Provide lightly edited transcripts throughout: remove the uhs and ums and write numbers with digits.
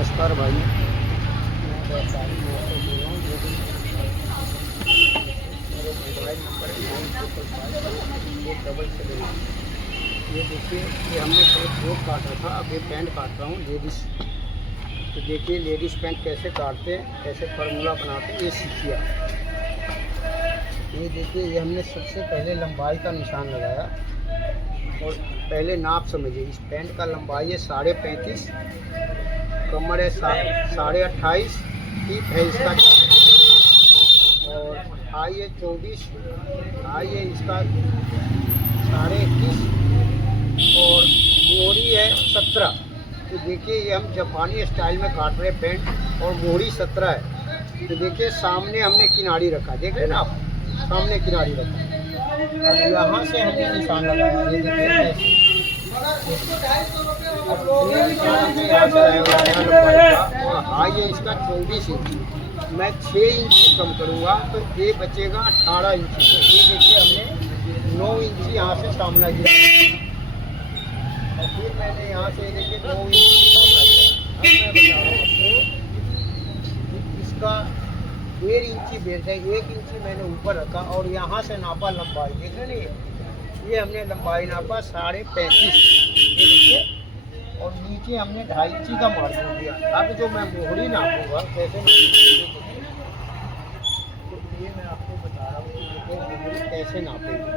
नमस्कार भाई। मैं व्यापारी मोहम्मद बोल रहा हूँ। जो भी मेरे मोबाइल नंबर है 9255 ये देखिए, ये हमने एक कोट काटा था, अब ये पैंट काट रहा हूँ लेडीज़। तो देखिए लेडीज़ पैंट कैसे काटते हैं, कैसे फार्मूला बनाते हैं, ये सीखिए आप। ये देखिए, ये हमने सबसे पहले लंबाई का निशान लगाया और पहले नाप समझिए। इस पैंट का लंबाई है 35.5, कमर है 28.5, टीप है इसका, और हाई है 24, हाई है इसका 21.5 और मोहरी है 17। तो देखिए, ये हम जापानी स्टाइल में काट रहे हैं पैंट और मोहरी 17 है। तो देखिए सामने हमने किनारी रखा, देख रहे हैं ना आप, सामने किनारी रखा। अब यहाँ से हमने निशान लगाया, ये देखिए ऐसे। और हाई है इसका 24 इंच, मैं 6 इंच कम करूँगा तो ये बचेगा 18 इंच। तो ये देखिए हमने 9 इंच यहाँ से सामना किया और फिर मैंने यहाँ से देखिए 9 इंच सामना किया। अब मैं बता रहा हूँ आपको, इसका 1.5 इंची बेल्ट है, 1 इंची मैंने ऊपर रखा और यहाँ से नापा लंबाई, देख रहे नहीं, ये हमने लंबाई नापा 35.5, ये देखिए, और नीचे हमने 2.5 इंची का मार्जिन दिया। अब जो मैं मोहरी नापूंगा कैसे नापूंगा, तो ये मैं आपको बता रहा हूँ कि मोहरी कैसे नापेंगे।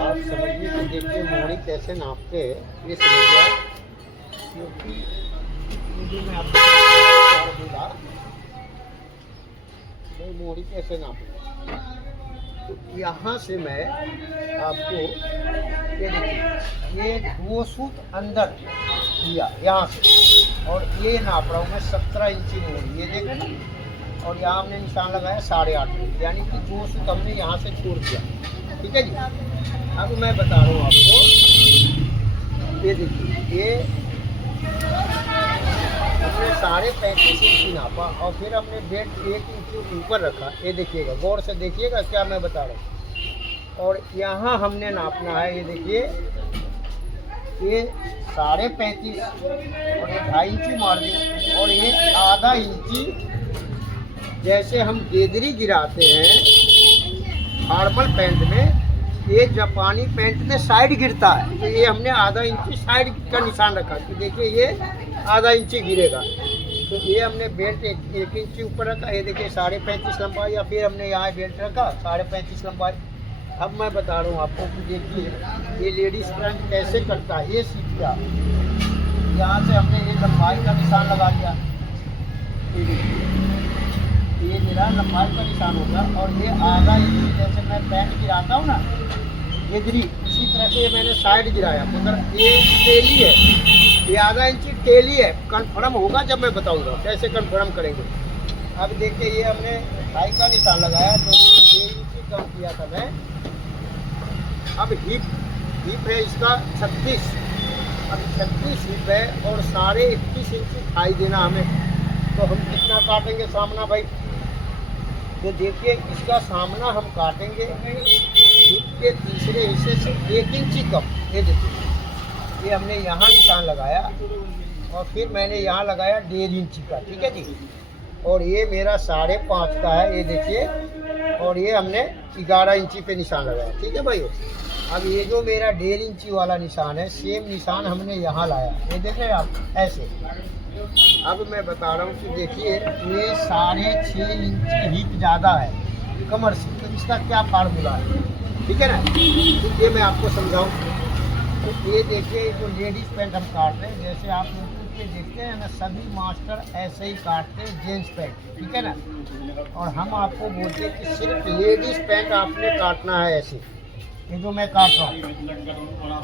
आप समझिए कि देखिए मोहरी कैसे नापते हैं, ये समझिए आप, क्योंकि जो मैं आपको दूँगा वो मोहरी कैसे नापूंगा। तो यहाँ से मैं आपको ये देखिए, ये 2 सूत अंदर लिया यहाँ से और ये नाप रहा हूँ मैं 17 इंची मोहरी, ये देखें ना, और यहाँ हमने निशान लगाया 8.5 इंच, यानी कि 2 सूत हमने यहाँ से छोड़ दिया। ठीक है जी। अब मैं बता रहा हूँ आपको, ये देखिए, ये हमने 35.5 इंची नापा और फिर हमने बेल्ट 1 इंच ऊपर रखा। ये देखिएगा, गौर से देखिएगा क्या मैं बता रहा हूँ। और यहाँ हमने नापना है, ये देखिए, ये 35.5 और ये 2.5 इंची मार्जिन और ये आधा इंची, जैसे हम गेदरी गिराते हैं नॉर्मल पैंट में, ये जापानी पैंट में साइड गिरता है, तो ये हमने आधा इंची साइड का निशान रखा। तो देखिए ये आधा इंची गिरेगा, तो ये हमने बेल्ट 1 इंची ऊपर रखा। ये देखिए 35.5 लंबाई, या फिर हमने यहाँ बेल्ट रखा 35.5 लंबाई। अब मैं बता रहा हूँ आपको कि देखिए ये लेडीज़ पैंट कैसे कटता है, ये सीखिए आप। यहाँ से हमने ये लंबाई का निशान लगा लिया, ये मेरा लंबाई का निशान होगा, और ये आधा इंची, जैसे मैं पैंट गिराता हूँ ना गेदरी, इसी तरह से ये मैंने साइड गिराया, मगर ये टेली है, ये आधा इंची टेली है। कन्फर्म होगा जब मैं बताऊंगा कैसे कन्फर्म करेंगे। अब देखिए, ये हमने हाई का निशान लगाया तो 6 इंची कम किया था मैं। अब हिप है इसका 36, अब 36 हिप है और 21.5 इंची हाई देना हमें। तो हम कितना काटेंगे सामना भाई, तो देखिए इसका सामना हम काटेंगे हिप के तीसरे हिस्से से 1 इंची कम। ये देखिए, ये हमने यहाँ निशान लगाया और फिर मैंने यहाँ लगाया 1.5 इंची का। ठीक है जी। और ये मेरा 5.5 का है, ये देखिए, और ये हमने 11 इंची पे निशान लगाया। ठीक है भाई। अब ये जो मेरा 1.5 इंची वाला निशान है, सेम निशान हमने यहाँ लाया, ये देख रहे हैं आप ऐसे। अब मैं बता रहा हूँ कि देखिए ये 6.5 इंच की हिप ज़्यादा है कमर से, तो इसका क्या फार्मूला है, ठीक है ना। तो ये मैं आपको समझाऊँ। तो ये देखिए, जो लेडीज़ पैंट हम काट रहे हैं, जैसे आप यूट्यूब पे देखते हैं ना, सभी मास्टर ऐसे ही काटते हैं जेंट्स पैंट, ठीक है ना। और हम आपको बोलते हैं कि सिर्फ लेडीज़ पैंट आपने काटना है ऐसे, ये जो मैं काट रहा हूँ,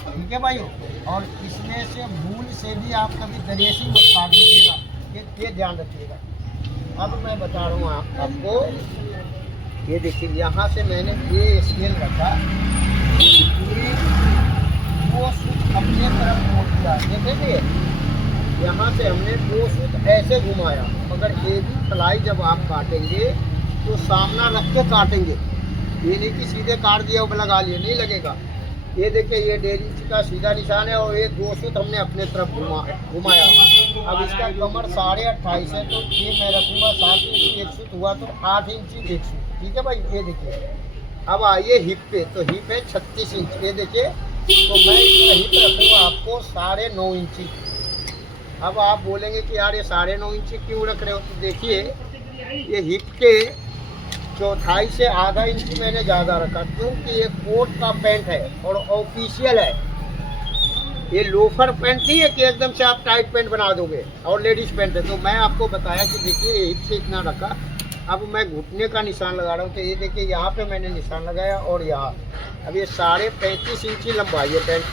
ठीक है भाई। और इसमें से भूल से भी आप कभी दरेसी मत काट दीजिएगा, ये ध्यान रखिएगा। अब मैं बता रहा हूँ आपको, ये देखिए, यहाँ से मैंने ये स्केल रखा, ये वो सूत अपने तरफ मोड़ दिया, देखिए यहाँ से हमने 2 सूत ऐसे घुमाया, मगर ये भी प्लाई जब आप काटेंगे तो सामना रख के काटेंगे, ये नहीं कि सीधे काट दिया और लगा लिया, नहीं लगेगा। ये देखिए ये 1.5 इंच का सीधा निशान है और ये 2 सूत हमने अपने तरफ घुमाया। अब इसका कमर 28.5 है, तो ये मैं रखूँगा 7 इंच एक सूत हुआ तो 8 इंच एक सूत। ठीक है भाई, ये देखिए। अब आइए हिप पे, तो हिप है 36 इंच, ये देखिए। तो मैं इसका हिप रखूँगा आपको 9.5 इंची। अब आप बोलेंगे कि यार ये 9.5 इंची क्यों रख रहे हो, तो देखिए ये हिप के चौथाई से आधा इंच मैंने ज़्यादा रखा, क्योंकि ये कोट का पैंट है और ऑफिशियल है। ये लोफर पैंट नहीं है कि एकदम से आप टाइट पैंट बना दोगे, और लेडीज़ पैंट है। तो मैं आपको बताया कि देखिए हिप से इतना रखा। अब मैं घुटने का निशान लगा रहा हूँ, तो ये देखिए यहाँ पे मैंने निशान लगाया और यहाँ। अब ये 35.5 इंची लंबाई है पैंट,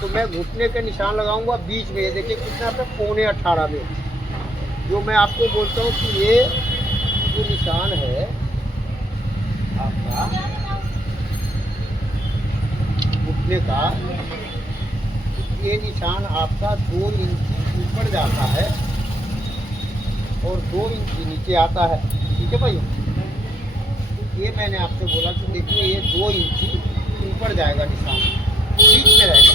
तो मैं घुटने के निशान लगाऊंगा बीच में। ये देखिए कितना पे 17.25 में। जो मैं आपको बोलता हूँ कि ये जो निशान है आपका घुटने का, ये निशान आपका 2 इंच ऊपर जाता है और 2 इंच नीचे आता है। ठीक है भाई, ये मैंने आपसे बोला कि देखिए ये 2 इंच ऊपर जाएगा, निशान बीच में रहेगा।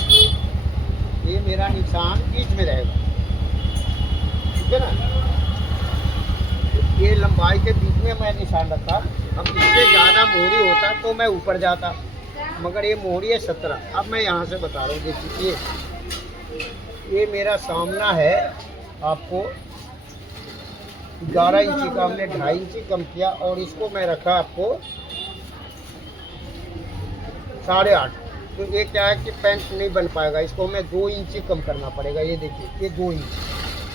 ये मेरा निशान बीच में रहेगा, ठीक है ना। ये लंबाई के बीच में मैं निशान रखा। अब इससे ज़्यादा मोहरी होता तो मैं ऊपर जाता, मगर ये मोहरी है 17। अब मैं यहाँ से बता रहा हूँ, देखिए ये मेरा सामना है आपको 11 इंची का, हमने 2.5 इंची कम किया और इसको मैं रखा आपको 8.5। तो ये क्या है कि पैंट नहीं बन पाएगा, इसको हमें 2 इंची कम करना पड़ेगा। ये देखिए ये 2 इंच,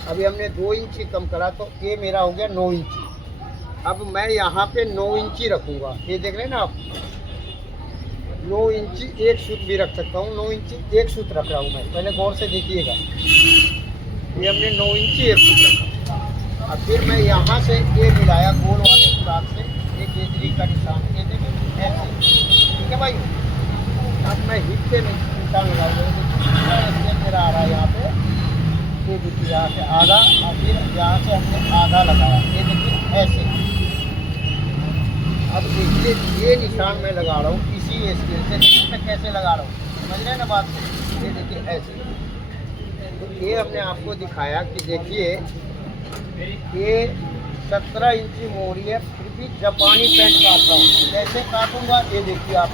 अभी हमने 2 इंची कम करा तो ये मेरा हो गया 9 इंची। अब मैं यहाँ पे 9 इंची रखूँगा, ये देख रहे हैं ना आप, 9 इंची एक सूत भी रख सकता हूँ। 9 इंची एक सूत रख रहा हूँ मैं, पहले गौर से देखिएगा। ये हमने 9 इंची एक सूत रखा। अब फिर मैं यहाँ से ये मिलाया गोल वाले सुराख से एक केजरी का निशान, ये देखिए ऐसे। ठीक है भाई, अब मैं हिप पे निशान लगाऊंगा, मेरा आ रहा है यहाँ पे, ये देखिए यहाँ से आधा और फिर यहाँ से हमने आधा लगाया, ये देखिए ऐसे। अब देखिए ये निशान मैं लगा रहा हूँ इसी स्केल से, देखिए मैं कैसे लगा रहा हूँ, समझ रहे हैं ना बात। ये देखिए ऐसे। तो ये हमने आपको दिखाया कि देखिए ये 17 इंची मोहरी है, फिर भी जापानी पैंट काट रहा हूँ। कैसे काटूंगा ये देखिए आप।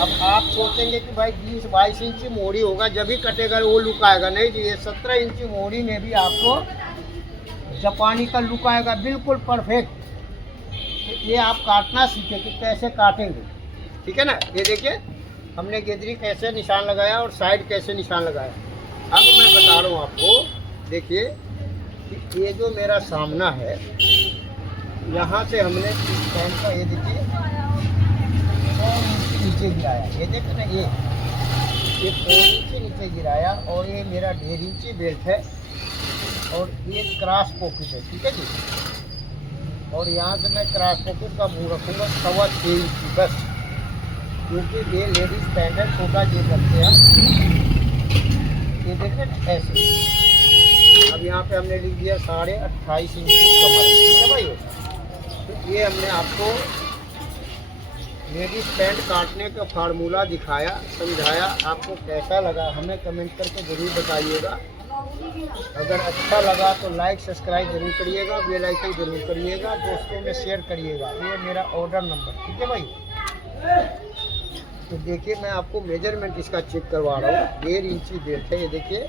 अब आप सोचेंगे कि भाई 20-22 इंची मोहरी होगा जब ही कटेगा वो लुक आएगा, नहीं जी, ये 17 इंची मोहरी में भी आपको जापानी का लुक आएगा, बिल्कुल परफेक्ट। तो ये आप काटना सीखें कि कैसे काटेंगे, ठीक है ना। ये देखिए हमने गेदरी कैसे निशान लगाया और साइड कैसे निशान लगाया। अब मैं बता रहा हूँ आपको, देखिए ये जो मेरा सामना है, यहाँ से हमने इस पैंट का ये देखिए नीचे गिराया, ये देखिए ना, ये 4 इंची नीचे गिराया और ये मेरा 1.5 इंची बेल्ट है और ये क्रॉस पॉकेट है। ठीक है जी, और यहाँ से मैं क्रॉस पॉकेट का मुँह रखूँगा 6.25 इंची बस, क्योंकि ये लेडीज़ पैंट है, छोटा जेब रखते हैं। ये देखिए ना ऐसे। अब यहाँ पे हमने लिख दिया 28.5 इंची कमर। ठीक है भाई, तो ये हमने आपको लेडीज पैंट काटने का फार्मूला दिखाया, समझाया। आपको कैसा लगा हमें कमेंट करके ज़रूर बताइएगा। अगर अच्छा लगा तो लाइक सब्सक्राइब जरूर करिएगा, बेल आइकन जरूर करिएगा, दोस्तों में शेयर करिएगा। ये मेरा ऑर्डर नंबर, ठीक है भाई। तो देखिए मैं आपको मेजरमेंट इसका चेक करवा रहा हूँ। 1.5 इंची बेल्ट है, ये देखिए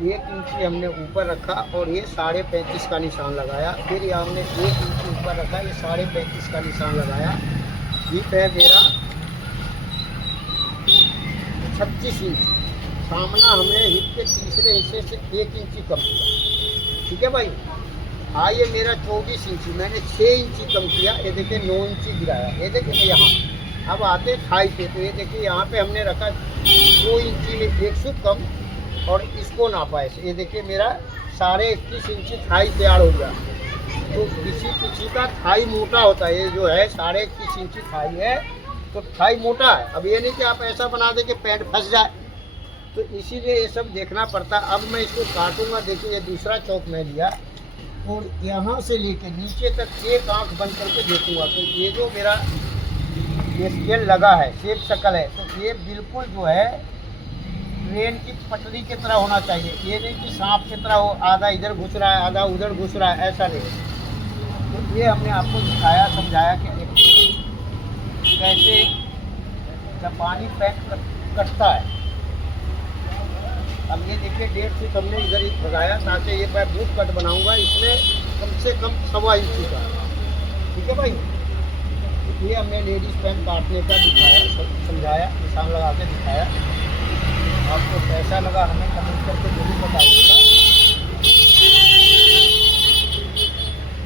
1 इंची हमने ऊपर रखा और ये 35.5 का निशान लगाया। फिर यहाँ हमने 1 इंची ऊपर रखा, ये 35.5 का निशान लगाया। हिप है मेरा 36 इंच, सामना हमने हिप के तीसरे हिस्से से 1 इंची कम किया। ठीक है भाई, ये मेरा 24 इंची, मैंने 6 इंची कम किया। ये देखिए 9 इंची गिराया, ये देखिए यहाँ। अब आते थाई पे, तो ये देखिए यहाँ पे हमने रखा 2 इंची में 1 सूत कम और इसको नापा ऐसे। ये देखिए मेरा 21.5 इंची थाई तैयार हो गया। तो किसी का थाई मोटा होता है, ये जो है 21.5 इंची थाई है तो थाई मोटा है। अब ये नहीं कि आप ऐसा बना दें कि पैंट फंस जाए, तो इसीलिए ये सब देखना पड़ता। अब मैं इसको काटूंगा, देखिए ये दूसरा चौक मैं लिया और यहाँ से लेके नीचे तक एक आंख बंद करके देखूंगा। तो ये जो मेरा ये स्केल लगा है, शेप शकल है, तो ये बिल्कुल जो है ट्रेन की पटरी की तरह होना चाहिए। ये नहीं कि सांप की तरह हो, आधा इधर घुस रहा है आधा उधर घुस रहा है, ऐसा नहीं। तो ये हमने आपको दिखाया समझाया कि कैसे जापानी पेंट कटता है। अब ये देखिए 1.5 फीट हमने इधर ही लगाया ताकि ये मैं बूट कट बनाऊंगा, इसमें कम से कम 1.25 इंच का। ठीक है भाई, ये हमने लेडीज पैंट काटने का दिखाया, समझाया, निशान लगा के दिखाया। आपको कैसा लगा हमें कमेंट करके जरूर बताइएगा।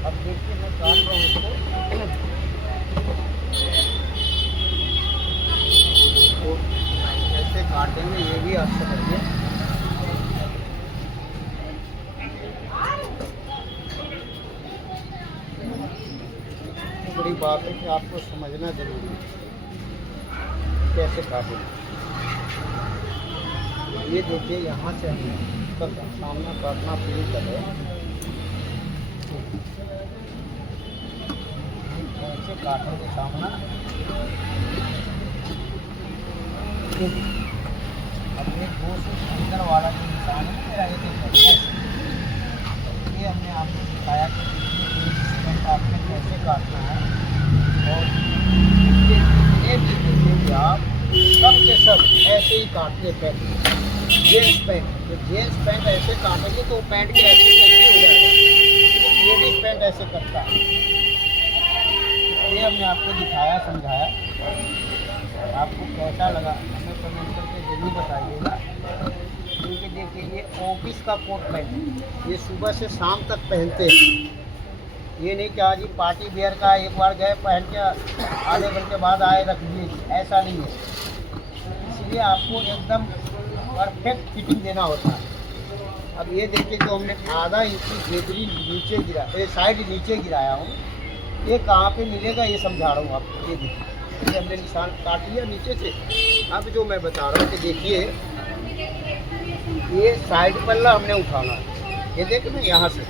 अब देखिए मैं काट रहा हूँ इसको, तो कैसे काटेंगे ये भी आप समझिए। बड़ी बात है कि आपको समझना जरूरी है कैसे काटें। ये देखिए यहाँ से हम सब सामना काटना शुरू कर रहे हैं। कैसे काटेंगे सामना, अपने 2 से अंदर वाला जो निशान है मेरा ये हमने आपको दिखाया कि आपने कैसे काटना है। और ये भी देखिए आप सब के सब ऐसे ही काटते पैंट, जीन्स पैंट, तो जीन्स पैंट ऐसे काटेंगे तो पैंट की ऐसे कैसे हो जाएगा। लेडीज पैंट ऐसे करता है। ये हमने आपको दिखाया समझाया। आपको कैसा लगा हमें कमेंट करके जरूर बताइएगा। क्योंकि देखिए ये ऑफिस का कोट पैंट है, ये सुबह से शाम तक पहनते हैं। ये नहीं कि आज ही पार्टी वेयर का एक बार गए पहन के आधे घंटे बाद आए रख दिए, ऐसा नहीं है। इसलिए आपको एकदम परफेक्ट फिटिंग देना होता है। अब ये देखिए जो हमने आधा इंची गेदरी नीचे गिरा, ये साइड नीचे गिराया हूँ, ये कहाँ पे मिलेगा ये समझा रहा हूँ आपको। ये देखिए ये हमने निशान काट लिया नीचे से। अब जो मैं बता रहा हूँ कि देखिए ये साइड पल्ला हमने उठाना है, ये देखिए ना यहाँ से,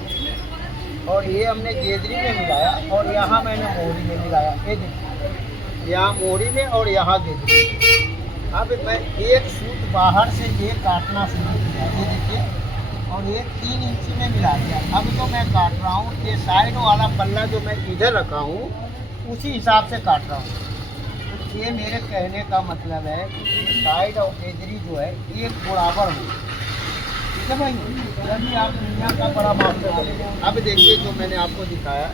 और ये हमने गेदरी में मिलाया और यहाँ मैंने मोहरी में मिलाया। ये देखिए यहाँ मोहरी में और यहाँ गेदरी। अब मैं एक सूत बाहर से ये काटना शुरू किया, ये देखिए, और ये 3 इंच में मिला दिया। अब जो मैं काट रहा हूँ ये साइड वाला पल्ला जो मैं इधर रखा हूँ उसी हिसाब से काट रहा हूँ। तो ये मेरे कहने का मतलब है कि साइड और गेदरी जो है एक बराबर हो। ठीक है भाई, तभी आप दुनिया का बड़ा मास्टर बनेंगे। अब देखिए जो मैंने आपको दिखाया,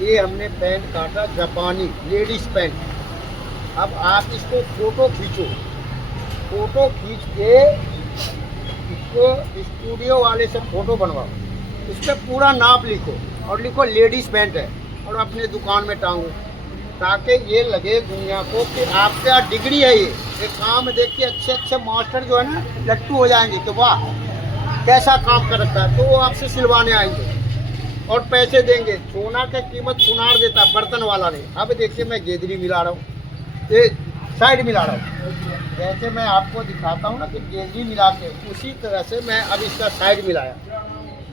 ये हमने पैंट काटा जापानी लेडीज पैंट। अब आप इसको फोटो खींचो, फोटो खींच के इसको स्टूडियो वाले से फोटो बनवाओ, इस पर पूरा नाप लिखो और लिखो लेडीज पैंट है, और अपने दुकान में टांगो, ताकि ये लगे दुनिया को कि आपका डिग्री है। ये काम देख के अच्छे अच्छे मास्टर जो है ना लट्टू हो जाएंगे कि वाह कैसा काम कर रखा है, तो वो आपसे सिलवाने आएंगे और पैसे देंगे। सोना का कीमत सुनार देता बर्तन वाला नहीं। अब देखिए मैं गेदरी मिला रहा हूँ, ये साइड मिला रहा हूँ। जैसे मैं आपको दिखाता हूँ ना कि गेदरी मिला के, उसी तरह से मैं अब इसका साइड मिलाया।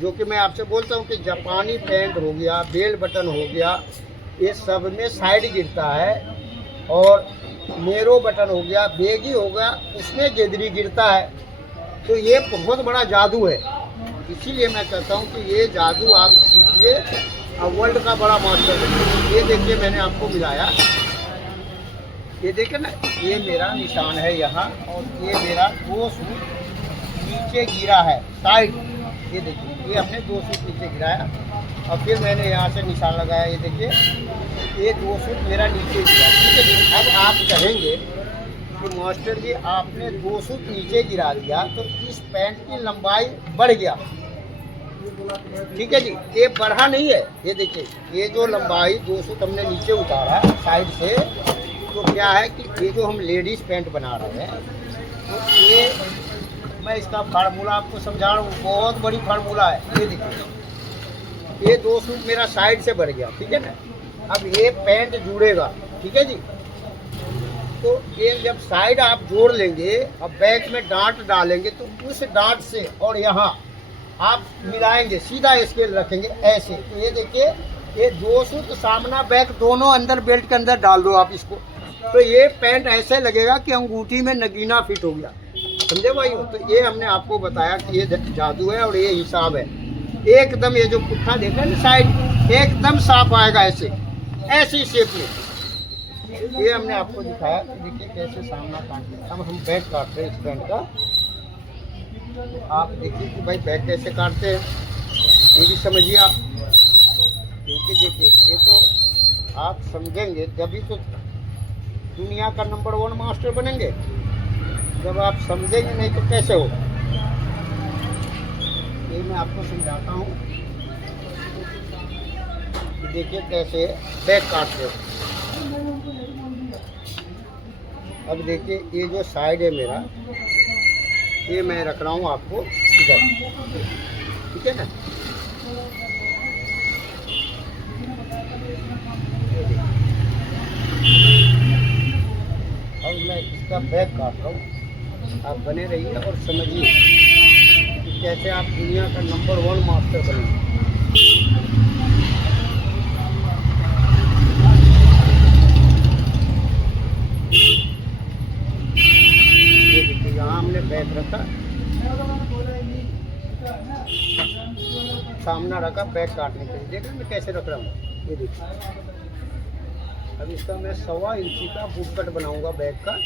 जो कि मैं आपसे बोलता हूँ कि जापानी पैंट हो गया, बेल बटन हो गया, ये सब में साइड गिरता है। और नेरो बटन हो गया, बेगी हो गया, उसमें गेदरी गिरता है। तो ये बहुत बड़ा जादू है। इसीलिए मैं कहता हूँ कि ये जादू आप सीखिए और वर्ल्ड का बड़ा मास्टर बनिए। ये देखिए मैंने आपको मिलाया, ये देखिए ना, ये मेरा निशान है यहाँ, और ये मेरा 2 सूट नीचे गिरा है साइड। ये देखिए ये हमने 2 सूट नीचे गिराया और फिर मैंने यहाँ से निशान लगाया। ये देखिए ये 2 सूट मेरा नीचे गिरा। ठीक है जी। अब आप कहेंगे कि मास्टर जी आपने 2 सूट नीचे गिरा दिया तो इस पैंट की लंबाई बढ़ गया। ठीक है जी, ये बढ़ा नहीं है। ये देखिए ये जो लंबाई 2 सूट हमने नीचे उतारा साइड से, तो क्या है कि ये जो हम लेडीज पैंट बना रहे हैं, तो ये मैं इसका फार्मूला आपको समझा रहा हूँ, बहुत बड़ी फार्मूला है। ये देखिए ये 2 सूट मेरा साइड से बढ़ गया। ठीक है ना, अब ये पैंट जुड़ेगा। ठीक है जी, तो ये जब साइड आप जोड़ लेंगे और बैक में डांट डालेंगे, तो उस डांट से और यहाँ आप मिलाएंगे, सीधा स्केल रखेंगे ऐसे। तो ये देखिए ये 2 सूट सामना बैक दोनों अंदर बेल्ट के अंदर डाल दो आप इसको, तो ये पैंट ऐसे लगेगा कि अंगूठी में नगीना फिट हो गया, समझे भाई। तो ये हमने आपको बताया कि ये जादू है और ये हिसाब है। एकदम ये जो पुट्ठा देख रहे हैं ना साइड, एकदम साफ आएगा ऐसे, ऐसी शेप में। ये हमने आपको दिखाया कि देखिए कैसे सामना काटते हैं। अब हम बैक काट रहे हैं इस पैंट का। तो आप देखिए कि भाई बैक कैसे काटते हैं, ये भी समझिए आप। क्योंकि देखिए ये तो आप समझेंगे जभी तो दुनिया का नंबर 1 मास्टर बनेंगे। जब आप समझेंगे नहीं तो कैसे हो। ये मैं आपको समझाता हूँ कि देखिए कैसे बैक काटते हो। अब देखिए ये जो साइड है मेरा, ये मैं रख रहा हूँ आपको इधर, ठीक है ना। अब मैं इसका बैक काट रहा हूँ, आप बने रहिए और समझिए कि कैसे आप दुनिया का नंबर 1 मास्टर बनेंगे। ये देखिए यहाँ हमने बैक रखा, सामना रखा बैक काटने के लिए। देखिए मैं कैसे रख रहा हूँ, ये देखिए। अब इसका मैं 1.25 इंची का बूट कट बनाऊंगा बैक का।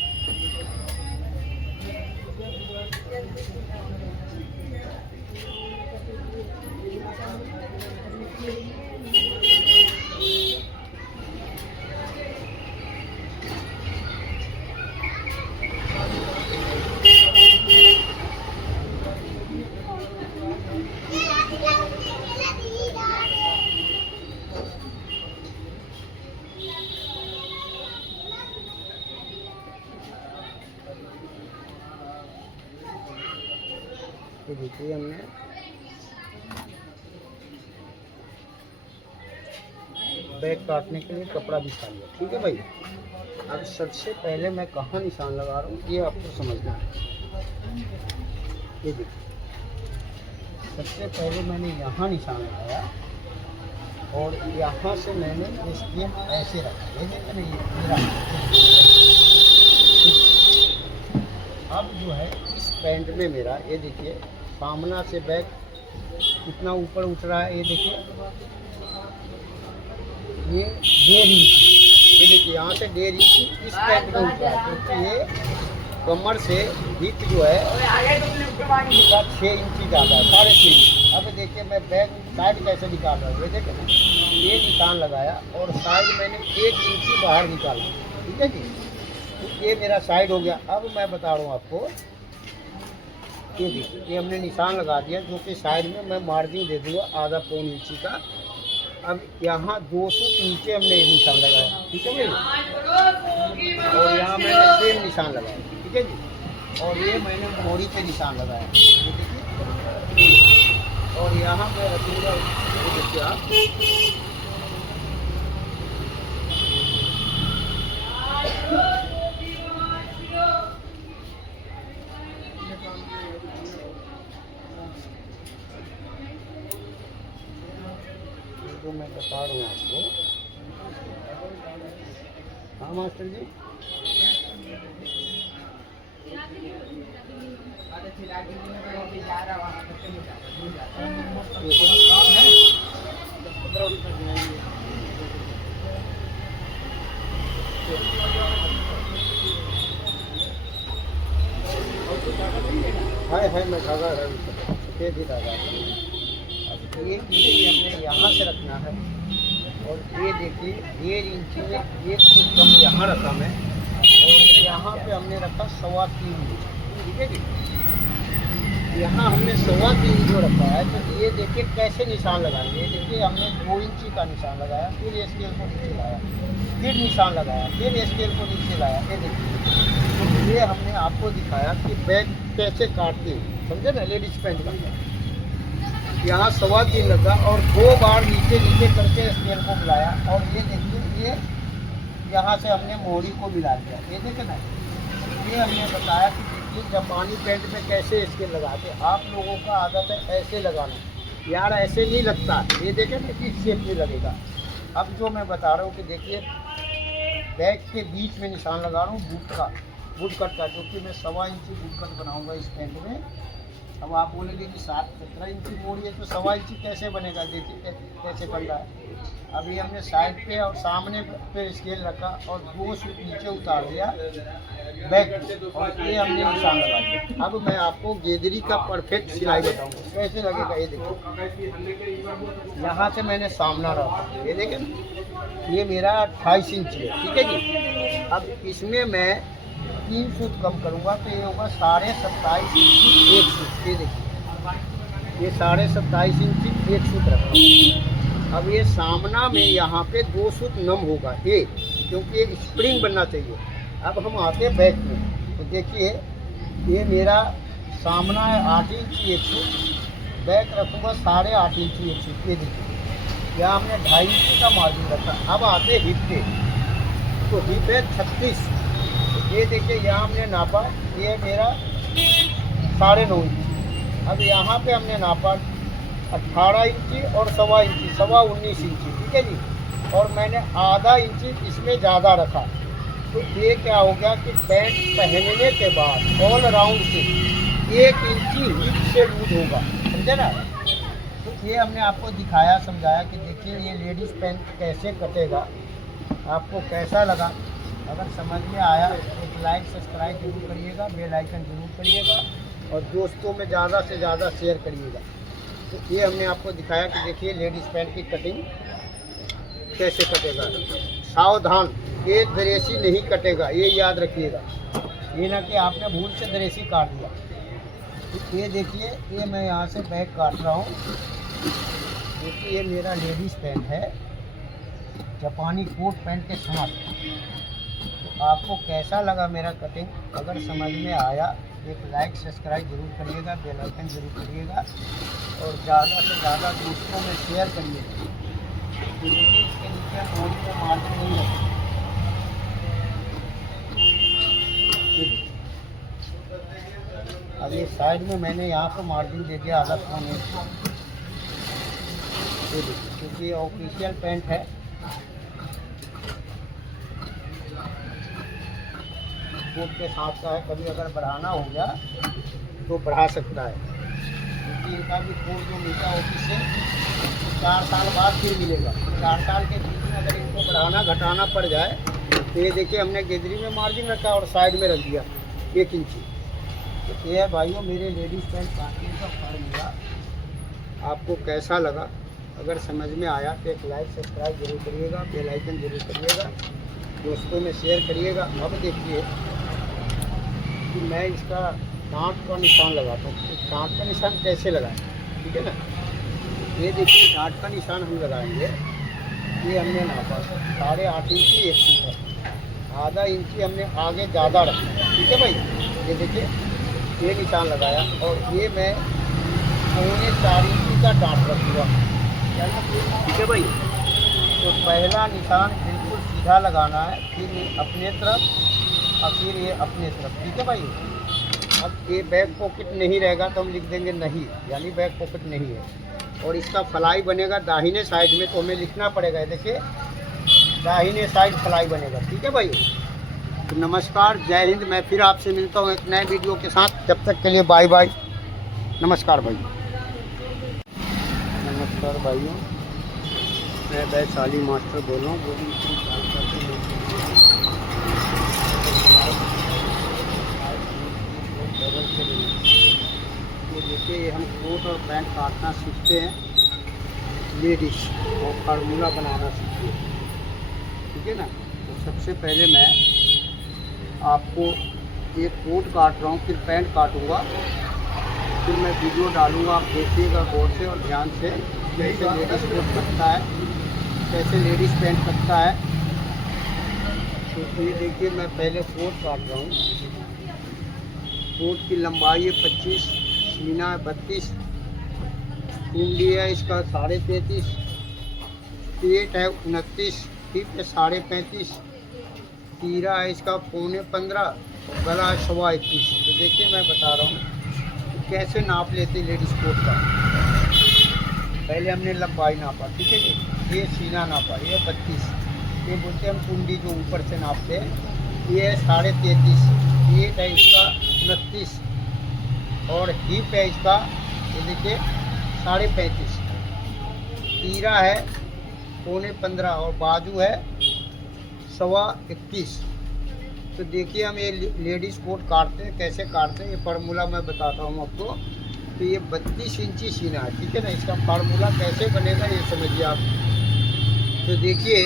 तो देखिए हमने बैक काटने के लिए कपड़ा बिछा लिया, ठीक है भाई। अब सबसे पहले मैं कहाँ निशान लगा रहा हूँ ये आपको समझना है। ये देखिए सबसे पहले मैंने यहाँ निशान लगाया और यहाँ से मैंने इसके ऐसे रखा, ये देखिए ना, ये मेरा। अब जो है इस पैंट में मेरा ये देखिए सामना से बैक कितना ऊपर उठ रहा है, ये देखिए ये 1.5 इंच, ये देखिए यहाँ से 1.5 इंच इस पैंट में उठ रहा है, क्योंकि ये कमर से हिप जो है इसका 6 इंची ज़्यादा है, 6.5 इंच। अब देखिए मैं बैक साइड कैसे निकाल रहा हूँ, ये देखिए ना, ये निशान लगाया और साइड मैंने 1 इंची बाहर निकाला, ठीक है जी। तो ये मेरा साइड हो गया। अब मैं बता रहा हूँ आपको, ये देखिए ये हमने निशान लगा दिया, जो कि साइड में मैं मार्जिन दे दूँगा आधा पौन इंची का। अब यहाँ 2 फुट नीचे हमने ये निशान लगाया, ठीक है भाई। और यहाँ मैंने सेम निशान लगाया, ठीक है जी। और ये मैंने मोड़ी पे निशान लगाया, ये देखिए। और यहाँ मैं रखूँगा, ये देखिए आप, जो मैं बता रहा हूँ आपको। हाँ मास्टर जी, है मैं धागा सफेद ही धागा। अब ये हमने यहाँ से रखना है और ये देखिए 1.5 इंची में 1 फुट कम यहाँ रखा मैं, और यहाँ पे हमने रखा 3.25 इंच, ठीक है जी। यहाँ हमने 3.25 जो रखा है, तो ये देखिए कैसे निशान लगाएंगे। ये देखिए हमने 2 इंची का निशान लगाया, फिर स्केल को नीचे लाया, फिर निशान लगाया, फिर स्केल को नीचे लाया, ये देखिए। तो ये हमने आपको दिखाया कि बैक कैसे काटते हैं, समझे ना, लेडीज पैंट का। यहाँ 3.25 लगा और 2 बार नीचे नीचे करके स्केल को मिलाया, और ये देखिए ये यहाँ से हमने मोड़ी को मिला दिया, ये देखिए ना। ये हमने बताया कि देखिए जापानी पैंट में कैसे स्केल लगाते। आप लोगों का आदत है ऐसे लगाना, यार ऐसे नहीं लगता, ये देखें ना किस शेप में लगेगा। अब जो मैं बता रहा हूँ कि देखिए बैक के बीच में निशान लगा रहा हूँ बूट का, बूट कट का, जो कि मैं 1.25 इंची बूट कट बनाऊंगा इस पैंट में। अब आप बोलेंगे कि 17 इंची मोड़ी है तो 1.25 इंची कैसे बनेगा, देखिए कैसे बन रहा है। अभी हमने साइड पे और सामने पे स्केल रखा और 2 सूट नीचे उतार दिया बैक पे, और ये हमने निशान लगा दिया। अब मैं आपको गेदरी का परफेक्ट सिलाई बताऊंगा कैसे लगेगा। ये देखो, यहाँ से मैंने सामना रखा, ये देखें, ये मेरा 28 इंची है, ठीक है जी। अब इसमें मैं 3 सूट कम करूँगा तो ये होगा 27.5 इंची एक सूट। ये देखिए, ये 27.5 इंची एक सूट रखा। अब ये सामना में यहाँ पे 2 सूट नम होगा ये, क्योंकि ये स्प्रिंग बनना चाहिए। अब हम आते हैं बैक में, तो देखिए ये मेरा सामना है 8 इंची एक सूट, बैक रखूँगा 8.5 इंची एक सूट। ये देखिए, यहाँ हमने 2.5 इंची का मार्जिन रखा। अब आते हिप पे, तो हिप है 36। ये देखिए, यहाँ हमने नापा, ये मेरा 9.5 इंची। अब यहाँ पे हमने नापा 18 इंची और 1.25 इंची, 19 इंची, ठीक है जी। और मैंने आधा इंची इसमें ज़्यादा रखा, तो ये क्या हो गया कि पैंट पहनने के बाद ऑल राउंड से 1 इंची हिप से लूज होगा, समझे ना। तो ये हमने आपको दिखाया, समझाया कि देखिए ये लेडीज़ पैंट कैसे कटेगा, आपको कैसा लगा। अगर समझ में आया तो लाइक सब्सक्राइब जरूर करिएगा, बेल आइकन जरूर करिएगा, और दोस्तों में ज़्यादा से ज़्यादा शेयर करिएगा। तो ये हमने आपको दिखाया कि देखिए लेडीज़ पैंट की कटिंग कैसे कटेगा। सावधान, ये दरेसी नहीं कटेगा, ये याद रखिएगा। ये ना कि आपने भूल से दरेसी काट दिया। तो ये देखिए, ये मैं यहाँ से बैक काट रहा हूँ, क्योंकि ये मेरा लेडीज़ पैंट है, जापानी कोट पैंट के साथ। तो आपको कैसा लगा मेरा कटिंग, अगर समझ में आया एक लाइक सब्सक्राइब जरूर करिएगा, बेल आइकन जरूर करिएगा, और ज़्यादा से ज़्यादा दोस्तों में शेयर करिएगा। देखिए इसके नीचे मोड़ी में मार्जिन नहीं है। अब ये साइड में मैंने यहाँ पर मार्जिन दे दिया आधा पौन इंच, क्योंकि ये ऑफिशियल पैंट है। कोट के साथ का है, कभी अगर बढ़ाना हो गया तो बढ़ा सकता है, क्योंकि इनका भी कोट जो मिलता है ऑफिस से 4 साल बाद फिर मिलेगा। 4 साल के बीच में अगर इनको बढ़ाना घटाना पड़ जाए, तो ये देखिए हमने गेदरी में मार्जिन रखा और साइड में रख दिया 1 इंची। तो ये है भाइयों मेरे लेडीज़ पैंट काटने का फार्मूला। आपको कैसा लगा, अगर समझ में आया तो एक लाइक सब्सक्राइब जरूर करिएगा, बेल आइकन जरूर करिएगा, दोस्तों में शेयर करिएगा। अब देखिए कि मैं इसका डांट का निशान लगाता हूँ। तो डांट का निशान कैसे लगाएं, ठीक है ना। ये देखिए डांट का निशान हम लगाएंगे। ये हमने नापा 8.5 इंची एक सूट है, आधा इंची हमने आगे ज़्यादा रखा, ठीक है भाई। ये देखिए ये निशान लगाया, और ये मैं 4.25 इंची का डांट रखूँगा, ठीक है भाई। तो पहला निशान बिल्कुल सीधा लगाना है, फिर अपने तरफ और फिर ये अपने तरफ, ठीक है भाई। अब ये बैक पॉकेट नहीं रहेगा तो हम लिख देंगे नहीं, यानी बैक पॉकेट नहीं है। और इसका फ्लाई बनेगा दाहिने साइड में, तो हमें लिखना पड़ेगा, देखिए दाहिने साइड फ्लाई बनेगा, ठीक है भाई। तो नमस्कार, जय हिंद। मैं फिर आपसे मिलता हूँ एक नए वीडियो के साथ, जब तक के लिए बाय बाय, नमस्कार भाई। नमस्कार भाइयों, मैं वैशाली मास्टर बोल रहा हूँ, वो भी ये देखिए, ये हम कोट और पैंट काटना सीखते हैं लेडीज, और फार्मूला बनाना सीखते हैं, ठीक है ना। तो सबसे पहले मैं आपको एक कोट काट रहा हूँ, फिर पैंट काटूँगा, फिर मैं वीडियो डालूँगा, आप देखिएगा गौर से और ध्यान से, कैसे लेडीज़ कोट कटता है, कैसे लेडीज़ पैंट कटता है। तो ये देखिए मैं पहले कोट काट रहा हूँ। कोट की लंबाई है 25, सीना है 32, कुंडी है इसका 33.5, पेट है 29, हिप है 35.5, तीरा है इसका 15.25, गला है 21.25। तो देखिए मैं बता रहा हूँ कैसे नाप लेते लेडीज़ कोट का। पहले हमने लंबाई नापा, ठीक है जी, ये सीना नापा, ये 32, ये बोलते हैं हम कुंडी जो ऊपर से नापते हैं, ये है 33.5, वेट है इसका 29, और हिप है इसका ये देखिए 35.5, तीरा है 15.25 और बाजू है 21.25। तो देखिए हम ये लेडीज़ कोट काटते हैं, कैसे काटते हैं ये फार्मूला मैं बताता हूँ आपको। तो ये 32 इंची सीना है, ठीक है ना। इसका फार्मूला कैसे बनेगा ये समझिए आप। तो देखिए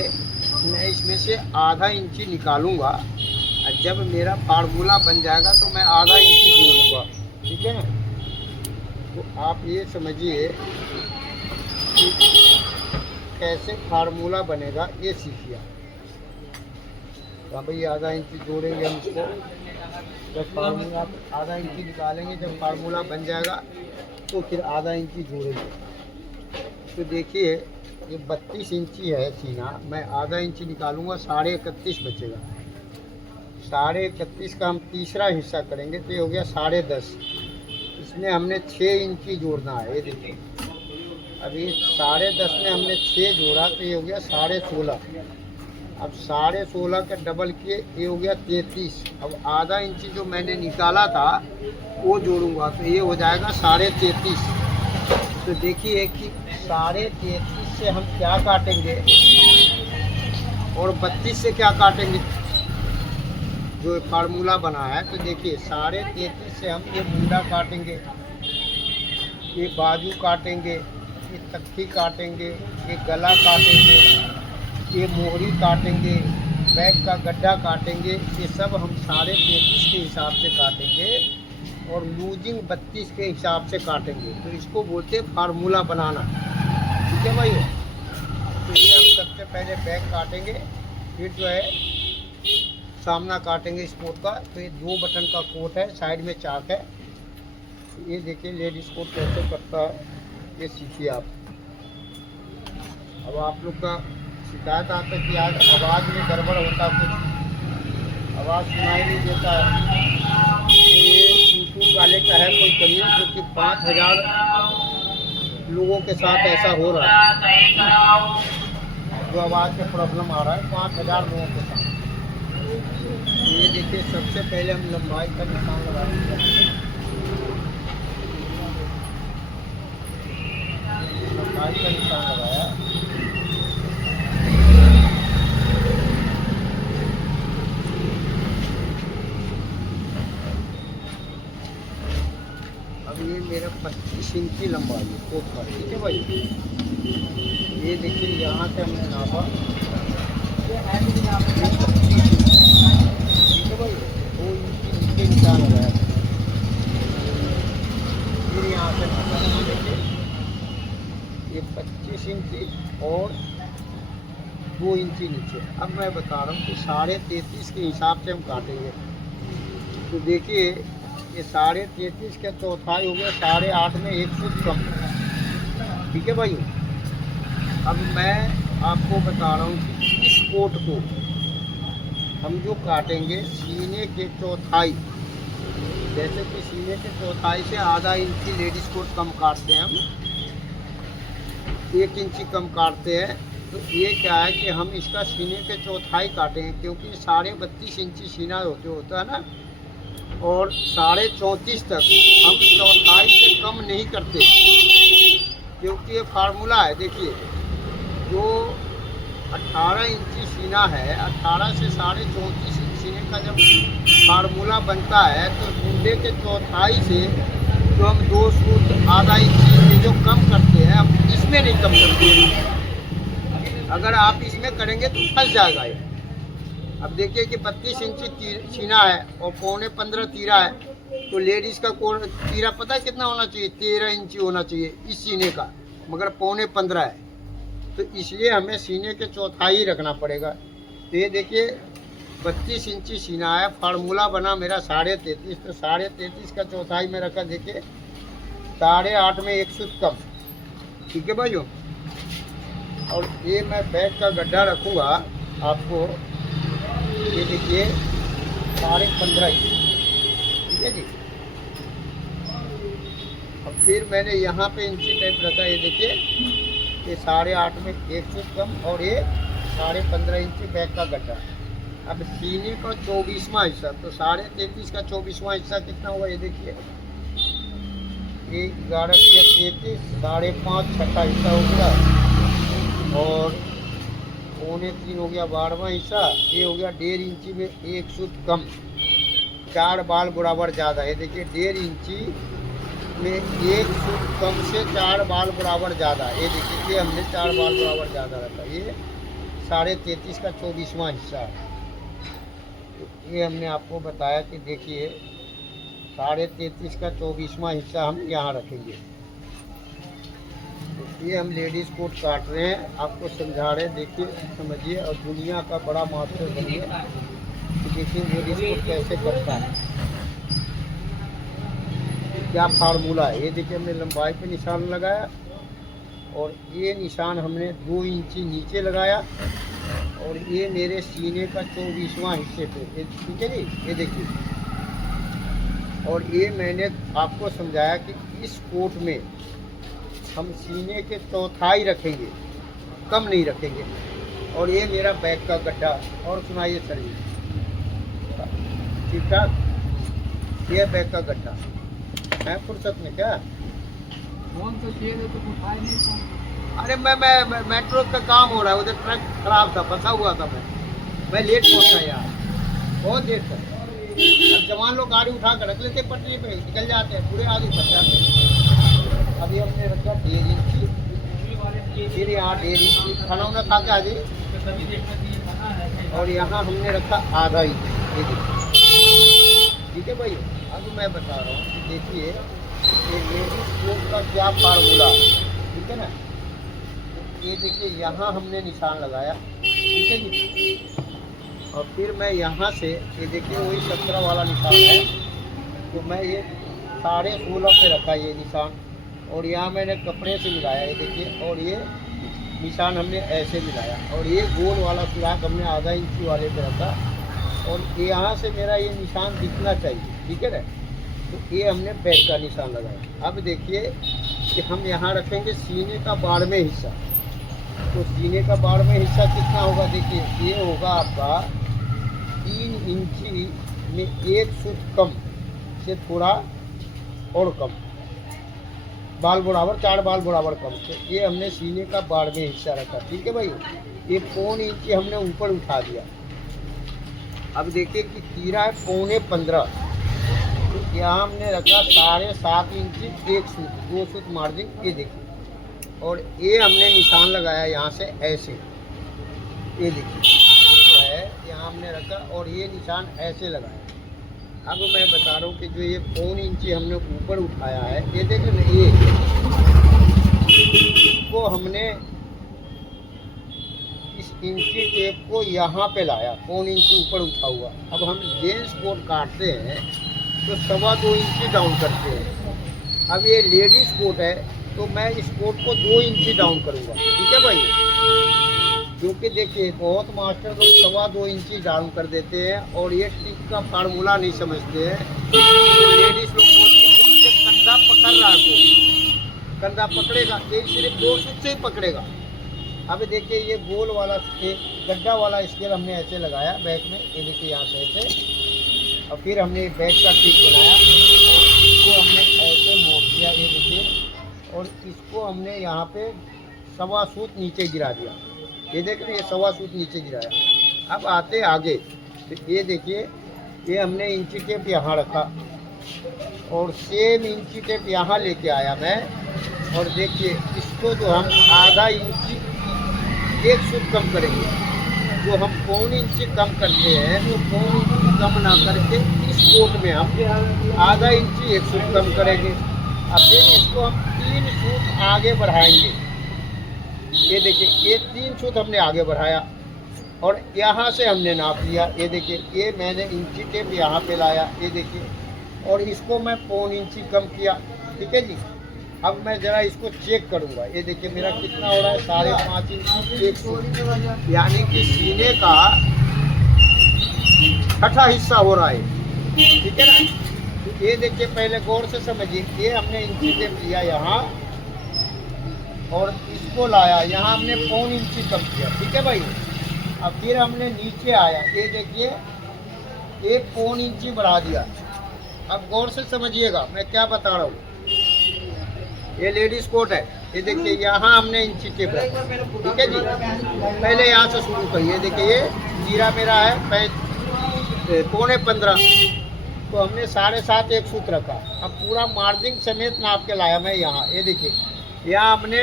मैं इसमें से आधा इंची निकालूंगा, और जब मेरा फार्मूला बन जाएगा तो मैं आधा इंची जोड़ूंगा, ठीक है ना। तो आप ये समझिए कि कैसे फार्मूला बनेगा ये सीखिए। तो भाई आधा इंची जोड़ेंगे हम इसको, जब फार्मूला आधा इंची निकालेंगे, जब फार्मूला बन जाएगा तो फिर आधा इंची जोड़ेंगे। तो देखिए ये 32 इंची है सीना, मैं आधा इंची निकालूंगा, 31.5 बचेगा। 31.5 का हम तीसरा हिस्सा करेंगे तो ये हो गया 10.5। इसमें हमने 6 इंची जोड़ना है, ये देखिए अभी 10.5 में हमने 6 जोड़ा तो ये हो गया 16.5। अब 16.5 का डबल किए ये हो गया 33। अब आधा इंची जो मैंने निकाला था वो जोड़ूंगा तो ये हो जाएगा 33.5। तो देखिए कि 33.5 से हम क्या काटेंगे और 32 से क्या काटेंगे जो फार्मूला बना है। तो देखिए 33.5 से हम ये मुंडा काटेंगे, ये बाजू काटेंगे, ये तख्ती काटेंगे, ये गला काटेंगे, ये मोहरी काटेंगे, बैक का गड्ढा काटेंगे। ये सब हम 33.5 के हिसाब से काटेंगे और लूजिंग 32 के हिसाब से काटेंगे। तो इसको बोलते हैं फार्मूला बनाना, ठीक है भाई। तो ये हम सबसे पहले बैक काटेंगे, फिर जो है सामना काटेंगे इस कोट का। तो ये 2 बटन का कोट है, साइड में चाक है। ये देखिए लेडीज़ कोट कैसे कटता है ये सीखिए आप। अब आप लोग का शिकायत आता है कि आज आवाज़ में गड़बड़ होता, कुछ आवाज़ सुनाई नहीं देता है। तो ये यूट्यूब वाले का है कोई कमी, जो कि 5000 लोगों के साथ ऐसा हो रहा है, जो आवाज़ में प्रॉब्लम आ रहा है 5000 लोगों के साथ। ये देखिए सबसे पहले हम लंबाई का निशान लगाएंगे, लंबाई का निशान लगाया। अब ये मेरा 25 इंची लंबाई है कोट का, ठीक है भाई। ये देखिए यहाँ से हमने नापा, ठीक है भाई, 2 इंची नीचे निशान लगाया। फिर यहाँ से नापा, देखिए ये 25 इंची और 2 इंची नीचे। अब मैं बता रहा हूँ कि 33.5 के हिसाब से हम काटेंगे। तो देखिए ये 33.5 का चौथाई हो गया 8.5 में 1 फुट कम, ठीक है भाई। अब मैं आपको बता रहा हूँ कि इस कोट को हम जो काटेंगे सीने के चौथाई, जैसे कि सीने के चौथाई से आधा इंची लेडीज़ कोट कम काटते हैं हम, 1 इंची कम काटते हैं। तो ये क्या है कि हम इसका सीने के चौथाई काटेंगे, क्योंकि 32.5 इंची सीना होता है ना, और 34.5 तक हम चौथाई से कम नहीं करते, क्योंकि ये फार्मूला है। देखिए जो 18 इंची सीना है, 18 से 34.5 इंच सीने का जब फार्मूला बनता है तो मुंडे के चौथाई से जो हम 2 सूत आधा इंची जो कम करते हैं हम इसमें नहीं कम करते। अगर आप इसमें करेंगे तो फंस जाएगा ये। अब देखिए कि 32 इंची सीना है और 15.25 तीरा है, तो लेडीज़ का तीरा पता है कितना होना चाहिए? 13 इंची होना चाहिए इस सीने का, मगर 15.25 है। तो इसलिए हमें सीने के चौथाई रखना पड़ेगा। तो ये देखिए 32 इंची सीना है, फार्मूला बना मेरा 33.5, तो 33.5 का चौथाई में रखा। देखिए 8.5 में 1 फुट कम, ठीक है भाइयों। और ये मैं बैक का गड्ढा रखूँगा आपको, ये देखिए 15.5 इंच, ठीक है जी। अब फिर मैंने यहाँ पे इंची टाइप रखा, ये देखिए ये 8.5 में 1 फुट कम और ये 15.5 इंची बैक का गड्ढा। अब सीने का 24वां हिस्सा, तो 33.5 का 24वां हिस्सा कितना हुआ ये देखिए, 11 या 33, 5.5 छठा हिस्सा हो गया, और 2.25 हो गया 12वां हिस्सा। ये हो गया 1.5 इंची में 1 सूत कम, 4 बाल बराबर ज़्यादा। ये देखिए 1.5 इंची में 1 सूत कम से 4 बाल बराबर ज़्यादा। ये देखिए ये हमने 4 बाल बराबर ज़्यादा रखा। ये 33.5 का 24वां हिस्सा है। ये हमने आपको बताया कि देखिए 33.5 का 24वां हिस्सा हम यहाँ रखेंगे। तो ये हम लेडीज़ कोट काट रहे हैं, आपको समझा रहे हैं, देखिए समझिए, और दुनिया का बड़ा मास्टर बनिए कि देखिए लेडीज़ कोट कैसे करता है, क्या फार्मूला है। ये देखिए हमने लंबाई पे निशान लगाया, और ये निशान हमने 2 इंची नीचे लगाया, और ये मेरे सीने का 24वां हिस्से पे, ठीक है जी। ये देखिए, और ये मैंने आपको समझाया कि इस कोट में हम सीने के चौथाई रखेंगे, कम नहीं रखेंगे। और ये मेरा बैक का गड्ढा। और सुनाइए सर जी, ठीक ठाक। ये बैक का गड्ढा है फुर्सत में क्या फोन तो चाहिए तो उठाए नहीं फोन। अरे मैं मेट्रो का काम हो रहा है, उधर ट्रक खराब था, फंसा हुआ था, मैं लेट पहुंचा यार, बहुत लेट था। अब जवान लोग गाड़ी उठा कर रख लेते पटरी पे, निकल जाते हैं, पूरे आगे फंस जाते हैं। अभी हमने रखा 1.5 इंची, फिर यहाँ 1.5 इंची, खाना उना खा के आ जाइए। और यहाँ हमने रखा आधा इंच, ठीक है भाई। अब मैं बता रहा हूँ कि देखिए ये लेडीज कोट का क्या फार्मूला, ठीक है ना। ये देखिए यहाँ हमने निशान लगाया, ठीक है जी। और फिर मैं यहाँ से, ये देखिए वही 17 वाला निशान है, तो मैं ये 16.5 पे रखा ये निशान, और यहाँ मैंने कपड़े से मिलाया, ये देखिए। और ये निशान हमने ऐसे मिलाया, और ये गोल वाला सुराख हमने आधा इंची वाले पे रखा, और यहाँ से मेरा ये निशान दिखना चाहिए, ठीक है ना। तो ये हमने बैक का निशान लगाया। अब देखिए कि हम यहाँ रखेंगे सीने का 12वें हिस्सा। तो सीने का 12वें हिस्सा कितना होगा, देखिए ये होगा आपका 3 इंची में 1 सूत कम से थोड़ा और कम, बाल बराबर, 4 बाल बराबर कम। तो ये हमने सीने का 12वें हिस्सा रखा, ठीक है भाई। ये 1.25 इंची हमने ऊपर उठा दिया। अब देखिए कि तीरा है 15.25, तो यहाँ हमने रखा 7.5 इंची 1 सूत, 2 सूत मार्जिन, ये देखिए। और ये हमने निशान लगाया यहाँ से ऐसे, ये देखिए ये जो है यहाँ हमने रखा, और ये निशान ऐसे लगाया। अब मैं बता रहा हूँ कि जो ये 1.25 इंची हमने ऊपर उठाया है, ये देखिए ना, ये इसको हमने इस इंची टेप को यहाँ पे लाया, 1.25 इंची ऊपर उठा हुआ। अब हम जेंट्स कोट काटते हैं तो 2.25 इंची डाउन करते हैं। अब ये लेडीज कोट है, तो मैं इस कोट को 2 इंची डाउन करूँगा, ठीक है भाई। क्योंकि देखिए बहुत मास्टर लोग 2.25 इंची डाउन कर देते हैं, और ये टिक का फार्मूला नहीं समझते हैं। तो लेडीज लोग बोलते हैं कि मुझे कंधा पकड़ रहा है, तो कंधा पकड़ेगा, ये सिर्फ 2 सूत से ही पकड़ेगा। अब देखिए ये गोल वाला गड्ढा वाला स्केल हमने ऐसे लगाया बैक में, ये देखिए यहाँ से ऐसे, और फिर हमने बैक का टिक बनाया, और इसको हमने ऐसे मोड़ दिया, ये देखिए। और इसको हमने यहाँ पे 1.25 सूत नीचे गिरा दिया, ये देख रहे हैं, 1.25 सूत नीचे गिराया। अब आते आगे, तो ये देखिए ये हमने इंची टेप यहाँ रखा, और सेम इंची टेप यहाँ लेके आया मैं। और देखिए इसको जो हम आधा इंची 1 सूत कम करेंगे, जो हम 1.25 इंची कम करते हैं, तो 1.25 इंची कम ना करके इस कोट में हम आधा इंची 1 सूत कम करेंगे। अब फिर इसको हम 3 सूत आगे बढ़ाएंगे, ये देखिए ये 3 सूत हमने आगे बढ़ाया, और यहाँ से हमने नाप लिया, ये देखिए ये मैंने इंची टेप यहाँ पे लाया, ये देखिए। और इसको मैं 1.25 इंची कम किया, ठीक है जी। अब मैं ज़रा इसको चेक करूँगा, ये देखिए मेरा कितना हो रहा है, 5.5 इंची 1 सूत, यानी कि सीने का छठा हिस्सा हो रहा है, ठीक है ना। ये देखिए पहले गौर से समझिए, ये हमने इंची टेप लिया यहाँ, और इसको लाया यहाँ हमने 1.25 इंची कम किया, ठीक है भाई। अब फिर हमने नीचे आया, ये देखिए 1 इंची बढ़ा दिया। अब गौर से समझिएगा मैं क्या बता रहा हूँ। ये लेडीज कोट है, ये देखिए यहाँ हमने इंची टेप रखा, ठीक है जी। पहले यहाँ से शुरू करिए, देखिए ये जीरा मेरा है 15.25, तो हमने 7.5 एक सूत रखा। अब पूरा मार्जिन समेत नाप के लाया मैं यहाँ, ये देखिए यहाँ हमने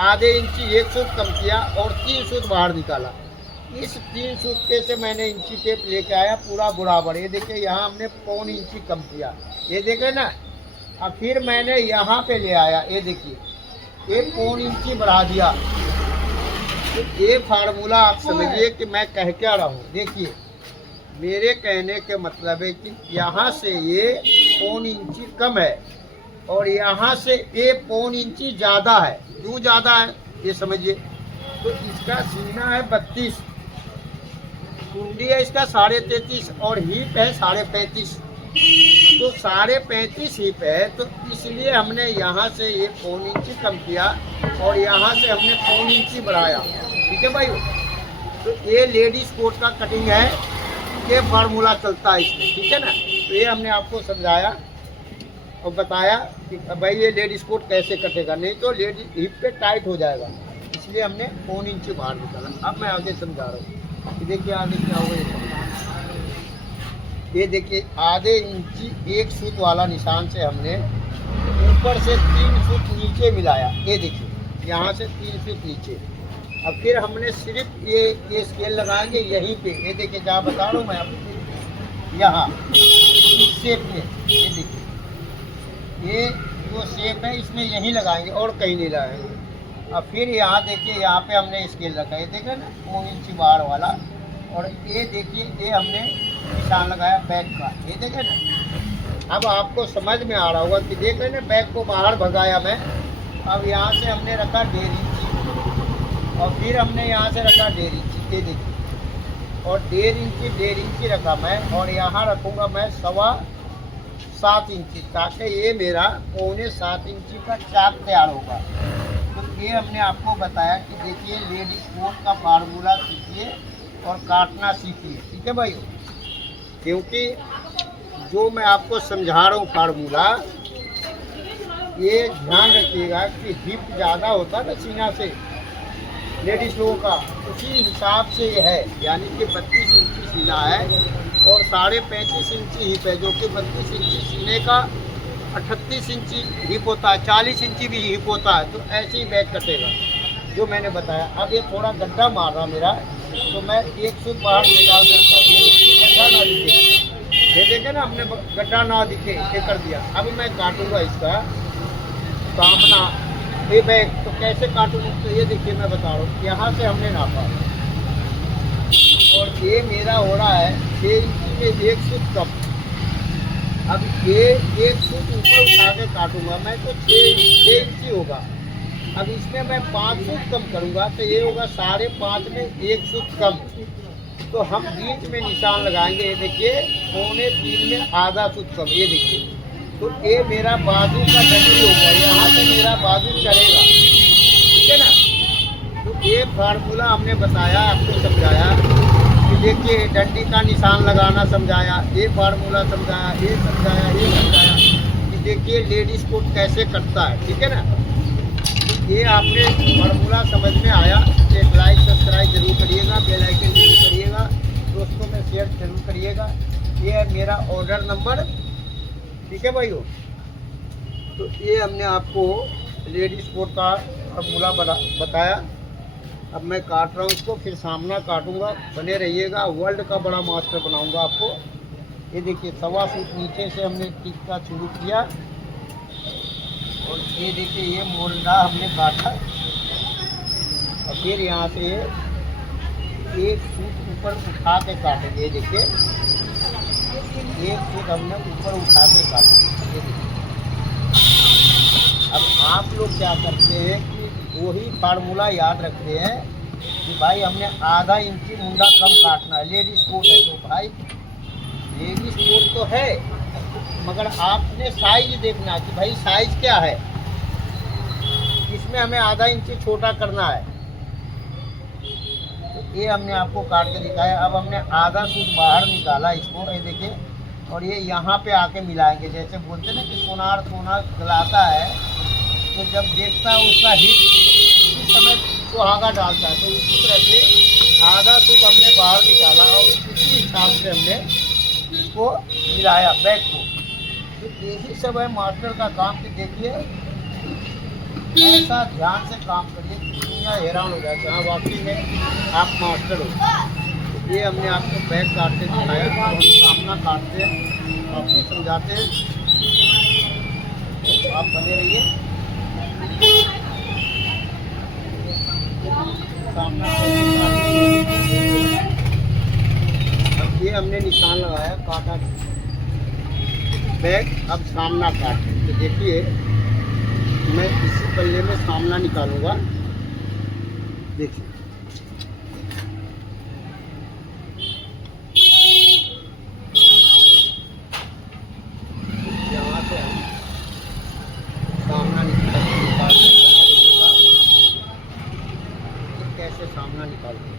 आधे इंची एक सूत कम किया और 3 सूत बाहर निकाला। इस 3 सूत पे से मैंने इंची टेप लेके आया पूरा बराबर, ये देखिए यहाँ हमने 1 इंची कम किया, ये देखे ना। अब फिर मैंने यहाँ पे ले आया, ये देखिए 1 इंची बढ़ा दिया। तो ये फार्मूला आप समझिए कि मैं कह क्या रहा हूँ। देखिए मेरे कहने के मतलब है कि यहाँ से ये 1 इंची कम है और यहाँ से 1 इंची ज़्यादा है। क्यों ज़्यादा है ये समझिए। तो इसका सीना है 32, कुंडी है इसका 33.5 और हीप है 35.5, तो 35.5 हीप है। तो इसलिए हमने यहाँ से ये 1 इंची कम किया और यहाँ से हमने 1 इंची बढ़ाया, ठीक है भाई। तो ये लेडीज कोट का कटिंग है, ये फार्मूला चलता है इसमें, ठीक है ना। तो ये हमने आपको समझाया और बताया कि भाई ये लेडीज कोट कैसे कटेगा, नहीं तो लेडीज हिप पे टाइट हो जाएगा, इसलिए हमने 1 इंची बाहर निकाला। अब मैं आगे समझा रहा हूँ कि देखिए आगे क्या होगा। ये देखिए आधे इंची एक सूत वाला निशान से हमने ऊपर से 3 सूत नीचे मिलाया, ये देखिए यहाँ से 3 सूत नीचे। अब फिर हमने सिर्फ ये स्केल लगाएंगे यहीं पे, ये देखिए जहाँ बता रहा हूँ मैं आपको, यहाँ इस शेप में, ये देखिए ये जो शेप है इसमें यहीं लगाएंगे और कहीं नहीं लगाएंगे। अब फिर यहाँ देखिए यहाँ पे हमने स्केल रखा है, ये देखिए ना 1 इंची बाहर वाला, और ये देखिए ये हमने निशान लगाया बैक का, ये देखिए ना। अब आपको समझ में आ रहा होगा कि देख रहे ना बैक को बाहर भगाया मैं। अब यहाँ से हमने रखा 1.5 इंची और फिर हमने यहाँ से रखा 1.5 इंची, ये देखिए, और 1.5 इंची रखा मैं, और यहाँ रखूँगा मैं 7.25 इंची, ताकि ये मेरा 6.25 इंची का चाक तैयार होगा। तो ये हमने आपको बताया कि देखिए लेडीज कोट का फार्मूला सीखिए और काटना सीखिए, ठीक है भाई। क्योंकि जो मैं आपको समझा रहा हूँ फार्मूला, ये ध्यान रखिएगा कि हिप ज़्यादा होता है ना सीना से लेडीज लोगों का, उसी हिसाब से ये है, यानी कि 32 इंची सीना है और 35.5 इंची हिप है, जो कि 32 इंची सीने का 38 इंची हिप होता है, 40 इंची भी हिप होता है। तो ऐसे ही बैक कटेगा जो मैंने बताया। अब ये थोड़ा गड्ढा मार रहा मेरा, तो मैं एक सूत बाहर निकाल सकता हूँ, ये गड्ढा ना दिखे, ये देखे ना हमने गड्ढा ना दिखे, ये कर दिया। अब मैं काटूंगा इसका सामना ये बैग, तो कैसे काटूंगा, तो ये देखिए मैं बता रहा हूँ, यहाँ से हमने नापा और ये मेरा हो रहा है 6 इंची में 1 सूत कम। अब ये 1 सूत ऊपर उठा के काटूंगा मैं, तो 6 इंची होगा। अब इसमें मैं 5 सूत कम करूंगा, तो ये होगा 5.5 में 1 सूत कम। तो हम बीच में निशान लगाएंगे, ये देखिए 2.25 में आधा सूत कम, ये देखिए। तो ये मेरा बाजू का डंडी होगा, यहाँ से मेरा बाजू चलेगा, ठीक है ना। तो ये फार्मूला हमने बताया, आपको समझाया कि देखिए डंडी का निशान लगाना समझाया, ये फार्मूला समझाया, ये समझाया, ये समझाया कि देखिए लेडीज कोट कैसे कटता है, ठीक है ना। तो ये आपने फार्मूला समझ में आया। एक लाइक सब्सक्राइब जरूर करिएगा, बेल आइकन जरूर करिएगा, दोस्तों में शेयर जरूर करिएगा। ये है मेरा ऑर्डर नंबर, ठीक है भाइयों। तो ये हमने आपको लेडीज कोट का फार्मूला बताया। अब मैं काट रहा हूँ इसको, फिर सामना काटूंगा, बने रहिएगा। वर्ल्ड का बड़ा मास्टर बनाऊंगा आपको। ये देखिए 1.25 फुट नीचे से हमने टिक्का शुरू किया और ये देखिए ये मोरडा हमने काटा और फिर यहाँ से 1 फुट ऊपर उठा के काटेंगे। ये देखिए 1 फुट हमने ऊपर उठा के काटा, ये देखिए। अब आप लोग क्या करते हैं कि वही फार्मूला याद रखते हैं कि भाई हमने आधा इंची मुंडा कम काटना है, लेडीज कोट है। तो भाई लेडीज कोट तो है, मगर आपने साइज देखना कि भाई साइज क्या है, इसमें हमें आधा इंची छोटा करना है। तो ये हमने आपको काट के दिखाया। अब हमने आधा सूट बाहर निकाला इसको, ये देखिए, और ये यहाँ पे आके मिलाएंगे। जैसे बोलते हैं ना कि सोनार सोना गलाता है, तो जब देखता है उसका हिट उसी समय सुहागा डालता है, तो इसी तरह से आधा सूट हमने बाहर निकाला और उसी हिसाब से हमने इसको मिलाया बैग को। तो यही सब है मास्टर का काम। कि देखिए ऐसा ध्यान से काम करिए कि दुनिया हैरान हो जाए, जहाँ वाकई में आप मास्टर हो। तो ये हमने आपको बैग काटते दिखाया, तो हम सामना काटते हैं, आपको समझाते हैं। तो आप बने रहिए। सामना अब ये हमने निशान लगाया, काटा बैग। अब सामना काट, तो देखिए मैं इसी पल्ले में सामना निकालूंगा। देखिए यहाँ से हम सामना निकालते कैसे सामना निकालते हैं।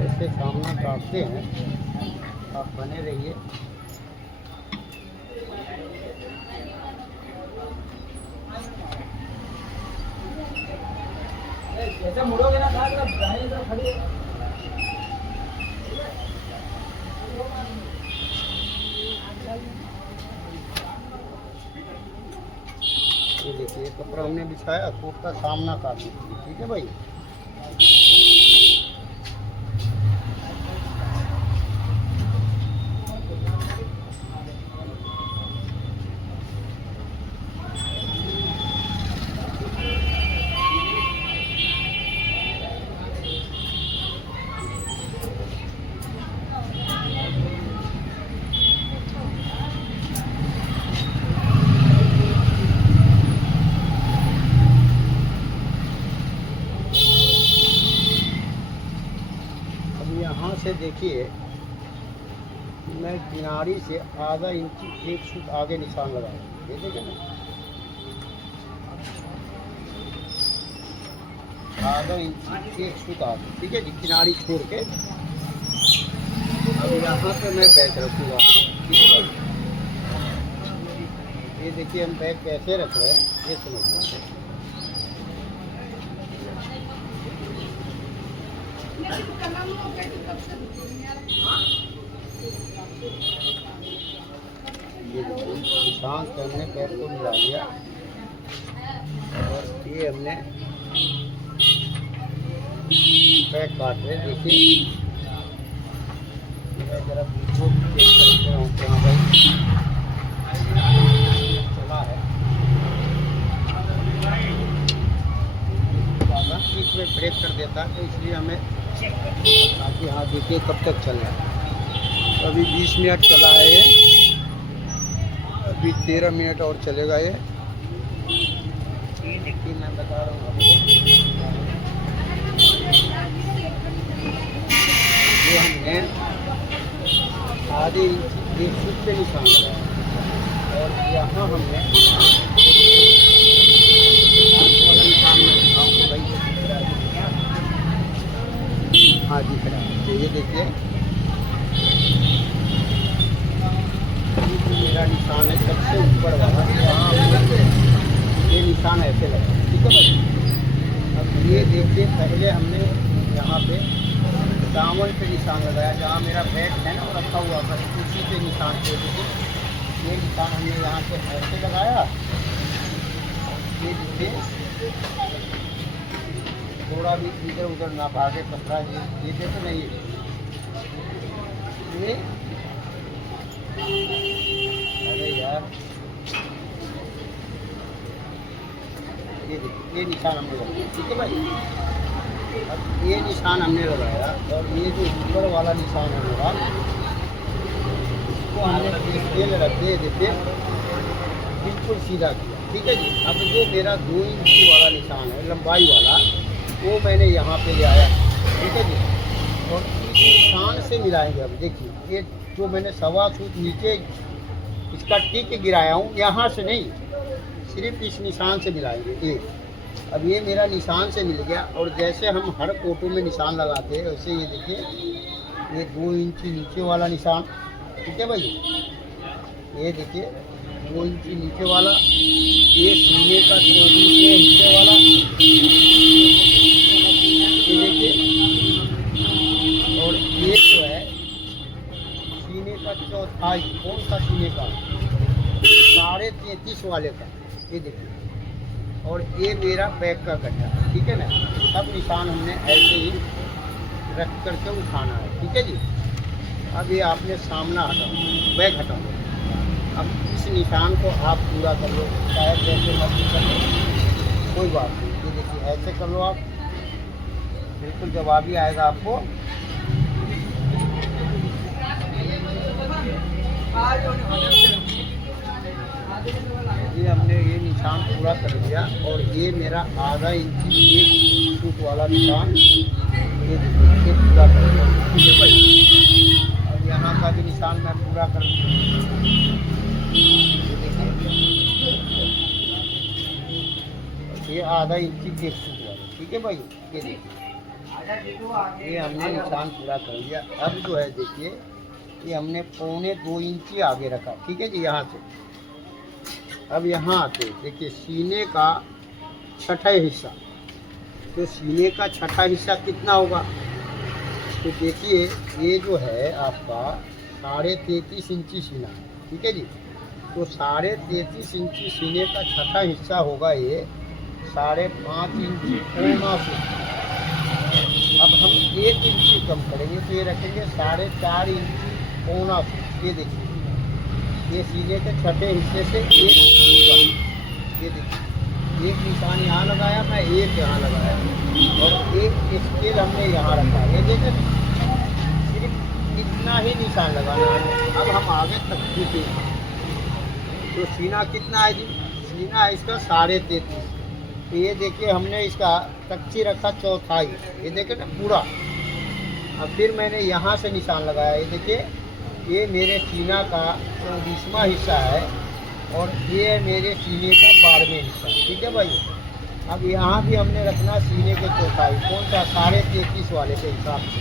ऐसे सामना काटते हैं, आप बने रहिए। ऐसे मुड़ोगे ना था खड़ी। ये देखिए कपड़ा हमने बिछाया, सूट का सामना काट दीजिए। ठीक है भाई। यहाँ से देखिए मैं किनारी से आधा इंच 1 फुट आगे निशान लगाया। ये देखिए ना, आधा इंच 1 फुट आगे। ठीक है जी, किनारी छोड़ के। अब यहाँ पे मैं बैग रखूँगा। ठीक है, ये देखिए हम बैग कैसे रख रहे हैं, ये समझिए। ये निशान से हमने पैर को मिला लिया और ये हमने बैग काट रहे। देखिए मैं जरा वीडियो चेक करते हूँ कि हाँ भाई चला है। बीच में ब्रेक कर देता है, तो इसलिए हमें ताकि हाँ देखिए कब तक चल रहा है। तो अभी 20 मिनट चला है ये, अभी 13 मिनट और चलेगा ये। देखिए मैं बता रहा हूँ आपको, ये हमने आधे इंच 1 फुट पे निशान लगाया और यहाँ हमने वाला निशान में दिखाऊँ भाई। हाँ जी खड़ा। तो ये देखिए मेरा निशान है सबसे ऊपर वाला, वहाँ ये निशान ऐसे लगा। ठीक है भाई। अब ये देखिए पहले हमने यहाँ पे दामन पे निशान लगाया, जहाँ मेरा बैग है ना वो रखा हुआ, बस उसी पे निशान छोड़ दीजिए। ये निशान हमने यहाँ से ऐसे लगाया ये देखिए थोड़ा भी इधर उधर ना भागे कपड़ा, ये देखो नहीं ये अरे यार ये देखिए ये निशान हमने लगाया, ठीक है भाई। अब ये निशान हमने लगाया और ये जो ऊपर वाला निशान है मेरा, इसको हमने स्केल रख दे देखिए बिल्कुल सीधा किया, ठीक है जी। अब जो मेरा 2 इंच वाला निशान है लंबाई वाला, वो मैंने यहाँ पे ले आया, ठीक है जी। और इस निशान से मिलाएंगे। अब देखिए ये जो मैंने 1.25 फुट नीचे इसका टिक गिराया हूँ, यहाँ से नहीं, सिर्फ इस निशान से मिलाएंगे ये। अब ये मेरा निशान से मिल गया। और जैसे हम हर फोटो में निशान लगाते हैं वैसे ये देखिए ये 2 इंच नीचे वाला निशान, ठीक है भाई। ये देखिए 2 इंच नीचे वाला, ये सीने का 24 नीचे वाला, ये देखिए। और ये जो है सीने का चौथाई, कौन सा सीने का, 33.5 वाले का, ये देखिए। और ये मेरा बैक का गड्ढा, ठीक है ना। सब निशान हमने ऐसे ही रख करके उठाना है, ठीक है जी। अब ये आपने सामना हटाओ, बैक हटाओ। अब इस निशान को आप पूरा कर लो, शायद जैसे मर्जी कर लो, कोई बात नहीं। ये देखिए ऐसे कर लो आप, बिल्कुल जवाब ही आएगा आपको। ये हमने ये निशान पूरा कर लिया। और ये मेरा आधा इंची 1 फुट वाला निशान ये देखिए पूरा कर लिया, ठीक है भाई। और यहाँ का भी निशान मैं पूरा कर ये आधा इंची 1 फुट वाला, ठीक है भाई। ये देखिए ये हमने निशान पूरा कर लिया। अब जो है देखिए ये हमने 1.25 इंची आगे रखा, ठीक है जी, यहाँ से। अब यहाँ आते देखिए सीने का छठा हिस्सा, तो सीने का छठा हिस्सा कितना होगा, तो देखिए ये जो है आपका 33.5 इंची सीना, ठीक है जी। तो 33.5 इंची सीने का छठा हिस्सा होगा ये 5.5 इंची पौना फुट। अब हम 1 इंची कम करेंगे तो ये रखेंगे 4.5 इंची पौना फुट। ये देखिए ये सीने के छठे हिस्से से 1 इंची कम। ये देखिए एक निशान यहाँ लगाया, मैं एक यहाँ लगाया और एक स्केल हमने यहाँ रखा। ये देखिए सिर्फ इतना ही निशान लगाना है। अब हम आगे तक खींचे तो सीना कितना है जी, सीना है इसका 33.5। तो ये देखिए हमने इसका कच्ची रखा चौथाई, ये देखिए ना पूरा। अब फिर मैंने यहाँ से निशान लगाया, ये देखिए ये मेरे सीना का 24वां हिस्सा है और ये मेरे सीने का 12वें हिस्सा, ठीक है भाई। अब यहाँ भी हमने रखना सीने के चौथाई, कौन सा 33.5 वाले के हिसाब से।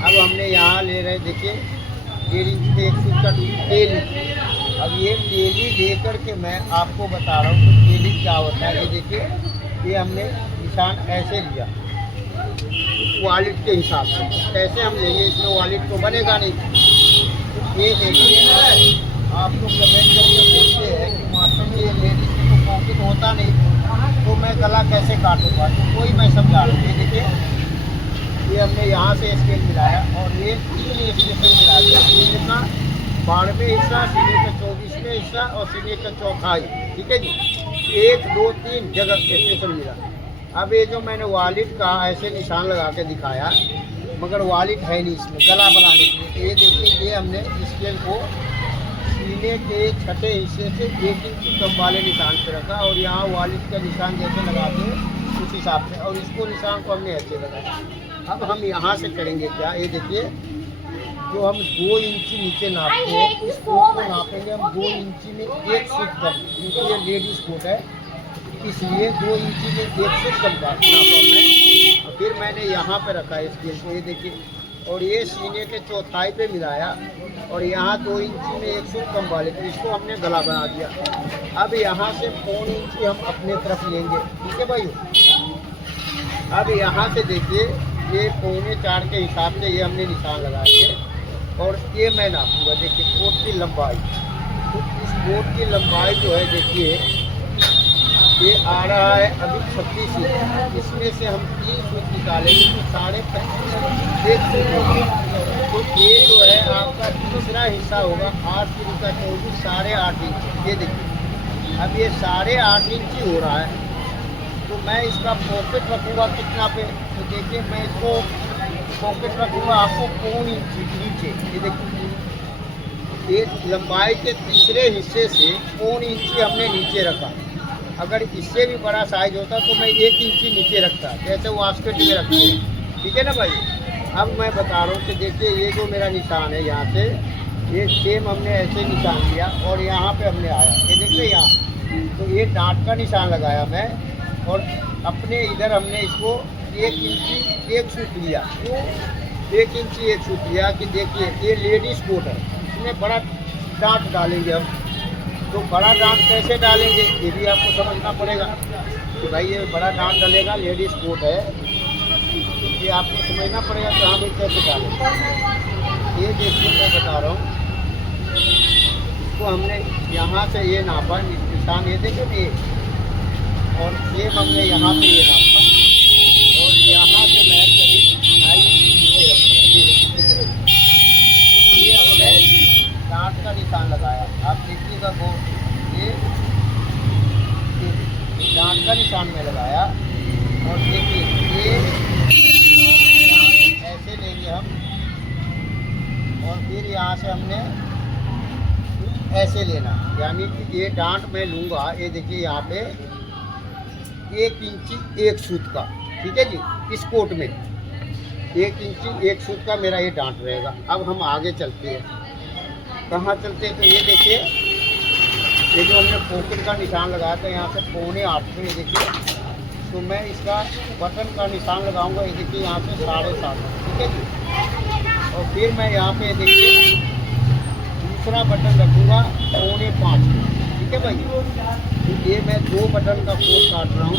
अब हमने यहाँ ले रहे देखिए 1.5 इंच पे 1 फुट का तेली। अब ये तेली ले कर के मैं आपको बता रहा हूँ कि तेली क्या होता है। ये देखिए ये हमने निशान ऐसे लिया वॉलेट के हिसाब से। कैसे हम लेंगे, इसमें वॉलेट तो बनेगा नहीं। ये देखिए आप लोग कमेंट करके पूछते हैं कि मास्टर में ये लेडीज में तो पॉकेट होता नहीं, तो मैं गला कैसे काटूंगा, तो कोई मैं समझा रहा हूँ। ये देखिए ये हमने यहाँ से स्केल मिलाया और ये 3 स्केल मिला दिया। सीने का 12वें हिस्सा, सीने का 24वें हिस्सा और सीने का चौथाई, ठीक है जी। 1 2 3 जगह स्टेशन मिला। अब ये जो मैंने वॉलेट का ऐसे निशान लगा के दिखाया, मगर वॉलेट है नहीं इसमें गला बनाने के लिए। तो ये देखिए ये हमने स्केल को सीने के छठे हिस्से से 1 इंच कम वाले निशान पे रखा और यहाँ वॉलेट का निशान जैसे लगाते हैं उस हिसाब से, और इसको निशान को हमने ऐसे लगाया। अब हम यहाँ से करेंगे क्या, ये देखिए जो हम 2 इंची नीचे नापते हैं इस कोट को नापेंगे हम 2 इंची में 1 फुट कम, क्योंकि ये लेडीज कोट है इसलिए 2 इंची में 1 फुट कम नापा मैं। और फिर मैंने यहाँ पे रखा है स्केल को, ये देखिए, और ये सीने के चौथाई पे मिलाया और यहाँ 2 इंची में 1 फुट कम वाले, तो इसको हमने गला बना दिया। अब यहाँ से 1 इंची हम अपने तरफ लेंगे, ठीक है भाई। अब यहाँ से देखिए ये 3.25 के हिसाब से ये हमने निशान लगाए और ये मैं नापूंगा। देखिए कोट की लंबाई, तो इस कोट की लंबाई जो है देखिए ये आ रहा है अभी 36 इंच, इसमें से हम 3 सूत निकालेंगे तो 35.5 एक सूत होगा। तो ये जो है आपका दूसरा हिस्सा होगा 8 की का 24 8.5 इंच। ये देखिए अब ये 8.5 इंच ही हो रहा है। तो मैं इसका पॉकेट रखूँगा कितना पे, तो देखिए मैं इसको पॉकेट रखूँगा आपको 1 इंच नीचे। ये देखिए ये लंबाई के तीसरे हिस्से से 1 इंच हमने नीचे रखा। अगर इससे भी बड़ा साइज होता तो मैं 1 इंच नीचे रखता, जैसे वास्केट में रखते हैं। ठीक है ना भाई। अब मैं बता रहा हूँ कि देखिए ये जो मेरा निशान है यहाँ से, ये सेम हमने ऐसे निशान लिया और यहाँ पे हमने आया, ये देखिए यहाँ। तो ये डांट का निशान लगाया मैं और अपने इधर हमने इसको 1 इंच 1 सूत लिया। तो 1 इंच 1 सूत लिया कि देखिए ये लेडीज़ कोट है, इसमें बड़ा डांट डालेंगे हम। तो बड़ा डांट कैसे डालेंगे ये भी आपको समझना पड़ेगा कि भाई ये बड़ा डांट डलेगा, लेडीज़ कोट है, ये आपको समझना पड़ेगा कि हाँ भाई कैसे डालेंगे। ये देखिए मैं बता रहा हूँ, इसको हमने यहाँ से ये नापा निशान, ये देखिए ये, और ये हमने यहाँ पे ये नापा और यहाँ से मैं करीब 2.5 इंच नीचे रखूँगा। ये हमने डांट का निशान लगाया, आप देखिएगा वो ये डांट का निशान में लगाया। और देखिए ये यहाँ से ऐसे लेंगे हम और फिर यहाँ से हमने ऐसे लेना, यानी कि ये डांट मैं लूँगा, ये देखिए यहाँ पे 1 इंच 1 सूत का। ठीक है जी, इस कोट में 1 इंच 1 सूत का मेरा ये डांट रहेगा। अब हम आगे चलते हैं, कहाँ चलते हैं, तो ये देखिए ये जो हमने पॉकेट का निशान लगाया था यहाँ से 7.25 में, ये देखिए। तो मैं इसका बटन का निशान लगाऊंगा, ये देखिए यहाँ से 7.5। ठीक है जी। और फिर मैं यहाँ पे देखिए दूसरा बटन रखूँगा 5.25। ठीक है भाई। तो ये मैं 2 बटन का कोट काट रहा हूँ,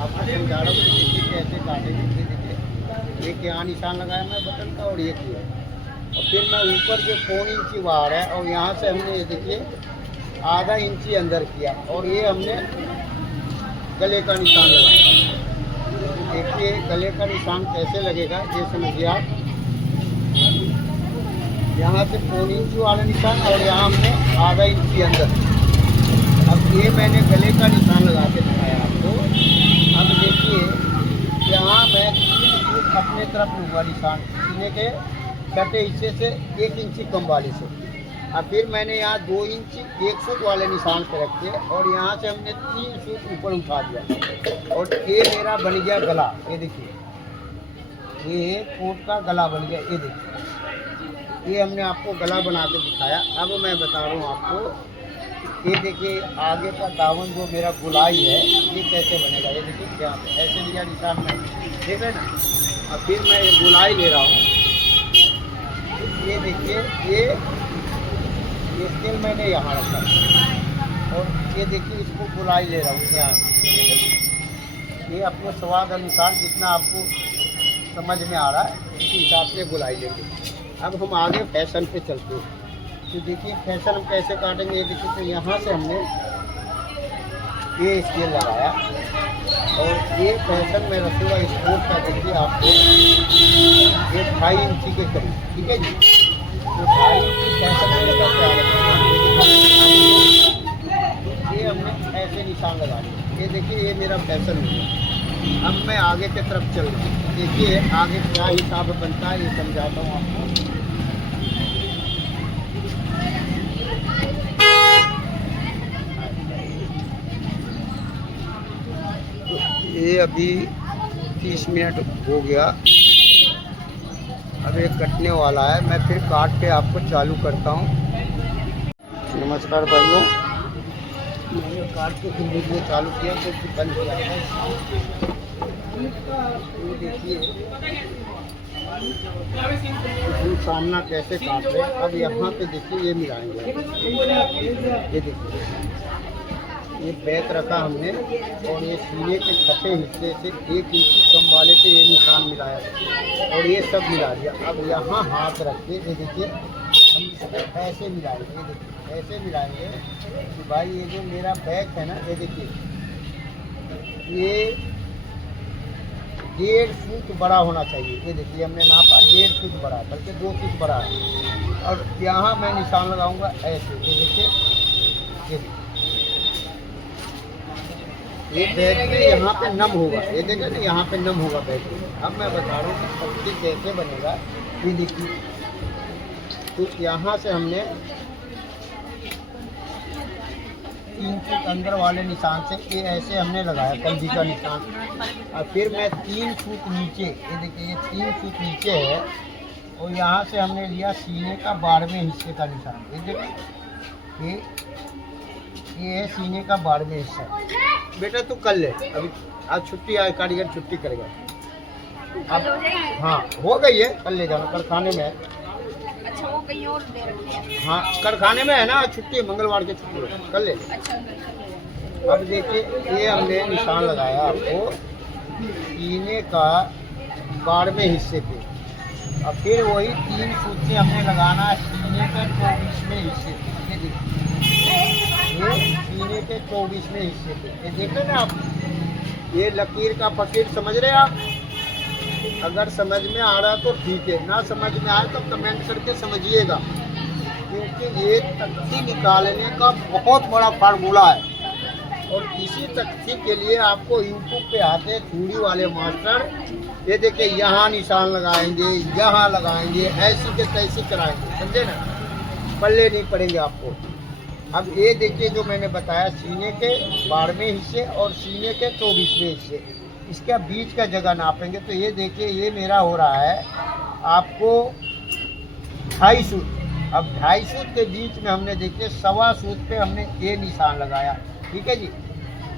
आपको समझा रहा हूँ कि देखिए कैसे काटेंगे। देखिए एक यहाँ निशान लगाया मैं बटन का और ये किया, और फिर मैं ऊपर जो 1 इंच बाहर है और यहाँ से हमने ये देखिए आधा इंची अंदर किया और ये हमने गले का निशान लगाया। देखिए गले का निशान कैसे लगेगा ये समझिए आप। यहाँ से 1 इंच वाला निशान और यहाँ हमने आधा इंची अंदर। अब ये मैंने गले का निशान लगा के दिखाया आपको। अब देखिए यहाँ मैं अपने तरफ लूँगा निशान, सीने के कटे हिस्से से 1 इंची कम वाले से। अब फिर मैंने यहाँ 2 इंच 1 सूत वाले निशान पे रखे और यहाँ से हमने 3 सूत ऊपर उठा दिया और ये मेरा बन गया गला। ये देखिए ये कोट का गला बन गया। ये देखिए ये हमने आपको गला बना के दिखाया। अब मैं बता रहा हूँ आपको, ये देखिए आगे का दामन जो मेरा गुलाई है ये कैसे बनेगा। ये देखिए क्या ऐसे लिया निशान में, ठीक है ना। अब फिर मैं ये गुलाई ले रहा हूँ, ये देखिए ये स्केल मैंने यहाँ रखा और ये देखिए इसको गुलाई ले रहा हूँ यहाँ। ये अपने स्वाद अनुसार जितना आपको समझ में आ रहा है उसी हिसाब से गुलाई लेंगे। अब हम आगे फैशन पे चलते हैं। तो देखिए फैशन हम कैसे काटेंगे। ये देखिए तो यहाँ से हमने ये स्केल लगाया और ये फैशन में रखूँगा इस कोट का। देखिए आपको ये 2.5 इंची के करीब, ठीक है जी। तो 2.5 इंची फैशन में लगा क्या ये हमने ऐसे निशान लगा दिए। ये देखिए ये मेरा फैशन हो गया। अब मैं आगे की तरफ चल रहा हूँ। देखिए आगे क्या हिसाब बनता है ये समझाता हूँ आपको। ये अभी 30 मिनट हो गया, अब एक कटने वाला है। मैं फिर काट के आपको चालू करता हूँ। नमस्कार भाइयों, मैंने काट के फिर वीडियो चालू किया तो फिर बंद किया है। ये देखिए हम सामना कैसे काट रहे हैं। अब यहाँ पे देखिए ये मिलाएंगे। ये देखिए ये बैक रखा हमने और ये सीने के छठे हिस्से से 1 इंच कम वाले पे ये निशान मिलाया और ये सब मिला दिया। अब यहाँ हाथ रख के ये देखिए हम इसको ऐसे मिलाएंगे। ये देखिए ऐसे मिलाएंगे कि भाई ये जो मेरा बैक है ना, ये देखिए ये 1.5 फुट बड़ा होना चाहिए। ये देखिए हमने नापा 1.5 फुट बड़ा, बल्कि 2 फुट बड़ा है। और यहाँ मैं निशान लगाऊंगा ऐसे। ये देखिए, ये देखिए, ये बैग में यहाँ पे नम होगा। ये देखिए ना, यहाँ पे नम होगा बैग में। अब मैं बता रहा हूँ कि पत्ती कैसे बनेगा। ये देखिए, तो यहाँ से हमने 3 फुट अंदर वाले निशान से ये ऐसे हमने लगाया कलजी का निशान। और फिर मैं 3 फुट नीचे, ये देखिए ये 3 फुट नीचे है, और यहाँ से हमने लिया सीने का 12वें हिस्से का निशान। ये देखिए, ये है सीने का 12वें हिस्सा। बेटा तू कर ले, अभी आज छुट्टी, आज कारीगर छुट्टी करेगा। अब हाँ हो गई है, कल ले जाना, कारखाने में है। अच्छा, वो कहीं और दे रखे हैं। हाँ कारखाने में है ना, छुट्टी है, मंगलवार की छुट्टी है, कर ले। अच्छा, अब देखिए, ये हमने निशान लगाया आपको सीने का 12वें हिस्से पे। और फिर वही 3 फुट से हमने लगाना है सीने के 24वें हिस्से पे। ये देखिए, ये सीने के 24वें हिस्से पे। ये देख रहे ना आप, ये लकीर का फकीर समझ रहे हैं आप। अगर समझ में आ रहा तो ठीक है, ना समझ में आए तो कमेंट करके समझिएगा, क्योंकि ये तख्ती निकालने का बहुत बड़ा फार्मूला है। और इसी तख्ती के लिए आपको यूट्यूब पे आते हैं थ्योरी वाले मास्टर। ये देखिए, यहाँ निशान लगाएंगे, यहाँ लगाएंगे, ऐसी के तैसी कराएंगे, समझे ना, पल्ले नहीं पड़ेंगे आपको। अब ये देखिए, जो मैंने बताया सीने के 12वें हिस्से और सीने के 24वें हिस्से, इसका बीच का जगह नापेंगे। तो ये देखिए, ये मेरा हो रहा है आपको 2.5 सूत। अब 2.5 सूत के बीच में हमने देखिए 1.25 सूत पे हमने ये निशान लगाया, ठीक है जी।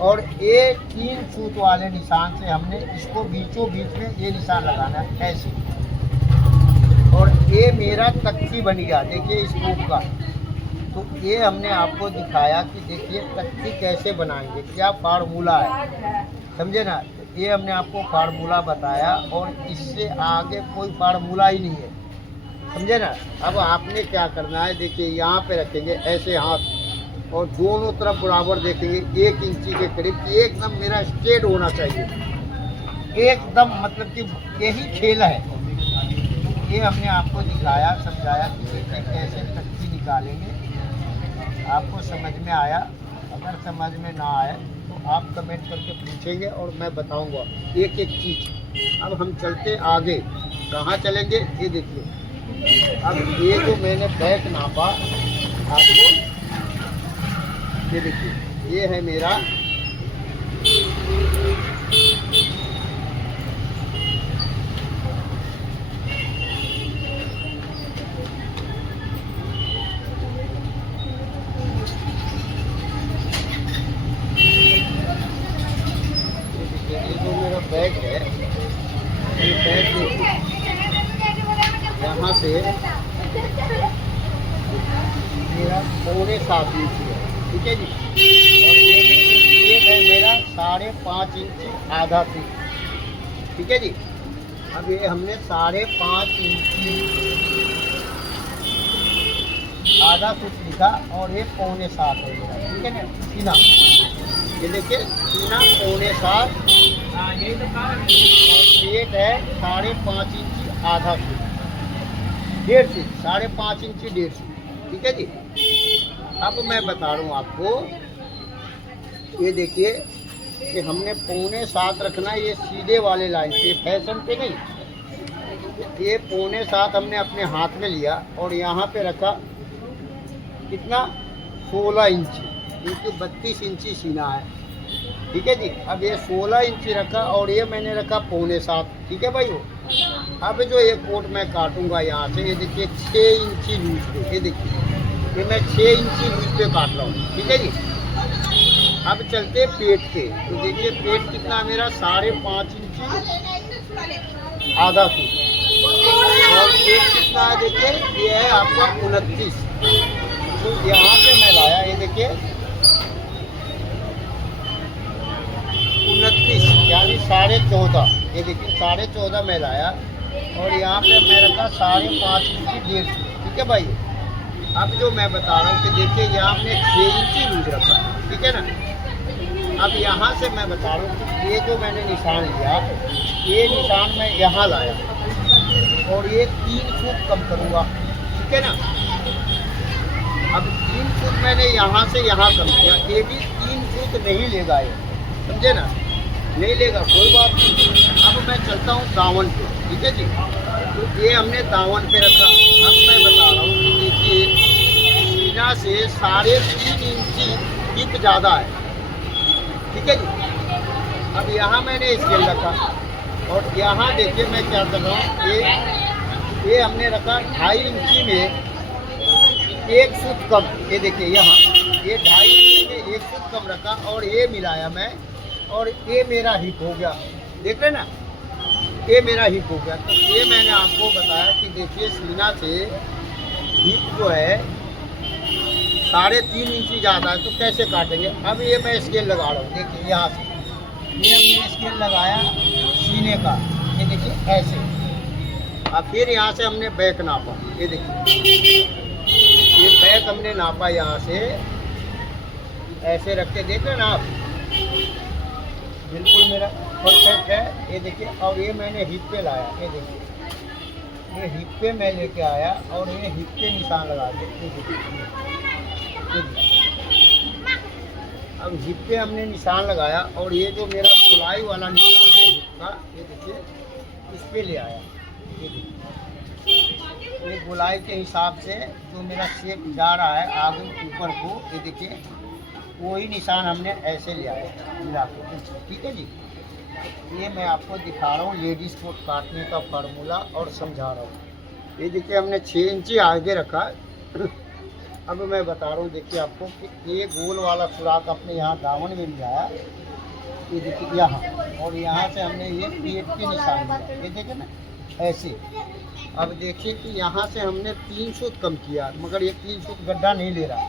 और ये 3 फुट वाले निशान से हमने इसको बीचों बीच में ये निशान लगाना है ऐसे। और ये मेरा तख्ती बन गया, देखिए इस फूट का। तो ये हमने आपको दिखाया कि देखिए तख्ती कैसे बनाएंगे, क्या फार्मूला है, समझे ना। ये हमने आपको फार्मूला बताया, और इससे आगे कोई फार्मूला ही नहीं है, समझे ना। अब आपने क्या करना है, देखिए यहाँ पे रखेंगे ऐसे हाथ, और दोनों तरफ बराबर देखेंगे 1 इंची के करीब, कि एकदम मेरा स्ट्रेट होना चाहिए, एकदम, मतलब कि यही खेल है। ये हमने आपको दिखाया, समझाया कि देखिए कैसे तख्ती निकालेंगे। आपको समझ में आया? अगर समझ में ना आए तो आप कमेंट करके पूछेंगे और मैं बताऊंगा एक एक चीज़। अब हम चलते आगे, कहाँ चलेंगे ये देखिए। अब ये जो मैंने बैक नापा आपको, ये देखिए, ये है मेरा बैग है। ये बैग देखिए, यहाँ से मेरा 7.25 इंच है, ठीक है जी। और ये देखिए, ये है मेरा 5.5 इंच आधा फीट, ठीक है जी। अब ये हमने 5.5 इंच आधा फीट लिखा, और ये 6.25 है मेरा, ठीक है ना, सीना। ये देखिए सीना 6.25, हाँ यही तो कहा है। और पेट है 5.5 इंच आधा फीट, 1.5 फीट, 5.5 इंच 1.5 फीट, ठीक है जी। अब मैं बता रहा हूँ आपको, ये देखिए कि हमने 6.25 रखना है, ये सीधे वाले लाइन पे, फैशन पे नहीं। ये 6.25 हमने अपने हाथ में लिया, और यहाँ पे रखा कितना, 16 इंची, क्योंकि 32 इंची सीना है, ठीक है जी। अब ये 16 इंची रखा, और ये मैंने रखा 6.25, ठीक है भाई। वो अब जो ये कोट मैं काटूंगा यहाँ से, ये देखिए 6 इंची लूज पे, ये देखिए ये मैं 6 इंची लूज पे काट रहा हूँ, ठीक है जी। अब चलते पेट पे, तो देखिए पेट कितना मेरा 5.5 इंची आधा फीट, और पेट कितना है देखिए, ये है आपका 29। तो यहाँ पे मैं लाया, ये देखिए 29 यानी 14.5, ये देखिए 14.5 मैं लाया, और यहाँ पे मैं रखा 5.5 इंची 1.5 फीट, ठीक है भाई। अब जो मैं बता रहा हूँ कि देखिए यहाँ हमने 6 इंची लूज रखा, ठीक है ना। अब यहाँ से मैं बता रहा हूँ कि ये जो मैंने निशान लिया, ये निशान मैं यहाँ लाया और ये 3 फुट कम करूँगा, ठीक है ना। अब 3 फुट मैंने यहाँ से यहाँ कम किया, ये भी 3 फुट नहीं लेगा ये, समझे ना, नहीं लेगा, कोई बात नहीं। अब मैं चलता हूँ दावन पे, ठीक है जी। तो ये हमने दावन पे रखा। अब मैं बता रहा हूँ कि देखिए सीना से 3.5 इंची हिप ज़्यादा है, ठीक है जी। अब यहाँ मैंने स्केल रखा और यहाँ देखिए मैं क्या कर रहा हूँ, ये हमने रखा 2.5 इंची में 1 फुट कम, ये देखिए यहाँ ये 2.5 इंची में 1 फुट कम रखा और ये मिलाया मैं और ये मेरा हिप हो गया, देख रहे ना, ये मेरा हिप हो गया। तो ये मैंने आपको बताया कि देखिए सीना से हिप जो है 3.5 इंची ज़्यादा है, तो कैसे काटेंगे। अब ये मैं स्केल लगा रहा हूँ, देखिए यहाँ से ये हमने स्केल लगाया सीने का, ये देखिए ऐसे। अब फिर यहाँ से हमने बैक नापा, ये देखिए ये बैक हमने नापा यहाँ से, ऐसे रख के देख रहे ना आप, बिल्कुल मेरा परफेक्ट है, ये देखिए। और ये मैंने हिप पे लाया, ये देखिए ये हिप पे मैं लेके आया और ये हिप पे निशान लगा के, ये देखिए। अब हिप पे हमने निशान लगाया और ये जो मेरा गोलाई वाला निशान है हिप का, ये देखिए इस पे ले आया, ये देखिए ये गोलाई के हिसाब से जो मेरा शेप जा रहा है आगे ऊपर को, ये देखिए वही निशान हमने ऐसे ले आया मिला के, ठीक है जी। ये मैं आपको दिखा रहा हूँ लेडीज़ कोट काटने का फार्मूला और समझा रहा हूँ। ये देखिए हमने 6 इंची आगे रखा। अब मैं बता रहा हूँ देखिए आपको कि ये गोल वाला सुराख अपने यहाँ दामन में लिया, ये देखिए यहाँ, और यहाँ से हमने ये पेट के निशान लिया, ये देखिए ना ऐसे। अब देखिए कि यहाँ से हमने 3 सूत कम किया, मगर ये 3 सूत गड्ढा नहीं ले रहा,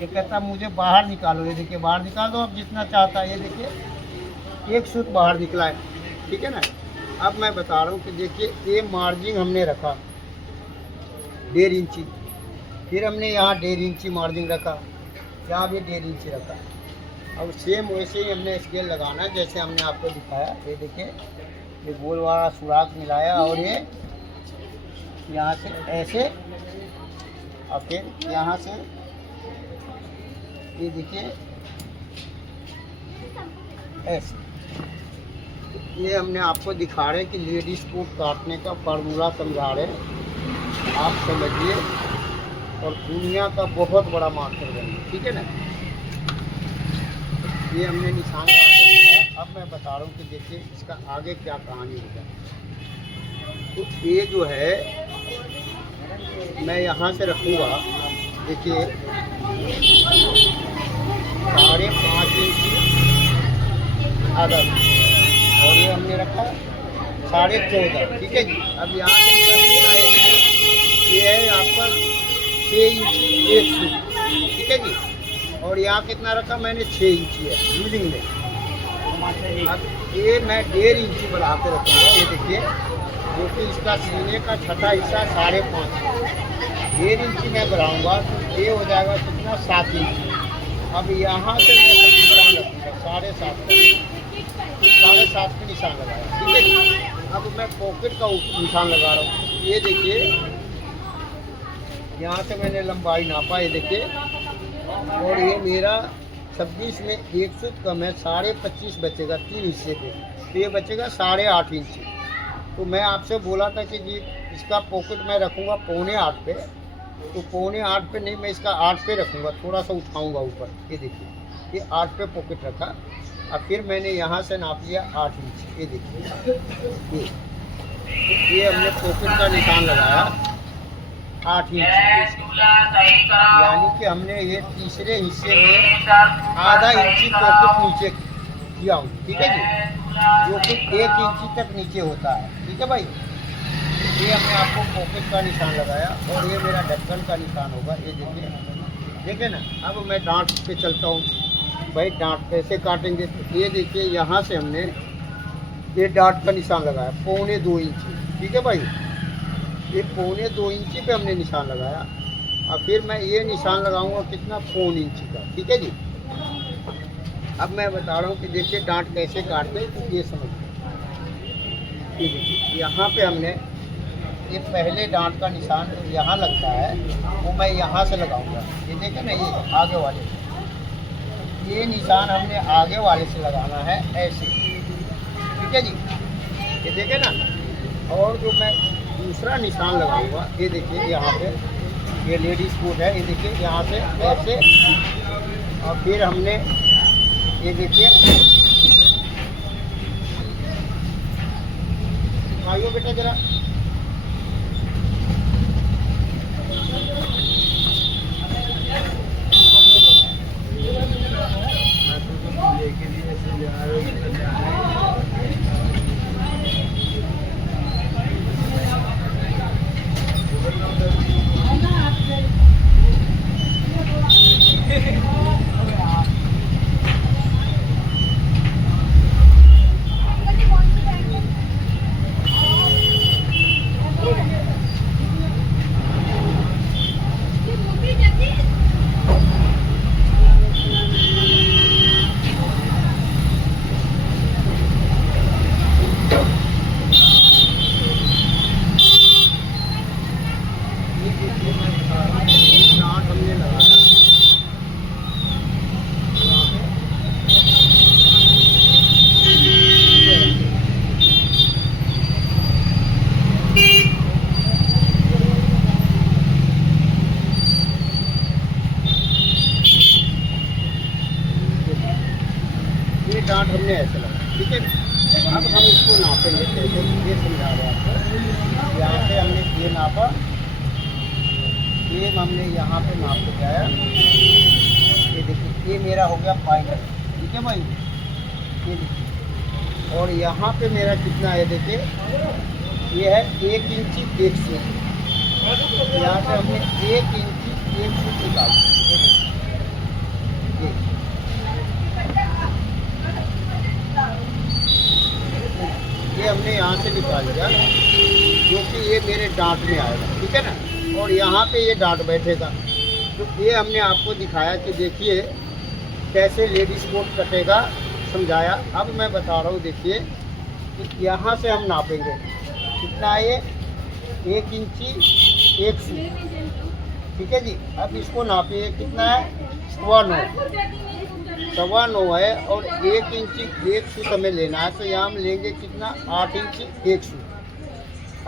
ये कहता मुझे बाहर निकालो, ये देखिए बाहर निकाल दो अब जितना चाहता है, ये देखिए 1 सूत बाहर निकला है, ठीक है ना। अब मैं बता रहा हूँ कि देखिए ये मार्जिन हमने रखा 1.5 इंची, फिर हमने यहाँ 1.5 इंची मार्जिन रखा, यहाँ भी 1.5 इंची रखा। अब सेम वैसे ही हमने स्केल लगाना है जैसे हमने आपको दिखाया, ये देखिए ये गोल वाला सुराख मिलाया और ये यहाँ से ऐसे और फिर यहाँ से ये देखिए ऐसे। ये हमने आपको दिखा रहे हैं कि लेडीज़ कोट काटने का फार्मूला समझा रहे हैं, आप समझिए और दुनिया का बहुत बड़ा मास्टर बनिए, ठीक है ना। ये हमने निशान लगा के दिखाया। अब मैं बता रहा हूँ कि देखिए इसका आगे क्या कहानी होगा। तो ये जो है मैं यहाँ से रखूँगा, देखिए 5.5 इंची आधा, और ये हमने रखा 14.5, ठीक है जी। अब यहाँ से मेरा कितना है, ये है आपका 6 इंची 1 सूट, ठीक है जी। और यहाँ कितना रखा मैंने 6 इंची है यूजिंग में। अब ये मैं 1.5 इंची बढ़ा के रखूँगा, ये देखिए जो कि इसका सीने का छठा हिस्सा 5.5, 1.5 इंची मैं बढ़ाऊँगा तो ये हो जाएगा कितना 7 इंची। अब यहाँ से मैं निशान रखूँगा 7.5 पे निशान लगाया, ठीक है जी। अब मैं पॉकेट का निशान लगा रहा हूँ, ये देखिए यहाँ से मैंने लंबाई नापा, ये देखिए, और ये मेरा 26 में 1 सूत कम है, 25.5 बचेगा 3 हिस्से पे, तो ये बचेगा 8.5 इंची। तो मैं आपसे बोला था कि जी इसका पॉकेट मैं रखूँगा 7.25 पे, तो 7.25 पे नहीं, मैं इसका 8 पे रखूँगा, थोड़ा सा उठाऊँगा ऊपर, ये देखिए ये 8 पे पॉकेट रखा। अब फिर मैंने यहाँ से नाप लिया 8 इंच, ये देखिए ये हमने पॉकेट का निशान लगाया 8 इंच, यानी कि हमने ये तीसरे हिस्से में आधा इंची पॉकेट नीचे किया हूँ, ठीक है जी, जो कि 1 इंची तक नीचे होता है, ठीक है भाई। ये हमने आपको पॉकेट का निशान लगाया और ये मेरा ढक्कन का निशान होगा, ये देखिए ना। अब मैं डांट पे चलता हूँ भाई, डांट कैसे काटेंगे, तो ये देखिए यहाँ से हमने ये डांट का निशान लगाया 2.25 इंची, ठीक है भाई। ये 2.25 इंची पे हमने निशान लगाया। अब फिर मैं ये निशान लगाऊंगा कितना 4 इंची का, ठीक है जी। अब मैं बता रहा हूँ कि देखिए डांट कैसे काटते हैं, तो ये समझिए। ये देखिए यहाँ पे हमने ये पहले डांट का निशान जो यहाँ लगता है वो मैं यहाँ से लगाऊंगा। ये देखें ना, ये आगे वाले से, ये निशान हमने आगे वाले से लगाना है ऐसे, ठीक है जी। ये देखें ना, और जो मैं दूसरा निशान लगाऊंगा, ये देखिए यहाँ पे ये लेडीज कोट है, ये देखिए यहाँ से ऐसे, और फिर हमने ये देखिए, आइयो बेटा जरा, डांट हमने ऐसे लगाया, ठीक है। अब हम इसको नापेंगे कैसे, ये समझा रहे हैं आपको। यहाँ से हमने ये नापा, ये हमने यहाँ पे नाप के जाया, ये देखिए ये मेरा हो गया फाइनल, ठीक है भाई। ये देखिए, और यहाँ पे मेरा कितना है देखिए, ये है 1 इंची 1 सूट। यहाँ से हमने 1 इंची 1 सूट निकाला, ये देखिए, ये हमने यहाँ से निकाल लिया, जो कि ये मेरे डांट में आएगा, ठीक है ना। और यहाँ पे ये डांट बैठेगा, तो ये हमने आपको दिखाया कि देखिए कैसे लेडीज कोट कटेगा, समझाया। अब मैं बता रहा हूँ, देखिए कि यहाँ से हम नापेंगे कितना है, ये 1 इंची 1 सूट, ठीक है जी। अब इसको नापिए, कितना है, 9.25 है, और 1 इंची 1 सूट हमें लेना है, तो यहाँ हम लेंगे कितना, 8 इंची 1 सूट।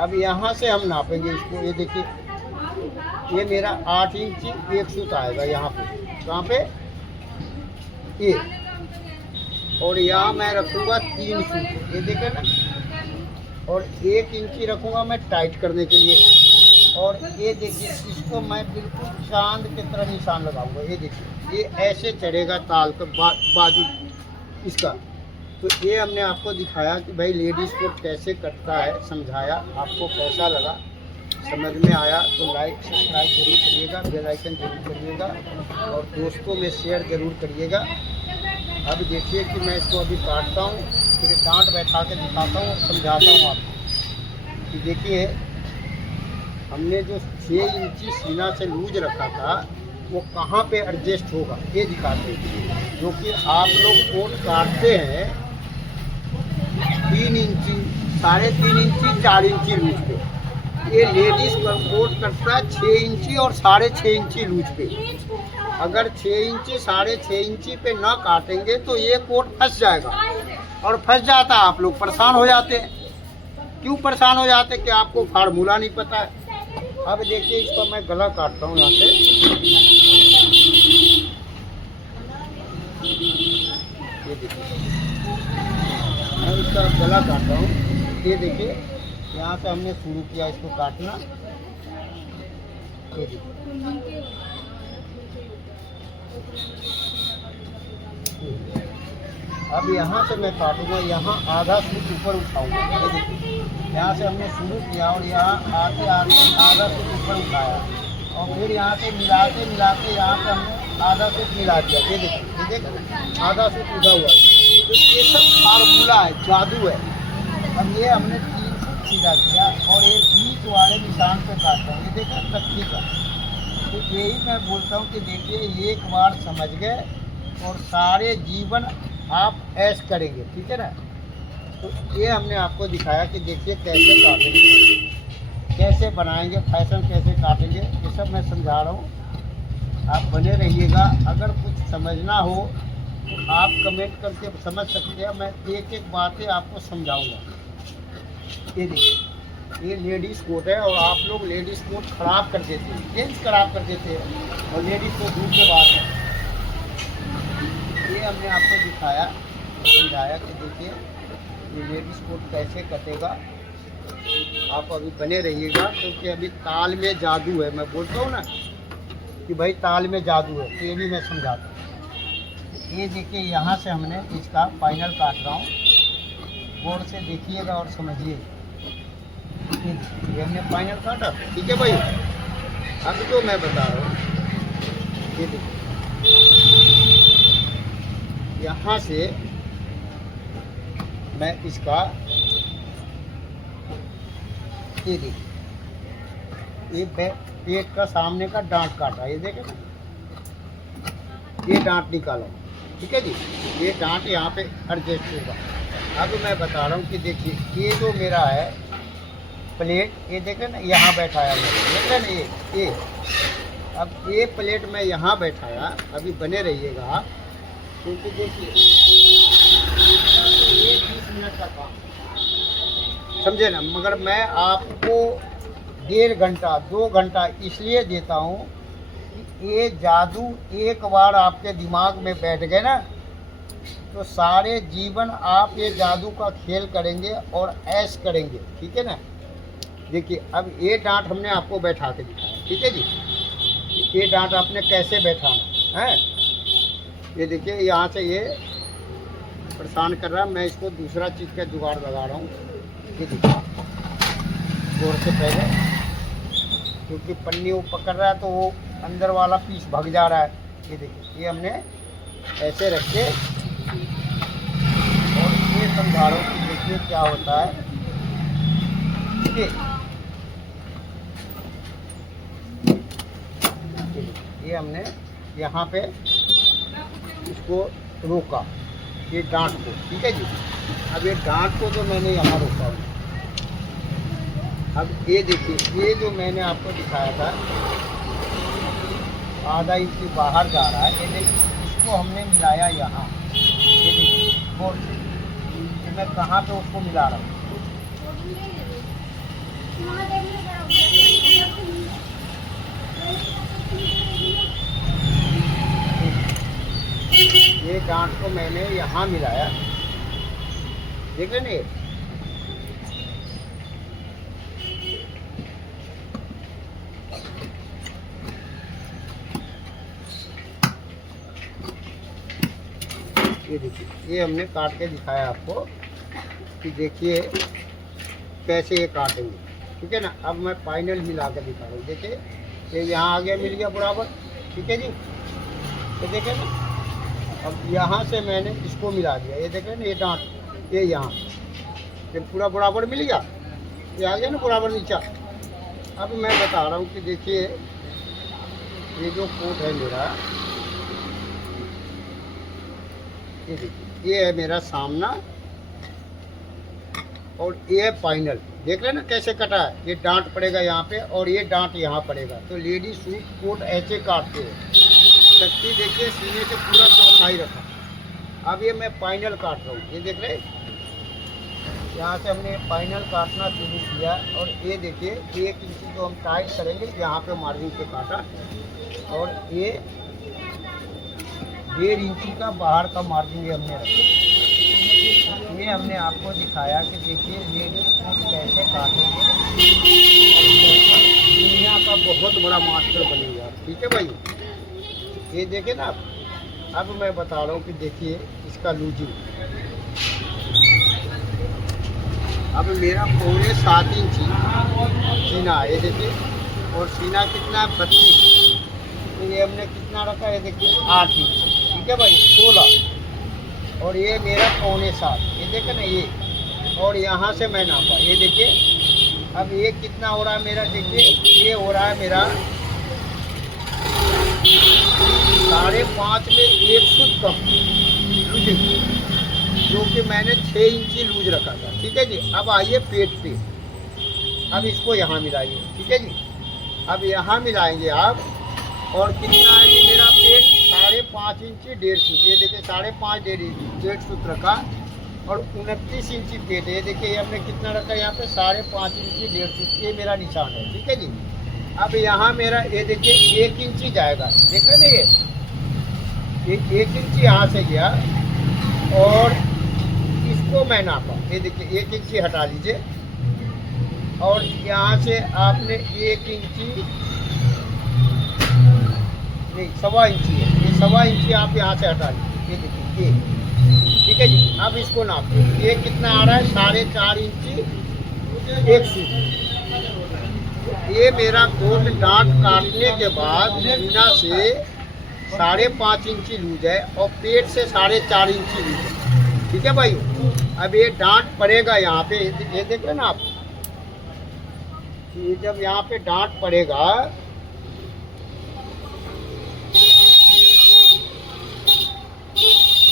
अब यहाँ से हम नापेंगे इसको, ये देखिए ये मेरा 8 इंची 1 सूट आएगा यहाँ पे, कहाँ पे, ये। और यहाँ मैं रखूँगा 3 सूट, ये देखें ना, और 1 इंची रखूँगा मैं टाइट करने के लिए। और ये देखिए, इसको मैं बिल्कुल चांद की तरह निशान लगाऊंगा, ये देखिए ये ऐसे चढ़ेगा ताल का बाजू इसका। तो ये हमने आपको दिखाया कि भाई लेडीज़ कोट कैसे कटता है, समझाया। आपको कैसा लगा, समझ में आया तो लाइक सब्सक्राइब जरूर करिएगा, बेल आइकन जरूर करिएगा, और दोस्तों में शेयर जरूर करिएगा। अब देखिए कि मैं इसको अभी काटता हूँ, फिर डांट बैठा के दिखाता हूँ और समझाता हूँ आपको कि देखिए हमने जो 6 इंची सीना से लूज रखा था वो कहाँ पे एडजस्ट होगा, ये दिखाते हैं। जो कि आप लोग कोट काटते हैं 3 इंची, 3.5 इंची, 4 इंची लूज पे। ये लेडीज़ कोट कटता है 6 इंची और 6.5 इंची लूज पे। अगर 6 इंची 6.5 इंची पे ना काटेंगे तो ये कोट फंस जाएगा, और फंस जाता है, आप लोग परेशान हो जाते हैं। क्यों परेशान हो जाते हैं कि आपको फार्मूला नहीं पता है। अब देखिए इसका मैं गला काटता हूँ यहाँ से, ये देखिए मैं इसका गला काटता हूँ। ये देखिए यहाँ से हमने शुरू किया इसको काटना, ये देखिए अब यहाँ से मैं काटूंगा, यहाँ आधा सूट ऊपर उठाऊंगा। ये देखिए यहाँ से हमने शुरू किया और यहाँ आगे आधा सूट ऊपर उठाया, और फिर यहाँ से मिलाते मिलाते यहाँ पे हमने आधा सूट मिला दिया। ये देखिए आधा सूट उठा हुआ। तो ये सब फार्मूला है, जादू है। अब ये हमने 3 सूट सीधा किया और ये बीच वाले निशान पे काटा, ये देखिए तख्ती का। तो यही मैं बोलता हूँ कि देखिए एक बार समझ गए और सारे जीवन आप ऐश करेंगे, ठीक है ना। तो ये हमने आपको दिखाया कि देखिए कैसे काटेंगे, कैसे बनाएंगे, फैशन कैसे काटेंगे, ये सब मैं समझा रहा हूँ। आप बने रहिएगा। अगर कुछ समझना हो तो आप कमेंट करके समझ सकते हैं, मैं एक एक बातें आपको समझाऊंगा। ये देखिए, ये लेडीज़ कोट है और आप लोग लेडीज़ कोट ख़राब कर देते हैं, जेंट्स ख़राब कर देते हैं और लेडीज़ को दूर के बात है। ये हमने आपको दिखाया, समझाया कि देखिए ये लेडीज़ कोट कैसे कटेगा। आप अभी बने रहिएगा क्योंकि अभी ताल में जादू है। मैं बोलता हूँ ना कि भाई ताल में जादू है, तो ये भी मैं समझाता हूँ। ये देखिए यहाँ से हमने इसका फाइनल काट रहा हूँ, गौर से देखिएगा और समझिए। ये हमने फाइनल काटा, ठीक है भाई। अब तो मैं बता रहा हूँ, ये देखिए यहाँ से मैं इसका, ये देखिए, ये पेट का सामने का डांट काटा, ये देखें ना, ये डांट निकाला, ठीक है जी। ये डांट यहाँ पे एडजस्ट होगा। अब मैं बता रहा हूँ कि देखिए ये जो मेरा है प्लेट, ये देखें ना यहाँ बैठाया मैंने, देखें ना ये अब ये प्लेट मैं यहाँ बैठाया। अभी बने रहिएगा क्योंकि देखिए ये 20 मिनट का काम, समझे ना। मगर मैं आपको 1.5 घंटा 2 घंटा इसलिए देता हूँ कि ये जादू एक बार आपके दिमाग में बैठ गए ना तो सारे जीवन आप ये जादू का खेल करेंगे और ऐश करेंगे, ठीक है ना। देखिए अब ये डांट हमने आपको बैठा के दिखाया, ठीक है जी। ये डांट आपने कैसे बैठाना है, ये देखिए यहाँ से ये परेशान कर रहा है। मैं इसको दूसरा चीज़ का जुगाड़ लगा रहा हूँ, ये देखिए जोर से पहले, क्योंकि पन्नी वो पकड़ रहा है तो वो अंदर वाला पीस भग जा रहा है। ये देखिए ये हमने ऐसे रख के और ये समझा रहा हूँ कि देखिए क्या होता है। ये हमने यहाँ पे इसको रोका, ये डांट को, ठीक है जी। अब ये डांट को तो मैंने यहाँ रोका हूँ। अब ये देखिए ये जो मैंने आपको दिखाया था आधा इंच बाहर जा रहा है, ये देखिए इसको हमने मिलाया यहाँ। ये देखिए गौर से, ये मैं कहाँ पे उसको मिला रहा हूँ। ये डांट को मैंने यहाँ मिलाया, देख रहे नहीं। ये देखिए ये हमने काट के दिखाया आपको कि देखिए कैसे ये काटेंगे, ठीक है ना। अब मैं फाइनल मिला कर दिखा रहा हूँ। देखिए ये यहाँ आ गया, मिल गया बराबर, ठीक है जी। ये देखें ना, अब यहाँ से मैंने इसको मिला दिया, ये देखें ना, ये डांट ये यहाँ ये पूरा बराबर मिल गया, ये आ गया ना बराबर नीचा। अब मैं बता रहा हूँ कि देखिए ये जो कोट है मेरा, ये देखिए ये है मेरा सामना और ये है फाइनल। देख रहे हैं ना कैसे कटा है। ये डांट पड़ेगा यहाँ पे और ये डांट यहाँ पड़ेगा। तो लेडी सूट कोट ऐसे काटते हैं। तख्ती देखिए सीने से पूरा चौथाई रखा। अब ये मैं फाइनल काट रहा हूँ, ये देख रहे हैं। यहाँ से हमने फाइनल काटना शुरू किया और ये देखिए 1 इंच जो हम टाइट करेंगे यहाँ पे मार्जिन पे काटा और ये 1.5 इंच का बाहर का मार्जिन ये हमने रखा। ये हमने आपको दिखाया कि देखिए लेडीज कोट कैसे काटेंगे और कैसे दुनिया का बहुत बड़ा मास्टर बनेगा, ठीक है भाई। ये देखे ना आप। अब मैं बता रहा हूँ कि देखिए इसका लूजिंग, अब मेरा 7.25 इंच सीना है, ये देखिए, और सीना कितना है 32, तो ये हमने कितना रखा है देखिए 8 इंच, ठीक है भाई 16, और ये मेरा 7.25, ये देखे ना ये, और यहाँ से मैं नापा, ये देखिए। अब ये कितना हो रहा है मेरा, देखिए ये हो रहा है मेरा 5.5 में 1 सूत कम लूजिंग, जो कि मैंने 6 इंची लूज रखा था। ठीक है जी। अब आइए पेट पे, अब इसको यहाँ मिलाइए। ठीक है जी। अब यहाँ मिलाएंगे आप, और कितना है जी मेरा पेट 5.5 इंची 1.5 सूत, ये देखिए 5.5 1.5 सूत रखा, और 29 इंची पेट है। ये देखिए हमने कितना रखा यहाँ पे 5.5 इंची 1.5 सूत, ये मेरा निशान है। ठीक है जी। अब यहाँ मेरा ये देखिए 1 इंची जाएगा, देख रहे ना ये 1 इंची यहाँ से गया, और इसको मैं नापा, ये देखिए 1 इंची हटा लीजिए, और यहाँ से आपने 1 इंची नहीं 1.25 इंची है, ये 1.25 इंची आप यहाँ से हटा लीजिए, ये देखिए ये। ठीक है जी। अब इसको नापते, ये कितना आ रहा है 4.5 इंची 1 सूत। ये मेरा कोट डांट काटने के बाद सीना से 5.5 इंची लूज है, और पेट से 4.5 इंची लूज है। ठीक है भाई। अब ये डांट पड़ेगा यहाँ पे, ये देख रहे ना आप, ये जब यहाँ पे डांट पड़ेगा,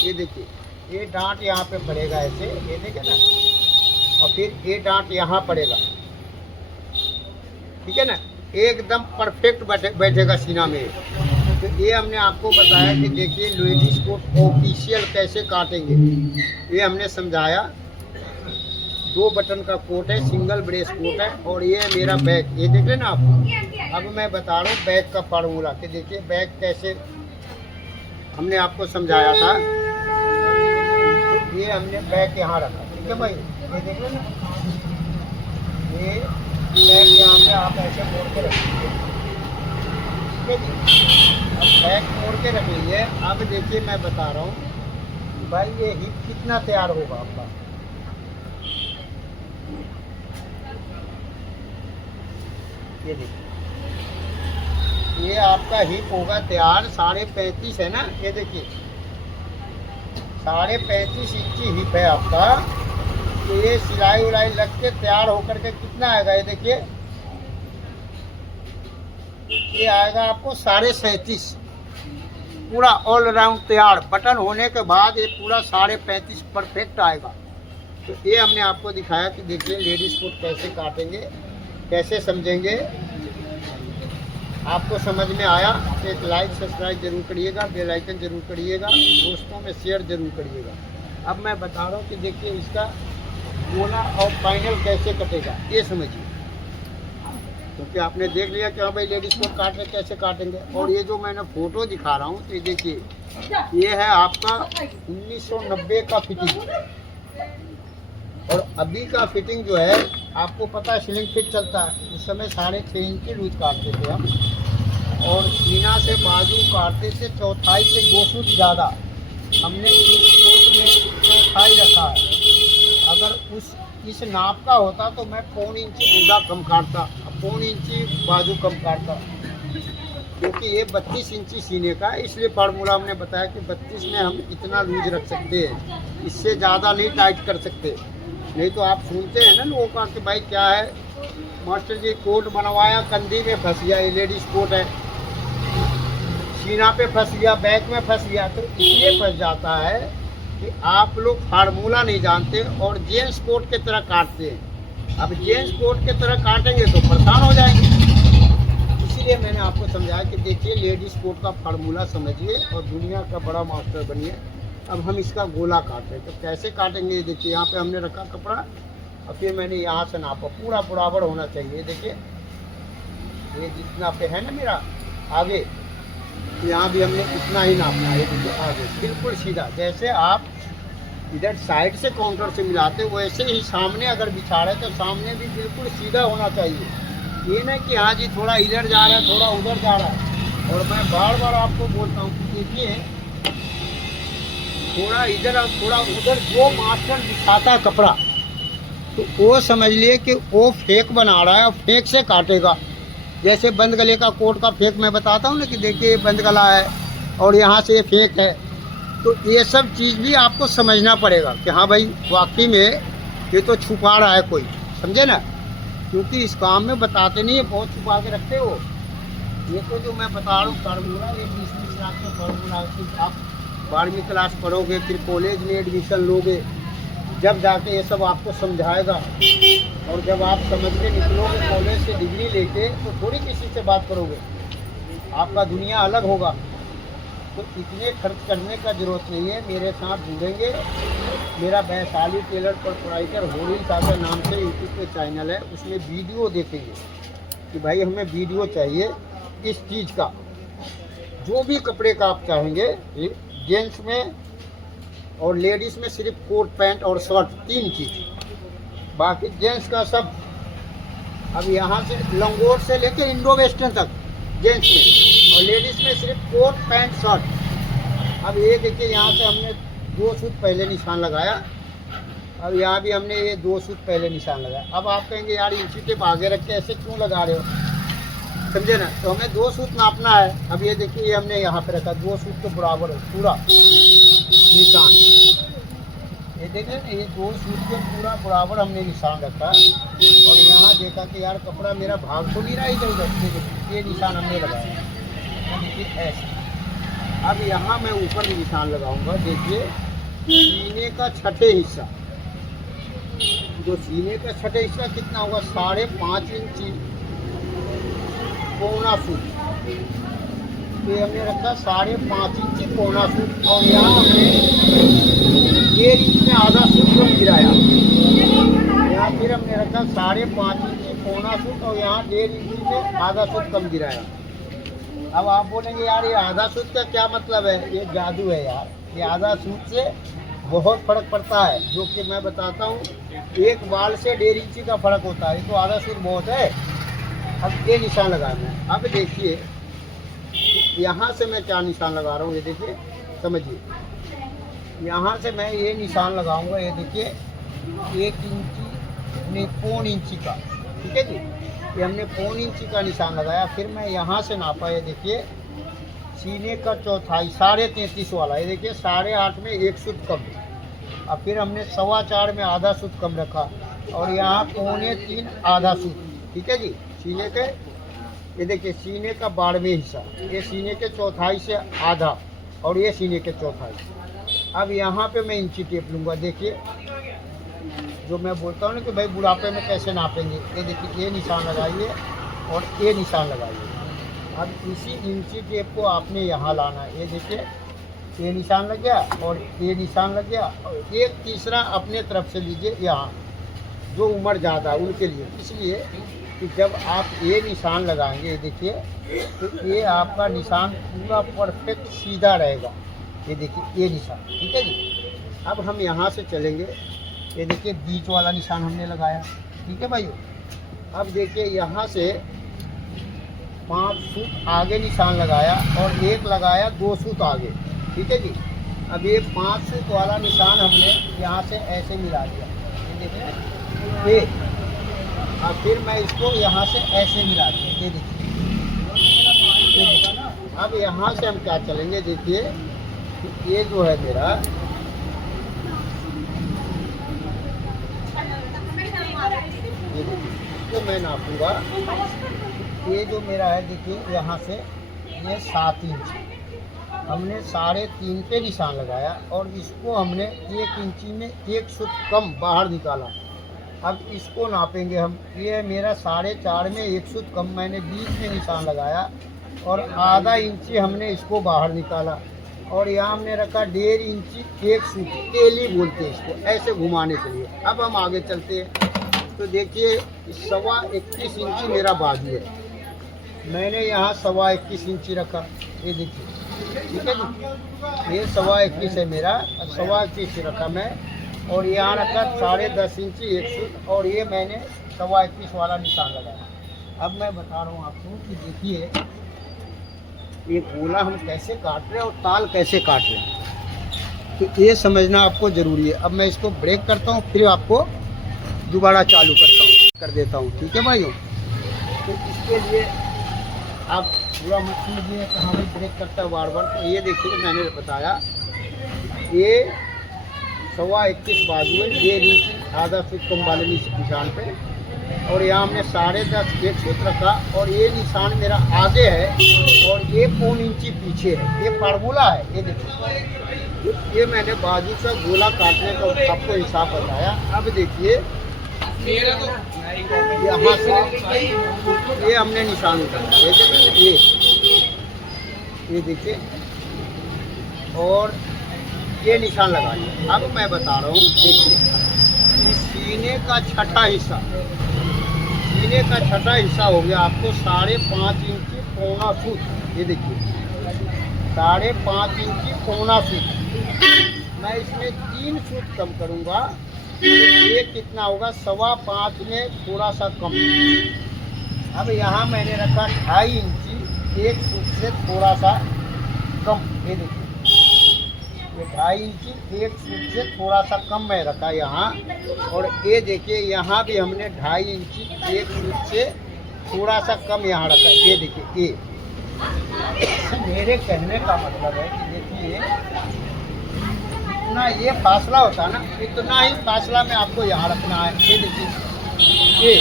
ये देखिए ये डांट यहाँ पे पड़ेगा ऐसे, ये देखे ना, और फिर ये डांट यहाँ पड़ेगा। ठीक है ना, एकदम परफेक्ट बैठेगा सीना में। तो ये हमने आपको बताया कि देखिए लेडीज कोट ऑफिशियल कैसे काटेंगे, ये हमने समझाया। 2 बटन का कोट है, सिंगल ब्रेस कोट है, और ये मेरा बैग, ये देख रहे ना आप। अब मैं बता रहा हूँ बैग का फार्मूला, कि देखिए बैग कैसे हमने आपको समझाया था। ये हमने बैग यहाँ रखा। ठीक है भाई, ये देख रहे ना, ये बैग यहाँ पे आप ऐसे मोड़ के रखिए। ठीक है जी। अब बैग मोड़ के रख लीजिए। अब देखिए मैं बता रहा हूँ भाई, ये हिप कितना तैयार होगा आपका। ये देखिए ये आपका हिप होगा तैयार 35.5 है ना, ये देखिए 35.5 इंची हिप है आपका। तो ये सिलाई उलाई लग के तैयार होकर के कितना आएगा, ये देखिए ये आएगा आपको 37.5, पूरा ऑल राउंड तैयार। बटन होने के बाद ये पूरा 35.5 परफेक्ट आएगा। तो ये हमने आपको दिखाया कि देखिए लेडीज कोट कैसे काटेंगे, कैसे समझेंगे। आपको समझ में आया तो एक लाइक सब्सक्राइब जरूर करिएगा, बेल आइकन जरूर करिएगा, दोस्तों में शेयर जरूर करिएगा। अब मैं बता रहा हूँ कि देखिए इसका गोला और फाइनल कैसे कटेगा, ये समझिए। क्योंकि आपने देख लिया कि हाँ भाई लेडीज कोट काट रहे कैसे काटेंगे। और ये जो मैंने फोटो दिखा रहा हूँ, तो ये देखिए ये है आपका 1990 का फिटिंग, और अभी का फिटिंग जो है आपको पता है स्लिंग फिट चलता है। उस समय 6.5 इंची लूज काटते थे हम, और सीना से बाजू काटते थे 1/4 से 2 सूट ज़्यादा। हमने इस कोट में 1/4 रखा है। अगर इस नाप का होता तो मैं 1/4 इंची बूढ़ा कम काटता, 1/4 इंची बाजू कम काटता, क्योंकि ये 32 इंची सीने का है। इसलिए फार्मूला हमने बताया कि 32 में हम इतना लूज रख सकते हैं, इससे ज़्यादा नहीं टाइट कर सकते। नहीं तो आप सुनते हैं ना लोगों का कि भाई क्या है मास्टर जी कोट बनवाया, कंधी में फंस गया, ये लेडीज कोट है, सीना पे फंस गया, बैक में फंस गया। तो इसलिए फंस जाता है कि आप लोग फार्मूला नहीं जानते और जेंट्स कोट की तरह काटते हैं। अब जेंट्स कोट की तरह काटेंगे तो परेशान हो जाएंगे। इसलिए मैंने आपको समझाया कि देखिए लेडीज कोट का फार्मूला समझिए और दुनिया का बड़ा मास्टर बनिए। अब हम इसका गोला काट रहे हैं, तो कैसे काटेंगे, देखिए यहाँ पे हमने रखा कपड़ा, और फिर मैंने यहाँ से नापा, पूरा बराबर होना चाहिए। देखिए ये जितना पे है ना मेरा आगे, यहाँ भी हमने इतना ही नापना है। देखिए आगे बिल्कुल सीधा, जैसे आप इधर साइड से काउंटर से मिलाते वैसे ही सामने अगर बिछा रहे तो सामने भी बिल्कुल सीधा होना चाहिए। ये ना कि हाँ जी थोड़ा इधर जा रहा है थोड़ा उधर जा रहा है। और मैं बार बार आपको बोलता हूँ कि देखिए थोड़ा इधर और थोड़ा उधर, जो मास्टर बिछाता है कपड़ा तो वो समझ लिए कि वो फेक बना रहा है और फेक से काटेगा। जैसे बंद गले का कोट का फेक मैं बताता हूँ ना कि देखिए ये बंद गला है और यहाँ से ये फेक है। तो ये सब चीज़ भी आपको समझना पड़ेगा कि हाँ भाई वाकई में ये तो छुपा रहा है कोई, समझे ना। क्योंकि इस काम में बताते नहीं है, बहुत छुपा के रखते हो। ये तो जो मैं बता रहा हूँ फार्मूला, ये 20 क्लास में पढ़ूंगा, फिर आप 12वीं क्लास पढ़ोगे, फिर कॉलेज में एडमिशन लोगे, जब जाके ये सब आपको समझाएगा। और जब आप समझ के निकलोगे कॉलेज से डिग्री लेके, तो थोड़ी किसी से बात करोगे, आपका दुनिया अलग होगा। तो इतने खर्च करने का ज़रूरत नहीं है, मेरे साथ जुड़ेंगे। मेरा वैशाली टेलर प्रोप्राइटर होली सागर नाम से यूट्यूब पे चैनल है, उसमें वीडियो देखेंगे कि भाई हमें वीडियो चाहिए इस चीज़ का, जो भी कपड़े का आप चाहेंगे। जेंट्स में और लेडीज़ में सिर्फ कोट पैंट और शर्ट 3 चीज़, बाकी जेंट्स का सब। अब यहाँ से लंगोट से लेकर इंडो वेस्टर्न तक जेंट्स में, और लेडीज़ में सिर्फ कोट पैंट शर्ट। अब ये देखिए, यहाँ से हमने 2 सूट पहले निशान लगाया, अब यहाँ भी हमने ये 2 सूट पहले निशान लगाया। अब आप कहेंगे यार इंची टेप आगे रख के ऐसे क्यों लगा रहे हो, समझे ना। तो हमें 2 सूट नापना है। अब ये देखिए, ये हमने यहाँ पे रखा 2 सूट के बराबर है पूरा निशान। ये देखिए ना, ये 2 सूट के पूरा बराबर हमने निशान रखा। और यहाँ देखा कि यार कपड़ा मेरा भाग तो नहीं रहा इधर उधर, ये निशान हमने लगाया। देखिए ऐसे। अब यहाँ मैं ऊपर भी निशान लगाऊंगा। देखिए सीने का छठे हिस्सा, जो सीने का छठे हिस्सा कितना होगा, 5.5 इंची पौना सूट। तो हमने रखा 5.5 इंची पौना सूट, और यहाँ हमने 1.5 इंच में आधा सूट कम गिराया। यहाँ फिर हमने रखा 5.5 इंची पौना सूट, और यहाँ 1.5 इंची में आधा सूट कम गिराया। अब आप बोलेंगे यार ये आधा सूट का क्या मतलब है, ये जादू है यार। ये आधा सूट से बहुत फ़र्क पड़ता है, जो कि मैं बताता हूँ। एक बाल से 1.5 इंची का फ़र्क होता है, तो आधा सूट बहुत है। अब ये निशान लगाना है। अब देखिए यहाँ से मैं क्या निशान लगा रहा हूँ, ये देखिए समझिए। यहाँ से मैं ये निशान लगाऊंगा, ये देखिए 1 इंची नहीं 1.25 इंची का, ठीक है जी। ये हमने 1.25 इंची का निशान लगाया। फिर मैं यहाँ से नापा, ये देखिए सीने का चौथाई 33.5 वाला, ये देखिए 8.5 में 1 सूट कम। अब फिर हमने 4.25 में आधा सूट कम रखा, और यहाँ 2.25 आधा सूट, ठीक है जी। सीने के ये देखिए सीने का 12वें हिस्सा, ये सीने के चौथाई से आधा, और ये सीने के चौथाई। अब यहाँ पे मैं इंची टेप लूँगा। देखिए जो मैं बोलता हूँ ना कि भाई बुढ़ापे में कैसे नापेंगे, ये देखिए ये निशान लगाइए और ये निशान लगाइए। अब इसी इंची टेप को आपने यहाँ लाना है। ये देखिए ये निशान लग गया और ये निशान लग गया, और एक तीसरा अपने तरफ से लीजिए यहाँ, जो उम्र ज़्यादा है उनके लिए। इसलिए कि जब आप ये निशान लगाएंगे, ये देखिए, तो ये आपका निशान पूरा परफेक्ट सीधा रहेगा। ये देखिए ये निशान, ठीक है जी। अब हम यहाँ से चलेंगे, ये देखिए बीच वाला निशान हमने लगाया, ठीक है भाई। अब देखिए यहाँ से 5 सूट आगे निशान लगाया, और एक लगाया 2 सूट आगे, ठीक है जी। अब ये 5 सूट वाला निशान हमने यहाँ से ऐसे मिला दिया, ये देखिए ये। अब फिर मैं इसको यहाँ से ऐसे मिला दिया, ये देखिए। अब यहाँ से हम क्या चलेंगे, देखिए ये जो है मेरा, ये देखिए इसको मैं नापूंगा। ये जो मेरा है देखिए, यहाँ से ये 7 इंच हमने 3.5 पे निशान लगाया, और इसको हमने 1 इंची में 1 सूट कम बाहर निकाला। अब इसको नापेंगे हम। ये मेरा 4.5 में 1 सूट कम मैंने बीच में निशान लगाया, और आधा इंची हमने इसको बाहर निकाला, और यहाँ हमने रखा 1.5 इंची 1 सूट, तेली बोलते हैं इसको, ऐसे घुमाने के लिए। अब हम आगे चलते हैं। तो देखिए 21.25 इंची मेरा बाजू है, मैंने यहाँ 21.25 इंची रखा, ये देखिए, ठीक है जी। ये 21.25 है मेरा, 21.25 रखा मैं, और यहाँ रखा 10.5 इंची 1 सूट, और ये मैंने 21.25 वाला निशान लगाया। अब मैं बता रहा हूँ आपको कि देखिए ये गोला हम कैसे काट रहे हैं और ताल कैसे काट रहे हैं, तो ये समझना आपको ज़रूरी है। अब मैं इसको ब्रेक करता हूँ, फिर आपको दोबारा चालू करता हूँ, कर देता हूँ, ठीक है भाइयों। तो इसके लिए आप पूरा मत समझिए कि हाँ भाई ब्रेक करता है बार बार। तो ये देखिए मैंने बताया, ये 21.25 बाजू है, 1.5 इंच आधा सूट कम वाले निशान पे, और यहाँ हमने 10.5 एक सूत्र रखा और ये निशान मेरा आगे है और ये 1 इंची पीछे है। ये फार्मूला है। ये देखिए, ये मैंने बाजू से गोला काटने का आपको हिसाब बताया। अब देखिए यहाँ से ये हमने निशान उठाया, ये देखिए और ये निशान लगा लिया। अब मैं बता रहा हूँ, देखिए सीने का छठा हिस्सा, सीने का छठा हिस्सा हो गया आपको 5.5 इंची पौना सूत। ये देखिए 5.5 इंची पौना सूत। मैं इसमें 3 सूत कम करूँगा तो ये कितना होगा 5.25 में थोड़ा सा कम। अब यहाँ मैंने रखा 2.5 इंची एक सूत से थोड़ा सा कम। ये देखिए ये 2.5 इंची एक सूत से थोड़ा सा कम मैं रखा यहाँ। और ये देखिए यहाँ भी हमने 2.5 इंची एक सूत से थोड़ा सा कम यहाँ रखा। ये देखिए ये मेरे कहने का मतलब है कि देखिए इतना ये फासला होता है ना, इतना ही फासला में आपको यहाँ रखना है। ये देखिए ये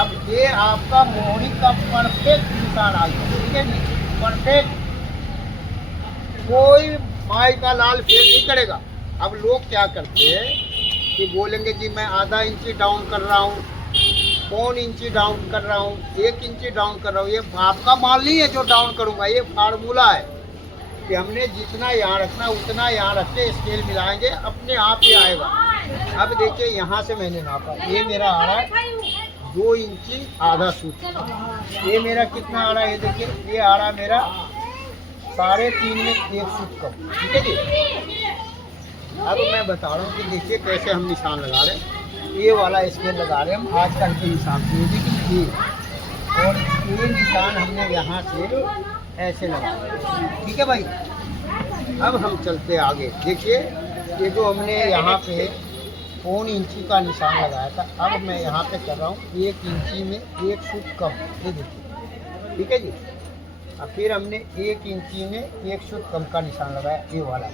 अब ये आपका मोहरी का परफेक्ट निशान आ गया। ठीक है जी, परफेक्ट, कोई माई का लाल फेल नहीं करेगा। अब लोग क्या करते हैं कि बोलेंगे जी मैं आधा इंची डाउन कर रहा हूँ, 1 इंची डाउन कर रहा हूँ, 1 इंची डाउन कर रहा हूँ। ये आपका माल नहीं है जो डाउन करूँगा, ये फार्मूला है कि हमने जितना यहाँ रखना उतना यहाँ रख के स्केल मिलाएंगे, अपने आप ही आएगा। अब देखिए यहाँ से मैंने नापा, ये मेरा आ रहा है 2 इंची आधा सूत। ये मेरा कितना आ रहा है, ये देखिए ये आ रहा है मेरा 3.5 में 1 सूत कम। ठीक है जी। अब मैं बता रहा हूँ कि देखिए कैसे हम निशान लगा रहे हैं। ये वाला स्केल लगा रहे हैं हम आजकल के हिसाब से। देखिए ये और ये निशान हमने यहाँ से ऐसे लगा। ठीक है भाई, अब हम चलते आगे। देखिए ये जो हमने यहाँ पे 1 इंची का निशान लगाया था, अब मैं यहाँ पे कर रहा हूँ 1 इंची में 1 सूत कम। ये देखिए, ठीक है जी। अब फिर हमने 1 इंची में 1 सूत कम का निशान लगाया, ये वाला।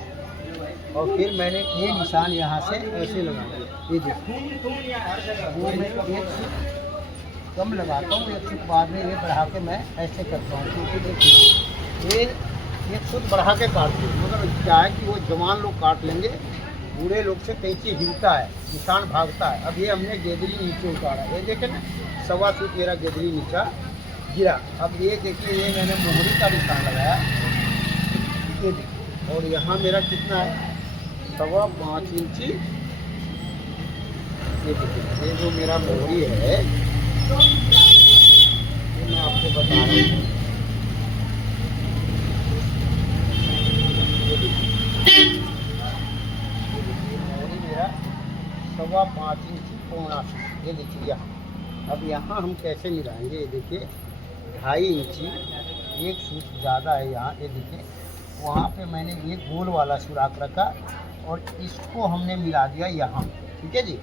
और फिर मैंने ये निशान यहाँ से ऐसे लगाया। ये देखिए वो मैं 1 सूत कम लगाता हूँ, 1 सूत बाद में ये बढ़ा के मैं ऐसे करता हूँ। क्योंकि देखिए ये 1 सूत बढ़ा के काटते हैं, मगर क्या है कि वो जवान लोग काट लेंगे, बूढ़े लोग से कैंची हिलता है, निशान भागता है। अब ये हमने गेदरी नीचे उतारा, ये देखे ना 1.25 सूत मेरा गेदरी नीचा गिरा। अब ये देखिए ये मैंने मोहरी का निशान लगाया, ये देखिए। और यहाँ मेरा कितना है 5.25 इंची। ये देखिए ये जो मेरा मोहरी है ये मैं आपको बता रहा हूँ। ये देखिए मोहरी मेरा 5.25 इंची पौना। ये देखिए यहाँ। अब यहाँ हम कैसे मिलाएंगे, ये देखिए 2.5 इंची एक सूत ज़्यादा है यहाँ। ये देखिए वहाँ पे मैंने ये गोल वाला सुराख रखा और इसको हमने मिला दिया यहाँ। ठीक है जी।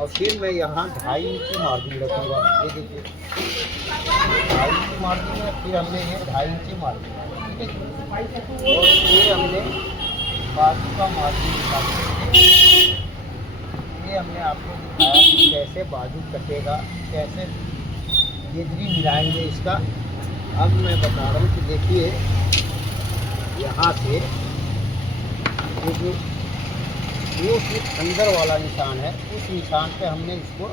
और फिर मैं यहाँ 2.5 इंची मार्जिन रखूँगा। ये देखिए 2.5 इंची मार्जिन है, फिर हमने ये 2.5 इंची मार्जिन। ठीक है। और ये हमने बाजू का मार्जिन निकाल, ये हमने आपको दिखाया कि कैसे बाजू कटेगा, कैसे गेदरी मिलाएंगे इसका। अब मैं बता रहा हूँ कि देखिए यहाँ से ये जो 2 फीट अंदर वाला निशान है, उस निशान पे हमने इसको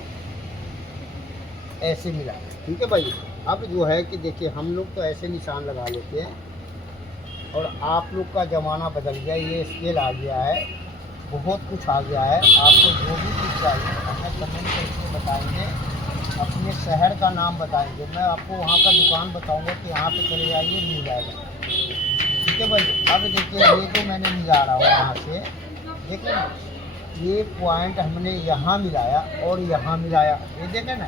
ऐसे मिलाया। ठीक है भाई। अब जो है कि देखिए हम लोग तो ऐसे निशान लगा लेते हैं और आप लोग का ज़माना बदल गया, ये स्केल आ गया है, बहुत कुछ आ गया है। आपको जो भी कुछ चाहिए हमें कमेंट करके बताएंगे, अपने शहर का नाम बताएंगे, मैं आपको वहाँ का दुकान बताऊँगा कि यहाँ पे चले जाइए मिल जाएगा। ठीक है भाई। अब देखिए ये तो मैंने मिला रहा हूँ यहाँ से, देखिए ना ये पॉइंट हमने यहाँ मिलाया और यहाँ मिलाया। ये देखें ना,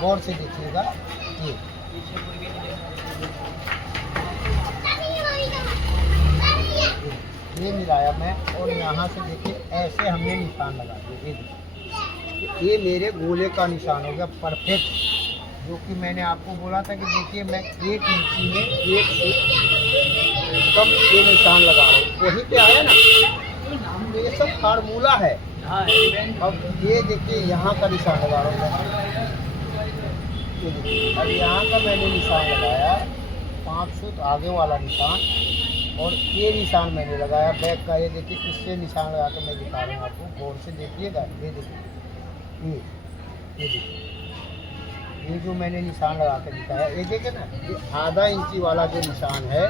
गौर से देखिएगा। ये मिलाया मैं और यहाँ से देखिए ऐसे हमने निशान लगा दिए। ये मेरे गोले का निशान हो गया परफेक्ट, जो कि मैंने आपको बोला था कि देखिए मैं 1 इंची में 1 सूत कम ये निशान लगा रहा हूँ। वहीं पे आया ना, तो ये सब फार्मूला है। हाँ एलिमेंट। अब ये देखिए यहाँ का निशान लगा रहा हूँ। ये देखिए, अब यहाँ का मैंने निशान लगाया 5 सूत आगे वाला निशान, और ये निशान मैंने लगाया बैक का। ये देखिए किससे निशान लगा कर मैं दिखा रहा हूँ आपको, गौर से देखिएगा। ये देखिए ये देखिए, ये जो मैंने निशान लगा कर दिखाया, ये देखिए ना, ये आधा इंची वाला जो निशान है,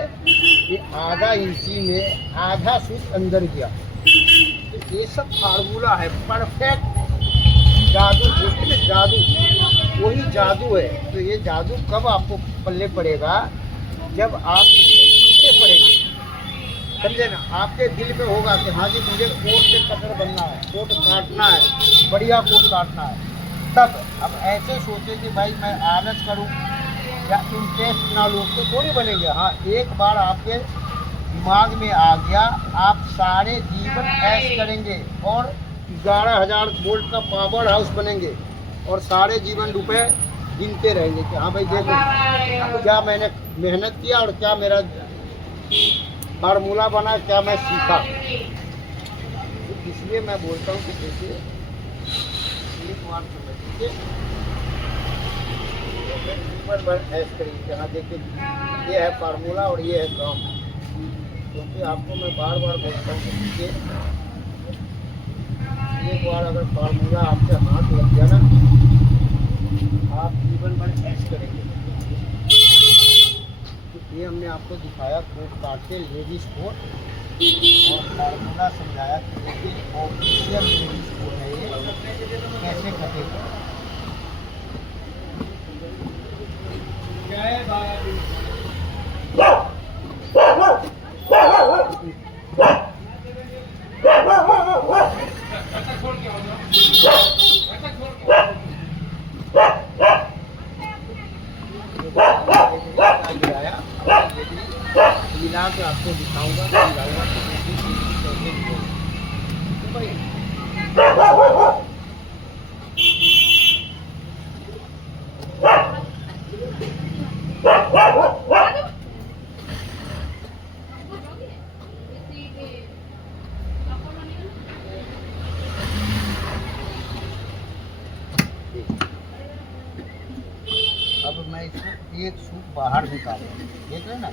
ये आधा इंची में आधा सूत अंदर गया। तो ये सब फार्मूला है, परफेक्ट जादू, देखिए ना जादू, वही जादू है। तो ये जादू कब आपको पल्ले पड़ेगा, जब आप इससे पड़ेंगे, समझे ना। आपके दिल में होगा कि हाँ जी मुझे कोट से कटर बनना है, कोट काटना है, बढ़िया कोट काटना है, तब। अब ऐसे सोचे कि भाई मैं आलस करूं या इंटरेस्ट ना लूँ तो थोड़ी बनेंगे। हाँ, एक बार आपके दिमाग में आ गया, आप सारे जीवन ऐश करेंगे और 11,000 वोल्ट का पावर हाउस बनेंगे, और सारे जीवन रुपए गिनते रहेंगे कि हाँ भाई देखो क्या मैंने मेहनत किया और क्या मेरा फार्मूला बना, क्या मैं सीखा। तो इसलिए मैं बोलता हूँ कि देखिए एक बार समझिए, जीवन भर ऐश करिए। हाँ देखिए, ये है फार्मूला और ये है काम। क्योंकि आपको मैं बार बार बोलता हूँ कि देखिए, एक बार अगर फार्मूला आपके हाथ लग गया ना, आप जीवन भर ऐश करेंगे। तो ये हमने आपको दिखाया कोट काट के लेडीज कोट, और फार्मूला समझाया कि देखिए ऑफिशियल लेडीज कोट है ये, कैसे कटेगा। मिला के आपको दिखाऊंगा, समझाऊंगा कि कैसे मिलेगा। तो भाई अब मैं इसको एक सूट बाहर निकाल रहा हूँ, देख रहे ना।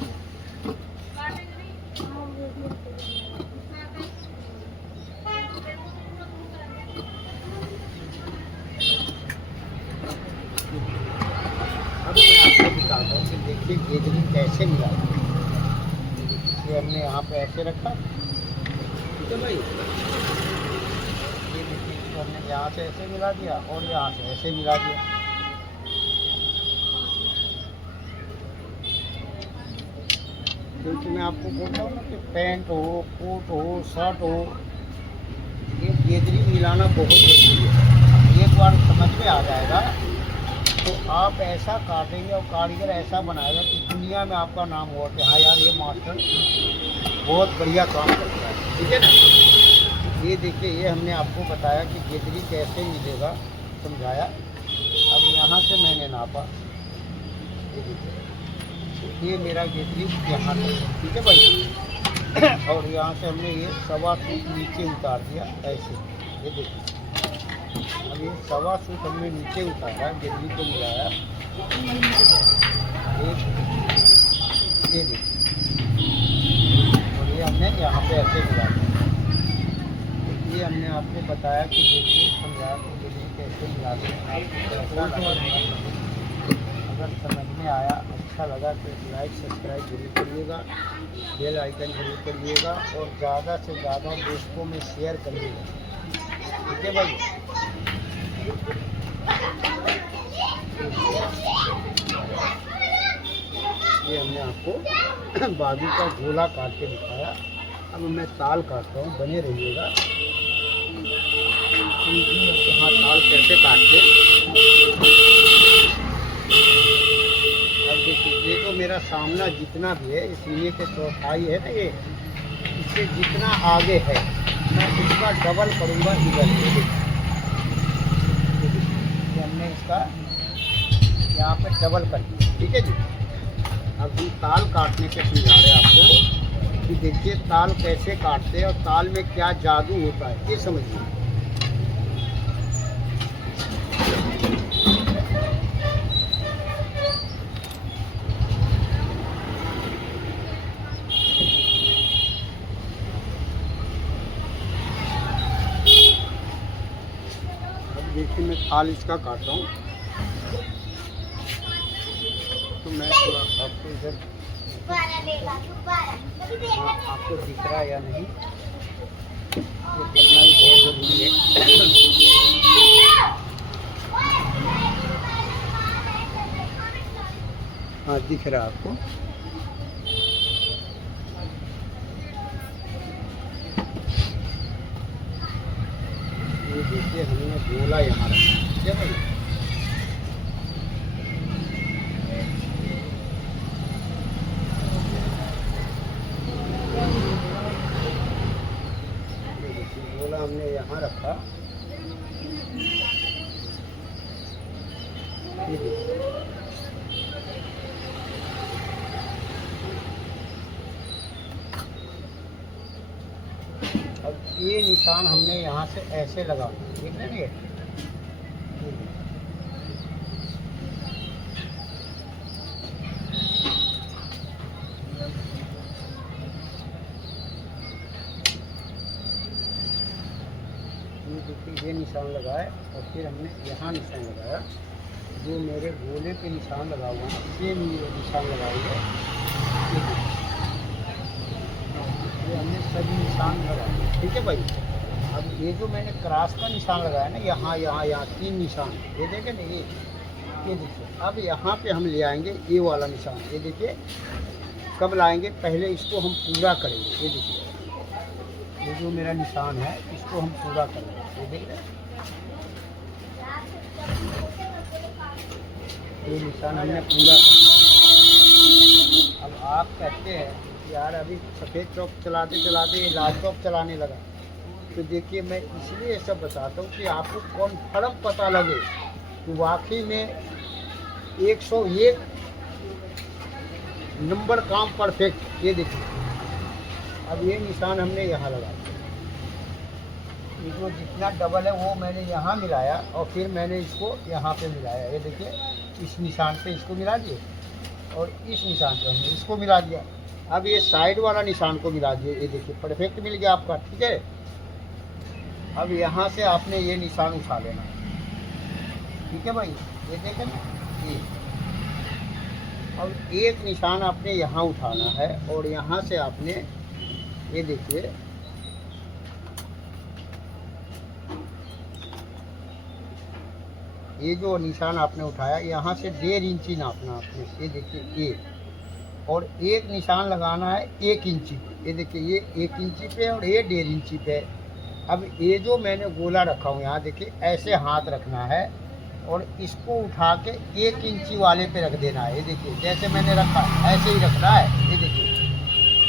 अब मैं आपको दिखाता हूँ कि देखिए गेजरी कैसे मिला। ये हमने यहाँ पे ऐसे रखा, ठीक है भाई। ये देखिए इसको हमने यहाँ से ऐसे मिला दिया और यहाँ से ऐसे मिला दिया। क्योंकि मैं आपको बोलता हूँ ना कि पैंट हो, कोट हो, शर्ट हो, ये गेजरी मिलाना बहुत ज़रूरी है। एक बार समझ में आ जाएगा तो आप ऐसा काटेंगे और कारीगर ऐसा बनाएगा कि दुनिया में आपका नाम हुआ कि हाँ यार ये मास्टर बहुत बढ़िया काम करता है, ठीक है ना। ये देखिए, ये हमने आपको बताया कि गेजरी कैसे मिलेगा, समझाया। अब यहाँ से मैंने नापा, ये देखिए, ये मेरा गेजरी यहाँ तक, ठीक है भाई। और यहाँ से हमने ये 1.25 फीट नीचे उतार दिया ऐसे, ये देखिए। अब ये 1.25 फीट हमने नीचे उतारा, गेजरी को मिलाया, ये देखिए, और ये हमने यहाँ पे ऐसे मिला दिया। तो ये हमने आपको बताया कि देखिए, समझाया कि गेजरी कैसे मिलाते हैं। आपको कैसा लगा, अगर समझ में आया, अच्छा लगा तो लाइक सब्सक्राइब जरूर करिएगा, बेल आइकन जरूर करिएगा, और ज़्यादा से ज़्यादा दोस्तों में शेयर करिएगा, ठीक है भाई। ये हमने आपको बाजू का गोला काट के दिखाया। अब मैं ताल काटता हूँ, बने रहिएगा। हाँ, ताल कैसे काटते, अब देखिए, ये तो मेरा सामना जितना भी है, सीने के चौथाई है ना, ये इससे जितना आगे है मैं इसका डबल करूँगा इधर। ये हमने इसका यहाँ पे डबल कर दिया, ठीक है जी। अब हम ताल काटने के समझा रहे हैं आपको कि देखिए ताल कैसे काटते हैं और ताल में क्या जादू होता है, ये समझिए। फाल इसका काटता हूँ। तो मैं थोड़ा आपको इधर, हाँ, आपको दिख रहा है या नहीं, ये करना भी बहुत जरूरी है। हाँ, दिख रहा है आपको। ये देखिए हमने गोला यहाँ रखा, क्या भाई? ये देखिए गोला हमने यहाँ रखा। ये देखिए अब ये निशान हमने यहाँ से ऐसे लगा, देख रहे हैं ये देखिए, ये निशान लगाए और फिर हमने यहाँ निशान लगाया। जो मेरे गोले पे निशान लगा हुआ है सेम ये निशान लगाएंगे। ये हमने सभी निशान लगाए, ठीक है भाई। अब ये जो मैंने क्रॉस का निशान लगाया ना, यहाँ यहाँ यहाँ 3 निशान, ये देखें ना, ये देखिए। अब यहाँ पे हम ले आएंगे ये वाला निशान, ये देखिए। कब लाएंगे? पहले इसको हम पूरा करेंगे। ये देखिए, ये जो मेरा निशान है इसको हम पूरा करेंगे, ये देख रहे हैं। ये निशान हमने पूरा कर। अब आप कहते हैं यार अभी सफ़ेद चौक चलाते चलाते ये लाल चौक चलाने लगा, तो देखिए मैं इसलिए सब बताता हूँ कि आपको कॉन्फर्म पता लगे कि वाकई में 101 नंबर काम परफेक्ट। ये देखिए, अब ये निशान हमने यहाँ लगाया, ये जो जितना डबल है वो मैंने यहाँ मिलाया और फिर मैंने इसको यहाँ पे मिलाया। ये देखिए, इस निशान पे इसको मिला दिए और इस निशान पे हमने इसको मिला दिया। अब ये साइड वाला निशान को मिला दिए, ये देखिए परफेक्ट मिल गया आपका, ठीक है। अब यहाँ से आपने ये निशान उठा लेना, ठीक है भाई। ये देखें ना, ये अब एक निशान आपने यहाँ उठाना है और यहाँ से आपने ये देखिए ये जो निशान आपने उठाया यहाँ से 1.5 इंची नापना आपने। ये देखिए, ये और एक निशान लगाना है 1 इंची पे। ये देखिए, ये 1 इंची पे और ये 1.5 इंची पे। अब ये जो मैंने गोला रखा हूँ यहाँ देखिए, ऐसे हाथ रखना है और इसको उठा के 1 इंची वाले पे रख देना है। ये देखिए, जैसे मैंने रखा ऐसे ही रखना है। ये देखिए,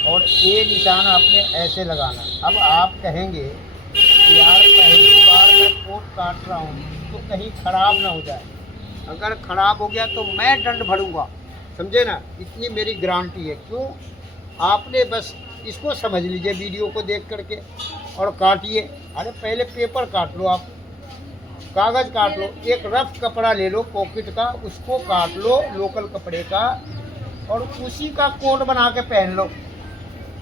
और ये निशान आपने ऐसे लगाना। अब आप कहेंगे कि यार पहली बार मैं कोट काट रहा हूँ तो कहीं ख़राब ना हो जाए, अगर ख़राब हो गया तो मैं दंड भरूंगा, समझे ना। इतनी मेरी गारंटी है। क्यों? आपने बस इसको समझ लीजिए वीडियो को देख करके और काटिए। अरे पहले पेपर काट लो, आप कागज़ काट लो, एक रफ कपड़ा ले लो पॉकेट का, उसको काट लो लोकल कपड़े का और उसी का कोट बना के पहन लो,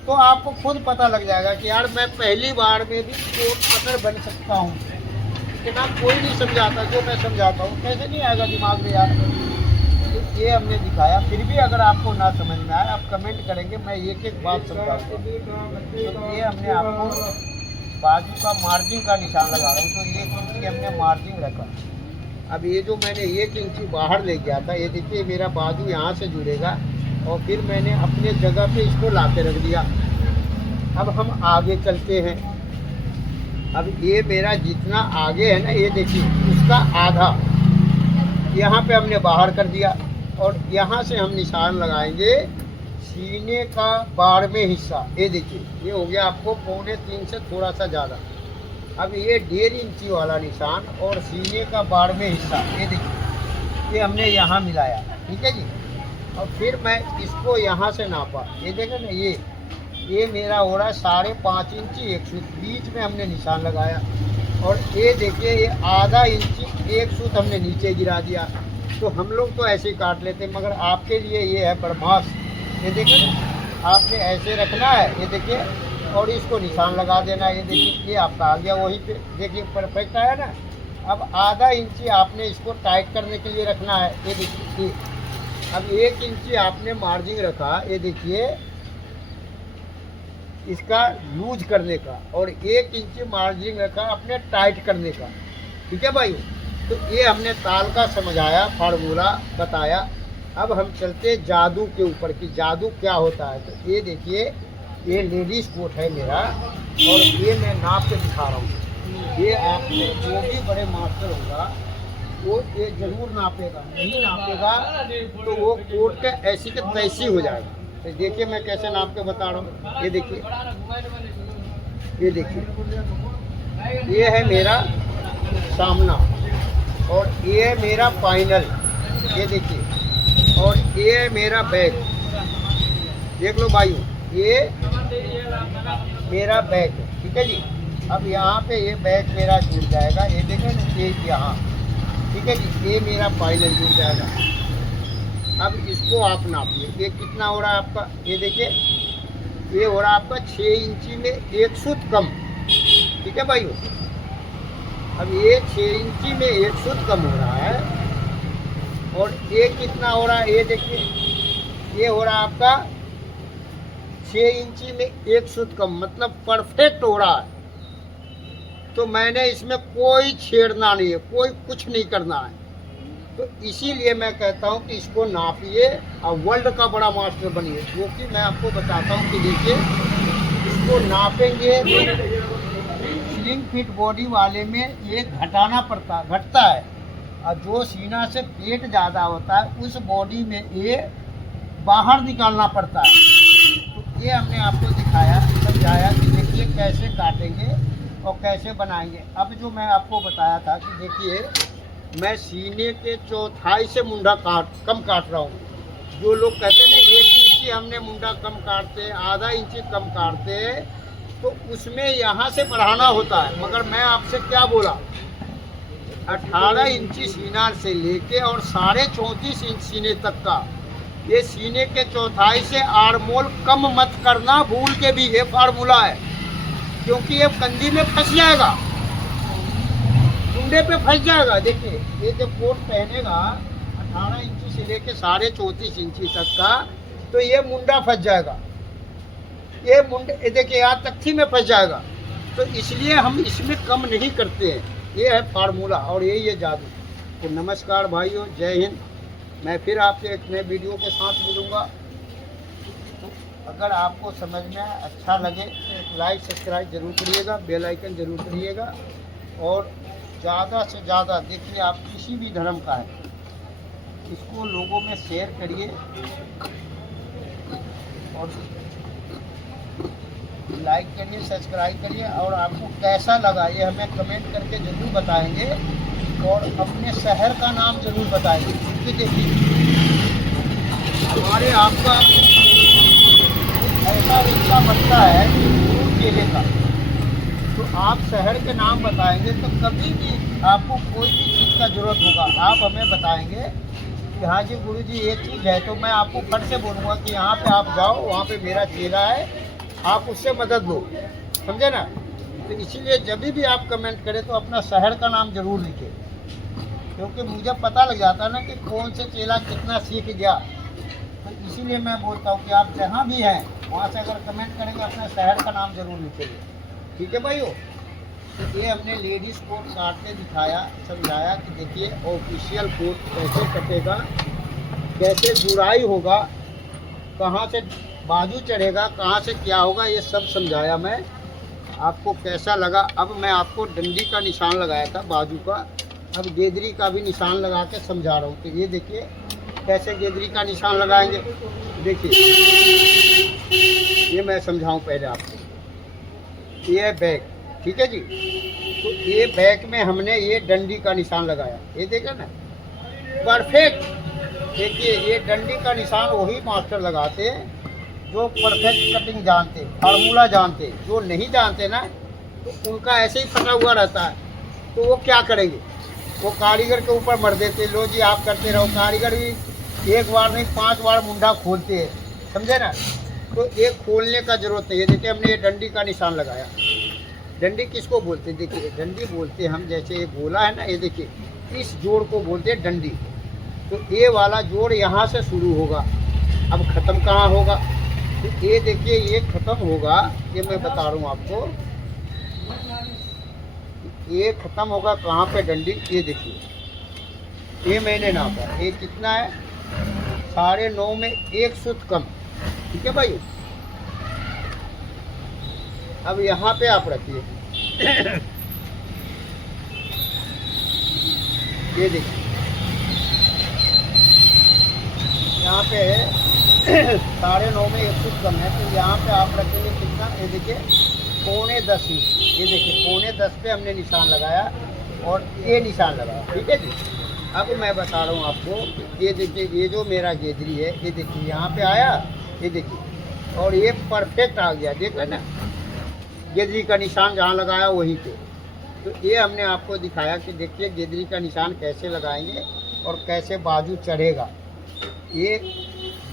तो आपको खुद पता लग जाएगा कि यार मैं पहली बार में भी कोट कटर बन सकता हूँ। इतना कोई नहीं समझाता जो मैं समझाता हूँ, कैसे नहीं आएगा दिमाग में यार। तो ये हमने दिखाया, फिर भी अगर आपको ना समझ में आए आप कमेंट करेंगे, मैं एक एक बात समझाऊंगा। तो ये हमने आपको बाजू का मार्जिन का निशान लगा रहा हूँ, तो 1 इंची हमने मार्जिन रखा। अब ये जो मैंने 1 इंची बाहर ले गया था, ये देखिए मेरा बाजू यहाँ से जुड़ेगा और फिर मैंने अपने जगह पे इसको ला के रख दिया। अब हम आगे चलते हैं। अब ये मेरा जितना आगे है ना, ये देखिए उसका आधा यहाँ पे हमने बाहर कर दिया और यहाँ से हम निशान लगाएंगे सीने का 12वें हिस्सा। ये देखिए, ये हो गया आपको 2.25 से थोड़ा सा ज़्यादा। अब ये 1.5 इंची वाला निशान और सीने का 12वें हिस्सा, ये देखिए, ये हमने यहाँ मिलाया, ठीक है जी। और फिर मैं इसको यहाँ से नापा, ये देखें ना, ये मेरा हो रहा है 5.5 इंची 1 सूत, बीच में हमने निशान लगाया और ये देखिए ये आधा इंची 1 सूत हमने नीचे गिरा दिया। तो हम लोग तो ऐसे ही काट लेते, मगर आपके लिए ये है बदमाश। ये देखिए ना, आपने ऐसे रखना है, ये देखिए, और इसको निशान लगा देना है। ये देखिए, ये आपका आ गया वहीं पे, देखिए परफेक्ट आया ना। अब आधा इंची आपने इसको टाइट करने के लिए रखना है, ये देखिए। अब 1 इंची आपने मार्जिन रखा, ये देखिए, इसका लूज करने का, और 1 इंची मार्जिन रखा अपने टाइट करने का। ठीक है भाई, तो ये हमने ताल का समझाया, फार्मूला बताया। अब हम चलते जादू के ऊपर कि जादू क्या होता है। तो ये देखिए, ये लेडीज कोट है मेरा, और ये मैं नाप के दिखा रहा हूँ। ये आपने जो भी बड़े मास्टर होगा वो ये जरूर नापेगा, नहीं नापेगा तो वो कोट का ऐसी के तैसी हो जाएगा। तो देखिए मैं कैसे नाप के बता रहा हूँ। ये देखिए, ये देखिए, ये है मेरा सामना, और ये है मेरा फाइनल, ये देखिए, और ये है मेरा बैक। देख लो भाइयों, ये मेरा बैक है। ठीक है जी। अब यहाँ पे ये बैक मेरा जुड़ जाएगा, ये देखें ना, ये यहाँ। ठीक है जी, ये मेरा फाइनल जुड़ जाएगा। अब इसको आप नापिए, ये कितना हो रहा है आपका, ये देखिए, ये हो रहा है आपका 6 इंची में 1 सूत कम। ठीक है भाइयों, अब ये 6 इंची में 1 सूत कम हो रहा है, और ये कितना हो रहा है, ये देखिए, ये हो रहा है आपका 6 इंची में 1 सूत कम, मतलब परफेक्ट हो रहा है। तो मैंने इसमें कोई छेड़ना नहीं है, कोई कुछ नहीं करना है। तो इसीलिए मैं कहता हूँ कि इसको नापिए और वर्ल्ड का बड़ा मास्टर बनिए, जो कि मैं आपको बताता हूँ कि देखिए, इसको नापेंगे। स्लिम फिट बॉडी वाले में ये घटता है, और जो सीना से पेट ज़्यादा होता है उस बॉडी में ये बाहर निकालना पड़ता है। तो ये हमने आपको दिखाया, समझाया कि देखिए कैसे काटेंगे और कैसे बनाएंगे। अब जो मैं आपको बताया था कि देखिए, मैं सीने के चौथाई से मुंडा कम काट रहा हूँ। जो लोग कहते हैं ना 1 इंची हमने मुंडा कम काटते, आधा इंची कम काटते, तो उसमें यहाँ से बढ़ाना होता है। मगर मैं आपसे क्या बोला, 18 इंची सीना से लेके और 34.5 इंच सीने तक का, ये सीने के चौथाई से आर्मोल कम मत करना भूल के भी, ये फार्मूला है। क्योंकि ये कंधी में फंस जाएगा, मुंडे पे फंस जाएगा। देखिए, ये जब कोट पहनेगा 18 इंची से लेके 34.5 इंची तक का, तो ये मुंडा फंस जाएगा, ये मुंडे देखिए यहाँ तख्ती में फंस जाएगा। तो इसलिए हम इसमें कम नहीं करते हैं, ये है फार्मूला, और यही है जादू। तो नमस्कार भाइयों, जय हिंद। मैं फिर आपसे एक नए वीडियो के साथ मिलूँगा। अगर आपको समझ में अच्छा लगे तो एक लाइक सब्सक्राइब जरूर करिएगा, बेल आइकन जरूर करिएगा, और ज़्यादा से ज़्यादा देखिए, आप किसी भी धर्म का है, इसको लोगों में शेयर करिए, और लाइक करिए, सब्सक्राइब करिए, और आपको कैसा लगा ये हमें कमेंट करके ज़रूर बताएंगे, और अपने शहर का नाम ज़रूर बताएंगे। क्योंकि देखिए, हमारे आपका ऐसा रिश्ता बनता है केले का, तो आप शहर के नाम बताएंगे, तो कभी भी आपको कोई भी चीज़ का ज़रूरत होगा, आप हमें बताएंगे कि हाँ जी गुरुजी ये चीज़ है, तो मैं आपको फट से बोलूँगा कि यहाँ पे आप जाओ, वहाँ पे मेरा चेला है, आप उससे मदद लो, समझे ना। तो इसीलिए जब भी आप कमेंट करें तो अपना शहर का नाम ज़रूर लिखें, क्योंकि मुझे पता लग जाता है ना कि कौन से चेला कितना सीख गया। तो इसीलिए मैं बोलता हूँ कि आप जहाँ भी हैं वहाँ से अगर कमेंट करेंगे अपने शहर का नाम ज़रूर लिखेंगे। ठीक है भाइयों। तो ये हमने लेडीज़ कोट काटते दिखाया, समझाया कि देखिए ऑफिशियल कोट कैसे कटेगा, कैसे जुड़ाई होगा, कहाँ से बाजू चढ़ेगा, कहाँ से क्या होगा, ये सब समझाया मैं आपको। कैसा लगा। अब मैं आपको डंडी का निशान लगाया था बाजू का, अब गेदरी का भी निशान लगा के समझा रहा हूँ। तो ये देखिए कैसे गेदरी का निशान लगाएंगे। देखिए ये मैं समझाऊँ पहले आपको। ये बैक, ठीक है जी। तो ये बैक में हमने ये डंडी का निशान लगाया, ये देखा ना, परफेक्ट। देखिए ये डंडी का निशान वही मास्टर लगाते हैं जो परफेक्ट कटिंग जानते, फार्मूला जानते। जो नहीं जानते ना, तो उनका ऐसे ही फटा हुआ रहता है, तो वो क्या करेंगे, वो कारीगर के ऊपर मर देते, लो जी आप करते रहो। कारीगर भी एक बार नहीं 5 बार मुंडा खोलते हैं, समझे ना। तो ये खोलने का जरूरत नहीं है। देखिए हमने ये डंडी का निशान लगाया, डंडी किसको बोलते हैं? देखिए डंडी बोलते हैं हम, जैसे ये गोला है ना, ये देखिए इस जोड़ को बोलते हैं डंडी। तो ये वाला जोड़ यहाँ से शुरू होगा, अब ख़त्म कहाँ होगा? तो ये देखिए ये ख़त्म होगा, ये मैं बता रहा हूँ आपको, ये ख़त्म होगा कहाँ पे डंडी? ये देखिए ये मैंने नापा, ये कितना है? 9.5 में 1 सूत कम। ठीक है भाई। अब यहाँ पे आप रखिए ये देखिए यहाँ पे है 9.5 में 1 सूत कम है, तो यहाँ पे आप रखेंगे कितना? ये देखिए 9.25 इंच। ये देखिए 9.10 पे हमने निशान लगाया और ये निशान लगाया। ठीक है जी। अब मैं बता रहा हूँ आपको, ये देखिए ये जो मेरा गेजरी है, ये देखिए यहाँ पे आया, ये देखिए, और ये परफेक्ट आ गया। देख रहे ना गेजरी का निशान जहाँ लगाया वहीं पे। तो ये हमने आपको दिखाया कि देखिए गेजरी का निशान कैसे लगाएंगे और कैसे बाजू चढ़ेगा। ये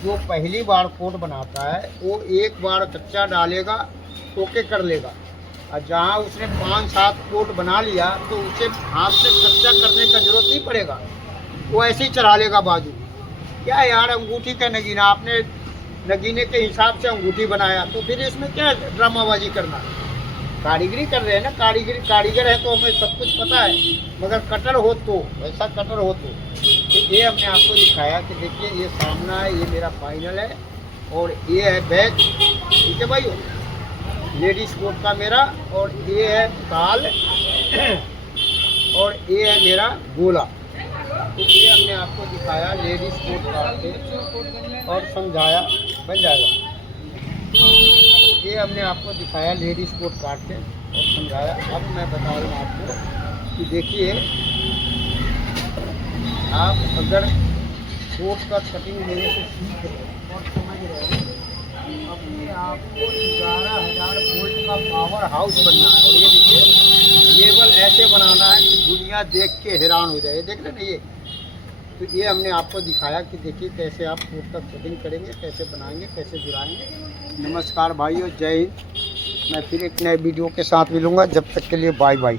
जो पहली बार कोट बनाता है वो एक बार कच्चा डालेगा, टोके कर लेगा, और जहाँ उसने 5-7 कोट बना लिया तो उसे हाथ से कच्चा करने का जरूरत नहीं पड़ेगा, वो ऐसे ही चढ़ा लेगा बाजू। क्या यार, अंगूठी का नगीना, आपने नगीने के हिसाब से अंगूठी बनाया, तो फिर इसमें क्या ड्रामाबाजी करना? कारीगरी कर रहे हैं ना, कारीगर है तो हमें सब कुछ पता है, मगर कटर हो तो वैसा कटर हो तो ये हमने आपको दिखाया कि देखिए ये सामना है, ये मेरा फाइनल है, और ये है बैक। ठीक है भाई, लेडीज कोट का मेरा, और ये है ताल और ये है मेरा गोला। तो ये हमने आपको दिखाया लेडीज कोट काट के और समझाया, बन जाएगा। ये हमने आपको दिखाया लेडीज कोट काट के और समझाया। अब मैं बता रहा हूँ आपको कि देखिए आप अगर कोट का कटिंग मेरे से सीख रहे हो और समझ रहे हो, अपने आप को 11,000 वोल्ट का पावर हाउस बनना है। और ये देखिए लेवल ऐसे बनाना है कि दुनिया देख के हैरान हो जाए। देख रहे ना ये, तो ये हमने आपको दिखाया कि देखिए कैसे आप कोट का कटिंग करेंगे, कैसे बनाएंगे, कैसे जुड़ाएंगे। नमस्कार भाइयों, जय हिंद। मैं फिर एक नए वीडियो के साथ मिलूँगा, जब तक के लिए बाय बाय।